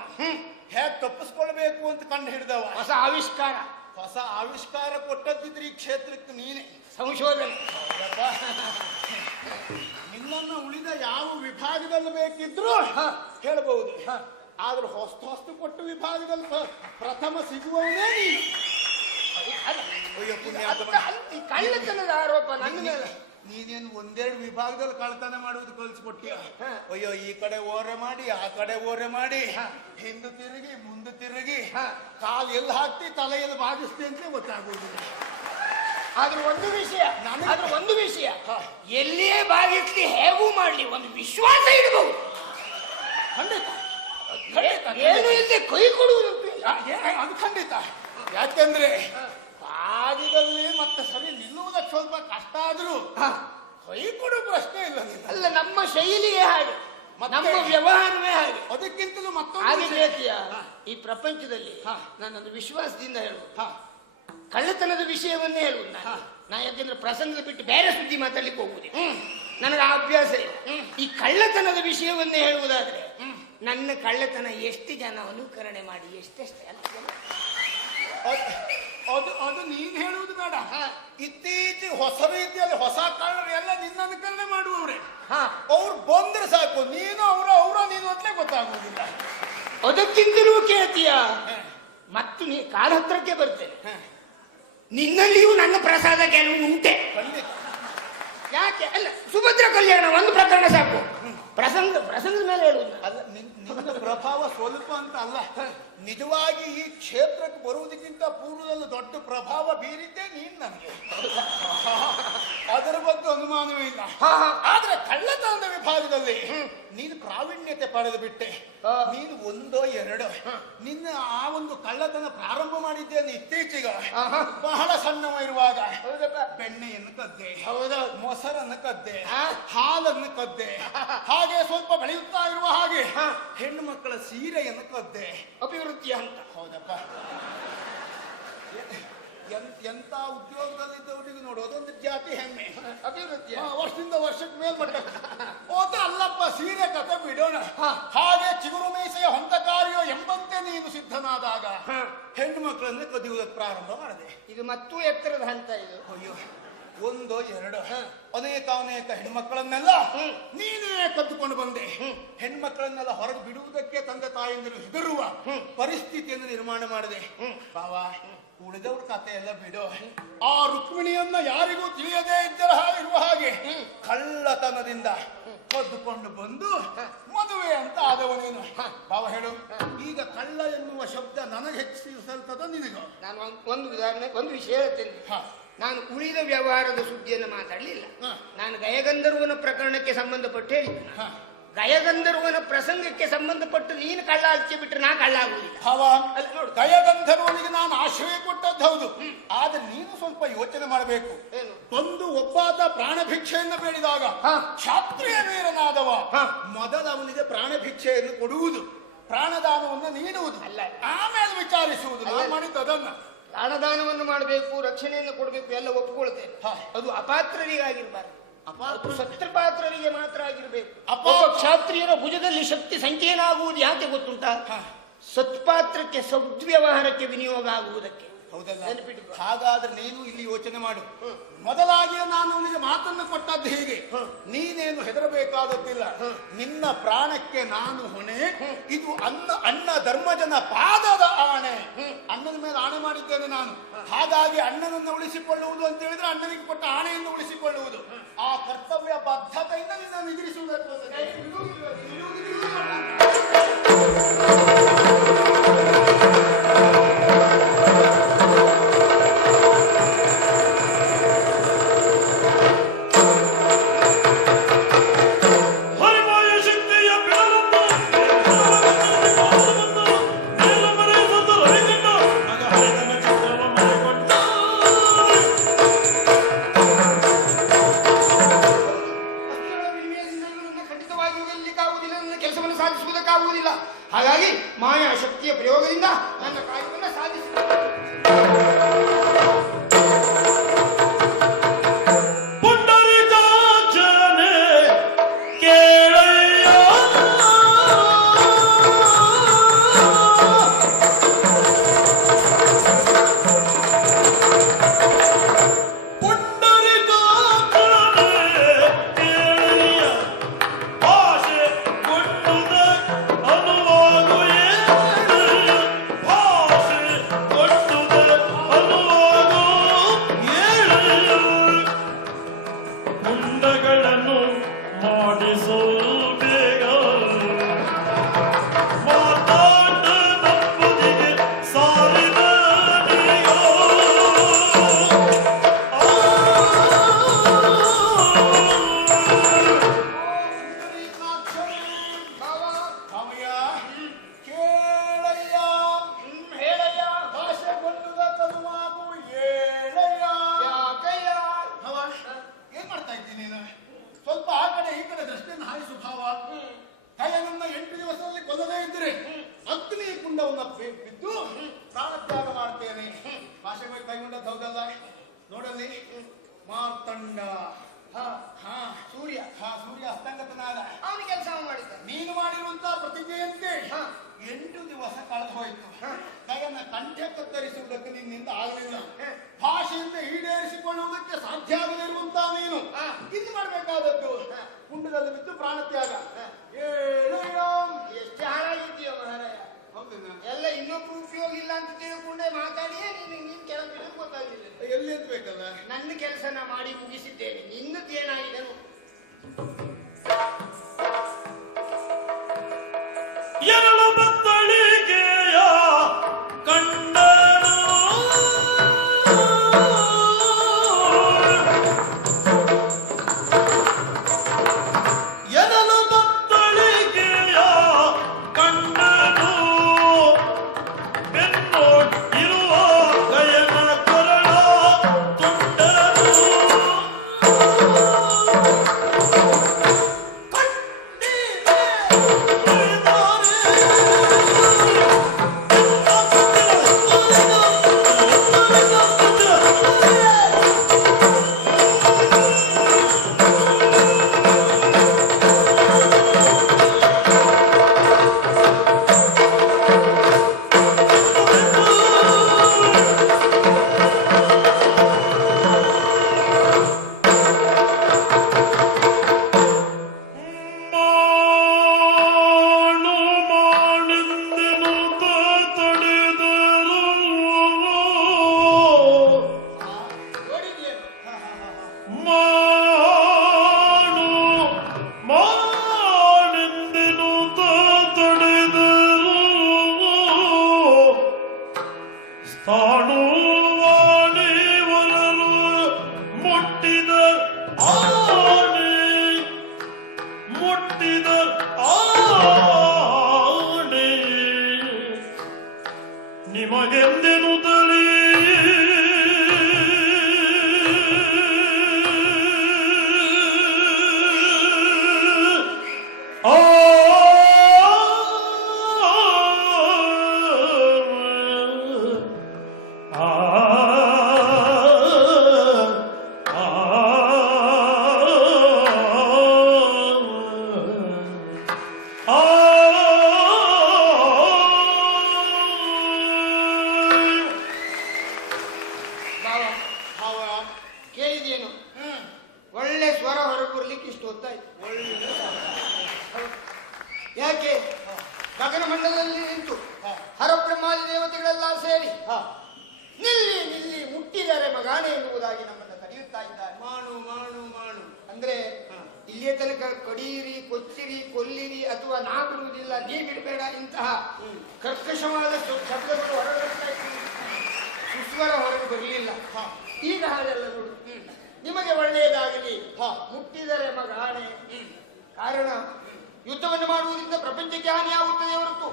ಹೇಗ್ ತಪ್ಪಿಸ್ಕೊಳ್ಬೇಕು ಅಂತ ಕಂಡು ಹಿಡ್ದವ, ಹೊಸ ಆವಿಷ್ಕಾರ. ಹೊಸ ಆವಿಷ್ಕಾರ ಕೊಟ್ಟದ್ದಿದ್ರೆ ಈ ಕ್ಷೇತ್ರಕ್ಕೆ ನೀನೆ. ಸಂಶೋಧನೆ. ನಿನ್ನನ್ನು ಉಳಿದ ಯಾವ ವಿಭಾಗದಲ್ಲಿ ಬೇಕಿದ್ರು ಹೇಳ್ಬಹುದು. ಆದ್ರೆ ಹೊಸ್ತು ಕೊಟ್ಟ ವಿಭಾಗದಲ್ಲಿ ಪ್ರಥಮ ಸಿಗುವವನೇ ನೀನು. ಅಯ್ಯೋ ಪುಣ್ಯಾತ್ಮ, ಈ ಕಳ್ಳತನದ ಆರೋಪ ನನ್ನ ಮೇಲೆ. ನೀನೇನು ಒಂದೆರಡು ವಿಭಾಗದಲ್ಲಿ ಕಳ್ತನ ಮಾಡುವುದು ಕಲಿಸ್ಕೊಟ್ಟಿಯ. ಅಯ್ಯೋ, ಈ ಕಡೆ ಓರೆ ಮಾಡಿ ಆ ಕಡೆ ಓರೆ ಮಾಡಿ, ಹಿಂದೆ ತಿರುಗಿ ಮುಂದೆ ತಿರುಗಿ, ಕಾಲು ಎಲ್ಲಿ ಹಾಕ್ತಿ ತಲೆ ಎಲ್ಲಿ ಬಾಗಿಸ್ತಿ ಅಂತ ಗೊತ್ತಾಗುವುದಿಲ್ಲ. ಆದ್ರೆ ಒಂದು ವಿಷಯ ಎಲ್ಲಿಯೇ ಬಾಗಿಸ್ಲಿ ಹೇಗೂ ಮಾಡ್ಲಿ ಒಂದು ವಿಶ್ವಾಸ ಇಡಬಹುದು. ಖಂಡಿತ ಏನು ಇಲ್ಲದೆ ಕೈ ಕೊಡುವುದಂತೂ ಇಲ್ಲ. ಅದು ಖಂಡಿತ. ಯಾಕೆಂದ್ರೆ ಬಾಗಿಲಲ್ಲಿ ಮತ್ತೆ ಸರಿ ನಿಲ್ಲುವುದಕ್ಕೆ ಸ್ವಲ್ಪ ಕಷ್ಟ ಆದ್ರೂ ಕೈ ಕೊಡೋ ಪ್ರಶ್ನೆ ಇಲ್ಲ. ಅಲ್ಲ, ನಮ್ಮ ಶೈಲಿಯೇ ಹಾಗೆ, ನಮ್ಮ ವ್ಯವಹಾರವೇ ಹಾಗೆ. ಅದಕ್ಕಿಂತಲೂ ಹಾಗೆ ಮತ್ತೊಂದು ಹೇಳ್ತೀಯ. ಈ ಪ್ರಪಂಚದಲ್ಲಿ ನಾನೊಂದು ವಿಶ್ವಾಸದಿಂದ ಹೇಳುದು, ಕಳ್ಳತನದ ವಿಷಯವನ್ನೇ ಹೇಳುವುದು ನಾ. ಯಾಕೆಂದ್ರೆ ಪ್ರಸಂಗ ಬಿಟ್ಟು ಬೇರೆ ಸುದ್ದಿ ಮಾತಾಡ್ಲಿಕ್ಕೆ ಹೋಗುವುದೇ ನನಗೆ ಆ ಅಭ್ಯಾಸ ಇಲ್ಲ. ಈ ಕಳ್ಳತನದ ವಿಷಯವನ್ನೇ ಹೇಳುವುದಾದ್ರೆ ನನ್ನ ಕಳ್ಳತನ ಎಷ್ಟು ಜನ ಅನುಕರಣೆ ಮಾಡಿ ಎಷ್ಟೆಷ್ಟೇ ಅದು ನೀನ್ ಹೇಳುವುದು ಬೇಡ. ಇತ್ತೀಚೆಗೆ ಹೊಸ ರೀತಿಯಲ್ಲಿ ಹೊಸ ಕಳ್ಳರು ಎಲ್ಲ ನಿನ್ನ ಅನುಕರಣೆ ಮಾಡುವವ್ರೆ. ಅವ್ರು ಬಂದ್ರೆ ಸಾಕು, ನೀನು ಅವರ ನೀನು ಅಂತಲೇ ಗೊತ್ತಾಗುವುದಿಲ್ಲ. ಅದಕ್ಕಿಂತಲೂ ಕೇಳ್ತೀಯ. ಮತ್ತು ನೀ ಕಾಲ ಹತ್ರಕ್ಕೆ ಬರ್ತೇನೆ. ನಿನ್ನಲ್ಲಿಯೂ ನನ್ನ ಪ್ರಸಾದ ಕೆಲವು ಉಂಟೆ. ಯಾಕೆ ಅಲ್ಲ, ಸುಭದ್ರ ಕಲ್ಯಾಣ ಒಂದು ಪ್ರಕರಣ ಸಾಕು. ಪ್ರಸಂಗದ ಮೇಲೆ ಹೇಳುವುದು ಅಲ್ಲ, ನಿನ್ನ ಪ್ರಭಾವ ಸ್ವಲ್ಪ ಅಂತ ಅಲ್ಲ, ನಿಜವಾಗಿ ಈ ಕ್ಷೇತ್ರಕ್ಕೆ ಬರುವುದಕ್ಕಿಂತ ಪೂರ್ವದಲ್ಲಿ ದೊಡ್ಡ ಪ್ರಭಾವ ಬೀರಿದ್ದೇ ನೀನ್ ನನಗೆ. ಅದರ ಬಗ್ಗೆ ಅನುಮಾನವೇ ಇಲ್ಲ. ಆದ್ರೆ ಕಳ್ಳತನದ ವಿಭಾಗದಲ್ಲಿ ನೀನು ಪ್ರಾವೀಣ್ಯತೆ ಪಡೆದು ಬಿಟ್ಟೆ. ನೀನು ಒಂದೋ ಎರಡೋ ನಿನ್ನ ಆ ಒಂದು ಕಳ್ಳತನ ಪ್ರಾರಂಭ ಮಾಡಿದ್ದೇನೆ ಇತ್ತೀಚೆಗೆ. ಬಹಳ ಸಣ್ಣವ ಇರುವಾಗ ಬೆಣ್ಣೆಯನ್ನು ಕದ್ದೆ, ಮೊಸರನ್ನು ಕದ್ದೆ, ಹಾಲನ್ನು ಕದ್ದೆ. ಹಾಗೆ ಸ್ವಲ್ಪ ಬೆಳೆಯುತ್ತಾ ಇರುವ ಹಾಗೆ ಹೆಣ್ಣು ಮಕ್ಕಳ ಸೀರೆಯನ್ನು ಕದ್ದೆ. ಅಭಿವೃದ್ಧಿ ಅಂತ. ಹೌದಪ್ಪ, ಎಂತ ಉದ್ಯೋಗದಲ್ಲಿದ್ದವರಿಗೆ ನೋಡು, ಅದೊಂದು ಜಾತಿ ಹೆಮ್ಮೆ. ಅಭಿವೃದ್ಧಿ ವರ್ಷದಿಂದ ವರ್ಷಕ್ಕೆ ಮೇಲ್ಮಟ್ಟ ಹೋದ್ರೆ ಅಲ್ಲಪ್ಪ, ಸೀರೆ ಕತೆ ಬಿಡೋಣ. ಹಾಗೆ ಚಿಗುರು ಮೀಸೆಯ ಹೊಂದಕಾರಿಯೋ ಎಂಬಂತೆ ನೀನು ಸಿದ್ಧನಾದಾಗ ಹೆಣ್ಣು ಮಕ್ಕಳನ್ನೇ ಕದಿಯುವುದಕ್ಕೆ ಪ್ರಾರಂಭ ಮಾಡಿದೆ. ಇದು ಮತ್ತೂ ಎತ್ತರದ ಹಂತ ಇದು. ಅಯ್ಯೋ, ಒಂದೋ ಎರಡೋ ಅನೇಕ ಹೆಣ್ಮಕ್ಕಳನ್ನೆಲ್ಲ ನೀನೇ ಕದ್ದುಕೊಂಡು ಬಂದೆ. ಹೆಣ್ಮಕ್ಕಳನ್ನೆಲ್ಲ ಹೊರಗೆ ಬಿಡುವುದಕ್ಕೆ ತಂದೆ ತಾಯಂದಿರು ಹೆದರುವ ಪರಿಸ್ಥಿತಿಯನ್ನು ನಿರ್ಮಾಣ ಮಾಡಿದೆ. ಬಾವ, ಉಳಿದವ್ರ ಕತೆ ಎಲ್ಲ ಬಿಡು. ಆ ರುಕ್ಮಿಣಿಯನ್ನ ಯಾರಿಗೂ ತಿಳಿಯದೇ ಇರುವ ಹಾಗೆ ಕಳ್ಳತನದಿಂದ ಕದ್ದುಕೊಂಡು ಬಂದು ಮದುವೆ ಅಂತ ಆದವನೇನು. ಬಾವ ಹೇಳು, ಈಗ ಕಳ್ಳ ಎನ್ನುವ ಶಬ್ದ ನನಗೆ ಹೆಚ್ಚಿಸಲ್ತದ ನಿನಗ? ನಾನು ಒಂದು ಉದಾಹರಣೆ, ಒಂದು ವಿಷಯ ಹೇಳ್ತೇನೆ. ನಾನು ಉಳಿದ ವ್ಯವಹಾರದ ಸುದ್ದಿಯನ್ನು ಮಾತಾಡಲಿಲ್ಲ. ನಾನು ಗಯಗಂಧರ್ವನ ಪ್ರಕರಣಕ್ಕೆ ಸಂಬಂಧಪಟ್ಟು ಹೇಳಿದ್ದೆ. ಗಯಗಂಧರ್ವನ ಪ್ರಸಂಗಕ್ಕೆ ಸಂಬಂಧಪಟ್ಟು ನೀನು ಕಳ್ಳ ಹಚ್ಚಿ ಬಿಟ್ರೆ ನಾ ಕಳ್ಳ ಆಗುವುದಿಲ್ಲ. ಗಯಗಂಧರ್ವನಿಗೆ ನಾನು ಆಶ್ರಯ ಕೊಟ್ಟದ್ದು ಹೌದು. ಆದ್ರೆ ನೀನು ಸ್ವಲ್ಪ ಯೋಚನೆ ಮಾಡಬೇಕು. ಬಂದು ಒಬ್ಬಾತ ಪ್ರಾಣ ಭಿಕ್ಷೆಯನ್ನು ಬೇಡಿದಾಗ ಕ್ಷಾತ್ರಿಯ ವೀರನಾದವ ಮೊದಲು ಅವನಿಗೆ ಪ್ರಾಣ ಭಿಕ್ಷೆಯನ್ನು ಕೊಡುವುದು, ಪ್ರಾಣದಾನವನ್ನು ನೀಡುವುದು, ಅಲ್ಲ ಆಮೇಲೆ ವಿಚಾರಿಸುವುದು. ನಾನು ಮಾಡಿದ್ದು ಅದನ್ನ. ಪ್ರಾಣದಾನವನ್ನು ಮಾಡಬೇಕು, ರಕ್ಷಣೆಯನ್ನು ಕೊಡಬೇಕು, ಎಲ್ಲ ಒಪ್ಪಿಕೊಳ್ತೇನೆ. ಅದು ಅಪಾತ್ರರಿಗಾಗಿರ್ಬಾರ್ದು, ಸತ್ರಪಾತ್ರರಿಗೆ ಮಾತ್ರ ಆಗಿರ್ಬೇಕು. ಕ್ಷಾತ್ರಿಯರ ಭುಜದಲ್ಲಿ ಶಕ್ತಿ ಸಂಕೀರ್ಣಾಗುವುದು ಯಾಕೆ ಗೊತ್ತುಂಟ? ಸತ್ಪಾತ್ರಕ್ಕೆ ಸದ್ವ್ಯವಹಾರಕ್ಕೆ ವಿನಿಯೋಗ ಆಗುವುದಕ್ಕೆ. ಹೌದಲ್ಲ? ಹಾಗಾದ್ರೆ ನೀನು ಇಲ್ಲಿ ಯೋಚನೆ ಮಾಡು. ಮೊದಲಾಗಿಯೇ ನಾನು ಅವನಿಗೆ ಮಾತನ್ನು ಕೊಟ್ಟದ್ದು ಹೀಗೆ, ನೀನೇನು ಹೆದರಬೇಕಾದದ್ದಿಲ್ಲ. ನಿನ್ನ ಪ್ರಾಣಕ್ಕೆ ನಾನು ಹೊಣೆ. ಇದು ಅಣ್ಣ ಧರ್ಮಜನ ಪಾದದ ಆಣೆ. ಅಣ್ಣನ ಮೇಲೆ ಆಣೆ ಮಾಡಿದ್ದೇನೆ ನಾನು. ಹಾಗಾಗಿ ಅಣ್ಣನನ್ನು ಉಳಿಸಿಕೊಳ್ಳುವುದು ಅಂತ ಹೇಳಿದ್ರೆ ಅಣ್ಣನಿಗೆ ಕೊಟ್ಟ ಆಣೆಯನ್ನು ಉಳಿಸಿಕೊಳ್ಳುವುದು. ಆ ಕರ್ತವ್ಯ ಬದ್ಧತೆಯಿಂದ ನಿನ್ನನ್ನು ಎದುರಿಸುವುದಕ್ಕೆ ಸಾಧಿಸುವುದಕ್ಕಾಗುವುದಿಲ್ಲ. ಹಾಗಾಗಿ ಮಾಯಾ ಶಕ್ತಿಯ ಪ್ರಯೋಗದಿಂದ ನನ್ನ ಕಾರ್ಯವನ್ನು ಸಾಧಿಸಿ ಪುಂಡರೀಕಾಕ್ಷನೇ ಕೇಳಯ್ಯ ಬಿದ್ದು ಪ್ರಾಣತ್ಯಾಗ ಮಾಡ್ತೇನೆ. ಭಾಷೆಗೆ ಕೈಗೊಂಡದ್ದು ಹೌದಲ್ಲ. ನೋಡಲ್ಲಿ ಮಾರ್ತಂಡ ಸೂರ್ಯ ಸೂರ್ಯ ಅಸ್ತಂಗತನಾದ ಅವನು ಕೆಲಸ ಮಾಡಿದ್ದ. ನೀನು ಮಾಡಿರುವಂತಹ ಪ್ರತಿಜ್ಞೆಯಂತೆ 8 ದಿವಸ ಕಳೆದು ಹೋಯಿತು. ಕೈಯನ್ನ ಕಂಠೆ ಕತ್ತರಿಸುವುದಕ್ಕೆ ನಿನ್ನಿಂದ ಆಗಲಿಲ್ಲ. ಭಾಷೆಯಿಂದ ಈಡೇರಿಸಿಕೊಳ್ಳುವುದಕ್ಕೆ ಸಾಧ್ಯ ಆಗಲಿರುವಂತಹ ನೀನು ಇನ್ನು ಮಾಡಬೇಕಾದದ್ದು ಕುಂಡದಲ್ಲಿ ಬಿದ್ದು ಪ್ರಾಣತ್ಯಾಗ. ಎಷ್ಟು ಹಾಳಾಗಿದ್ದೀಯ ಮಹಾರಾಯ. ಎಲ್ಲ ಇನ್ನೊಬ್ರು ಉಪಯೋಗ ಇಲ್ಲ ಅಂತ ತಿಳ್ಕೊಂಡೆ ಮಾತಾಡಿಯೇ ನೀನು ಕೆಲಸ ಗೊತ್ತಾಗಿಲ್ಲ. ಎಲ್ಲಿ ಅಂತ ಬೇಕಲ್ಲ. ನನ್ನ ಕೆಲಸನ ಮಾಡಿ ಮುಗಿಸಿದ್ದೇನೆ. ಇನ್ನದ್ದೇನಾಗಿದೆ ಎರಡು ಬತ್ತಳಿಗೆಯ ಕಂಡನು ಎರಡು ಬತ್ತಳಿಗೆಯ ಕಂಡನು ಬೆನ್ನು ಇರುವ ಗಯನ ಕೊರಳ ತುಂಡನು ನಿಮಗೆಂದೆನು ತಳಿ ಕೇಳಿದೇನು? ಒಳ್ಳೆ ಸ್ವರ ಹೊರಬರ್ಲಿಕ್ಕೆ ಇಷ್ಟು ಹೊತ್ತಾಯ್ತು. ಯಾಕೆ ಗಗನ ಮಂಡಲದಲ್ಲಿ ನಿಂತು ಹರಬ್ರಹ್ಮಾದಿ ದೇವತೆಗಳೆಲ್ಲ ಸೇರಿ ನಿಲ್ಲಿ ನಿಲ್ಲಿ ಮುಟ್ಟಿದರೆ ಮಗಾನೆ ಎನ್ನುವುದಾಗಿ ನಮ್ಮನ್ನು ಕರೆಯುತ್ತಾ ಇದ್ದಾರೆ. ಮಾಡು ಮಾಡು ಮಾಡು ಅಂದ್ರೆ ಇಲ್ಲಿಯ ತನಕ ಕಡಿಯಿರಿ, ಕೊಚ್ಚಿರಿ, ಕೊಲ್ಲಿರಿ ಅಥವಾ ನಾ ಬಿಡುವುದಿಲ್ಲ, ನೀ ಬಿಡಬೇಡ ಇಂತಹ ಕರ್ಕಶವಾದ ಶಬ್ದಗಳು ಹೊರಬರ್ತಾ ಇತ್ತು. ಸುಸ್ವರ ಹೊರಗೆ ಬರಲಿಲ್ಲ. ಈಗ ಹಾಗೆಲ್ಲ ನೋಡು. ನಿಮಗೆ ಒಳ್ಳೆಯದಾಗಲಿ, ಮುಟ್ಟಿದರೆ ಮಗಾನೆ. ಕಾರಣ ಯುದ್ಧವನ್ನು ಮಾಡುವುದರಿಂದ ಪ್ರಪಂಚಕ್ಕೆ ಹಾನಿಯಾಗುತ್ತದೆ ಹೊರತು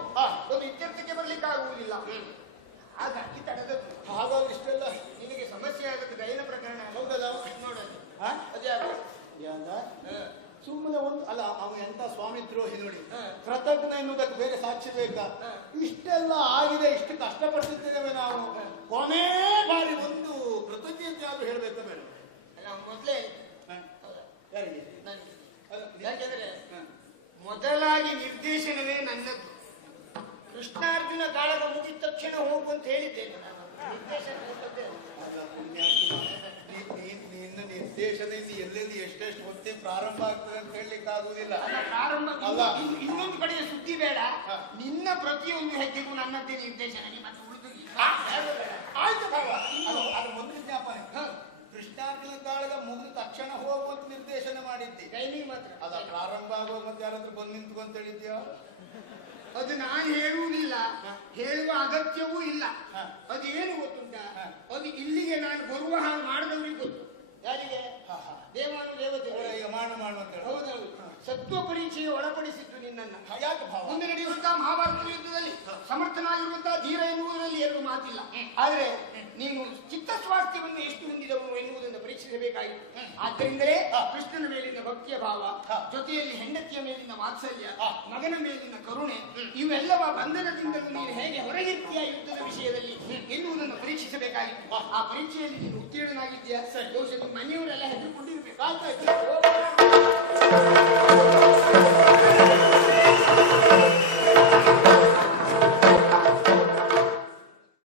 ಒಂದು ಇತ್ಯರ್ಥಕ್ಕೆ ಬರ್ಲಿಕ್ಕಾಗುವುದಿಲ್ಲ. ಹಾಗಾಗಿ ತಡೆದದ್ದು. ಹಾಗಾಗಿ ಇಷ್ಟೆಲ್ಲ ನಿಮಗೆ ಸಮಸ್ಯೆ ಆಗುತ್ತೆ. ಗೈನ ಪ್ರಕರಣ ಹೌದಲ್ಲ ನೋಡಲಿ. ಅದೇ ಸುಮ್ಮನೆ ಒಂದು ಅಲ್ಲ ಅವ ಎಂತ ಸ್ವಾಮಿ ದ್ರೋಹಿ ನೋಡಿ. ಕೃತಜ್ಞ ಎನ್ನುವುದಕ್ಕೆ ಬೇರೆ ಸಾಕ್ಷಿ ಬೇಕಾ? ಇಷ್ಟೆಲ್ಲ ಆಗಿದೆ, ಇಷ್ಟು ಕಷ್ಟಪಟ್ಟಿದ್ದೇವೆ ನಾವು, ಕೊನೆ ಬಾರಿ ಒಂದು ಕೃತಜ್ಞತೆ ಆದ್ರೂ ಹೇಳ್ಬೇಕಾ ಬೇಡ? ಅಲ್ಲ ಮೊದಲೇ ಯಾರಿಗೆ? ಯಾಕೆಂದ್ರೆ ಮೊದಲಾಗಿ ನಿರ್ದೇಶನವೇ ನನ್ನದು. ಕೃಷ್ಣಾರ್ಜುನ ಕಾಳಗ ಮುಗಿದ ತಕ್ಷಣ ಹೋಗು ಅಂತ ಹೇಳಿದ್ದೇನೆ ನಾನು. ನಿರ್ದೇಶನ ಕೊಟ್ಟದ್ದೇ ಅಲ್ಲ. ನಿನ್ನ ನಿರ್ದೇಶನದಿಂದ ಎಲ್ಲೆಲ್ಲಿ ಎಷ್ಟೆಷ್ಟು ಹೊತ್ತಿ ಪ್ರಾರಂಭ ಆಗ್ತದೆ ಅಂತ ಹೇಳಲಿಕ್ಕೆ ಆಗುದಿಲ್ಲ. ಅಲ್ಲ ಪ್ರಾರಂಭ ಅಲ್ಲ. ಇನ್ನೊಂದು ಕಡೆಯ ಸುದ್ದಿ ಬೇಡ. ನಿನ್ನ ಪ್ರತಿಯೊಂದು ಹೆಜ್ಜೆಗೂ ನನ್ನದ್ದೇ ನಿರ್ದೇಶನ. ಮತ್ತೆ ಉಳಿದು ಆಯ್ತು ಭಾವ, ಅದು ಒಂದು ವಿಜ್ಞಾಪನೆ. ಕೃಷ್ಣಾರ್ಜುನ ಕಾಳಗ ಮುಗಿದ ತಕ್ಷಣ ಹೋಗುವಂತ ನಿರ್ದೇಶನ ಮಾಡಿದ್ದೆ. ಟೈಮಿಂಗ್ ಮಾತ್ರ ಅದ ಪ್ರಾರಂಭ ಆಗುವ ಮತ್ತೆ ಯಾರಾದ್ರೂ ಬಂದು ನಿಂತು ಅಂತ ಹೇಳಿದ್ಯಾ? ಅದು ನಾನು ಹೇಳುವುದಿಲ್ಲ, ಹೇಳುವ ಅಗತ್ಯವೂ ಇಲ್ಲ. ಅದು ಏನು ಗೊತ್ತುಂಟ, ಅದು ಇಲ್ಲಿಗೆ ನಾನು ಬರುವ ಹಾಗೆ ಮಾಡಿದವರಿಗೆ ಗೊತ್ತು. ಯಾರಿಗೆ? ದೇವಾನು ದೇವತೆ. ಈಗ ಮಾಡು ಅಂತ ಹೇಳಿ. ಹೌದೌದು. ಸತ್ವ ಪರೀಕ್ಷೆಗೆ ಒಳಪಡಿಸಿದ್ದು ನಿನ್ನನ್ನು. ಯಾಕೆ ಭಾವ? ಮುಂದೆ ನಡೆಯುವಂತಹ ಮಹಾಭಾರತದ ಯುದ್ಧದಲ್ಲಿ ಸಮರ್ಥನಾಗಿರುವಂತಹ ಧೀರ ಎನ್ನುವುದರಲ್ಲಿ ಎರಡು ಮಾತಿಲ್ಲ. ಆದ್ರೆ ನೀನು ಚಿತ್ತ ಸ್ವಾಸ್ಥ್ಯವನ್ನು ಎಷ್ಟು ಹೊಂದಿದವನು ಎನ್ನುವುದನ್ನು ಪರೀಕ್ಷಿಸಬೇಕಾಗಿತ್ತು. ಆದ್ದರಿಂದಲೇ ಕೃಷ್ಣನ ಮೇಲಿನ ಭಕ್ತಿಯ ಭಾವ, ಜೊತೆಯಲ್ಲಿ ಹೆಂಡತಿಯ ಮೇಲಿನ ವಾತ್ಸಲ್ಯ, ಮಗನ ಮೇಲಿನ ಕರುಣೆ, ಇವೆಲ್ಲವ ಬಂಧನದಿಂದಲೂ ನೀನು ಹೇಗೆ ಹೊರಗಿರ್ತೀಯ ಯುದ್ಧದ ವಿಷಯದಲ್ಲಿ ಎನ್ನುವುದನ್ನು ಪರೀಕ್ಷಿಸಬೇಕಾಗಿತ್ತು. ಆ ಪರೀಕ್ಷೆಯಲ್ಲಿ ನೀನು ಉತ್ತೀರ್ಣನಾಗಿದ್ದೀಯಾ? ಬಹುಶಃ ನಿಮ್ಮ ಮನೆಯವರೆಲ್ಲ ಹೆದರಿಕೊಂಡಿರ್ಬೇಕು.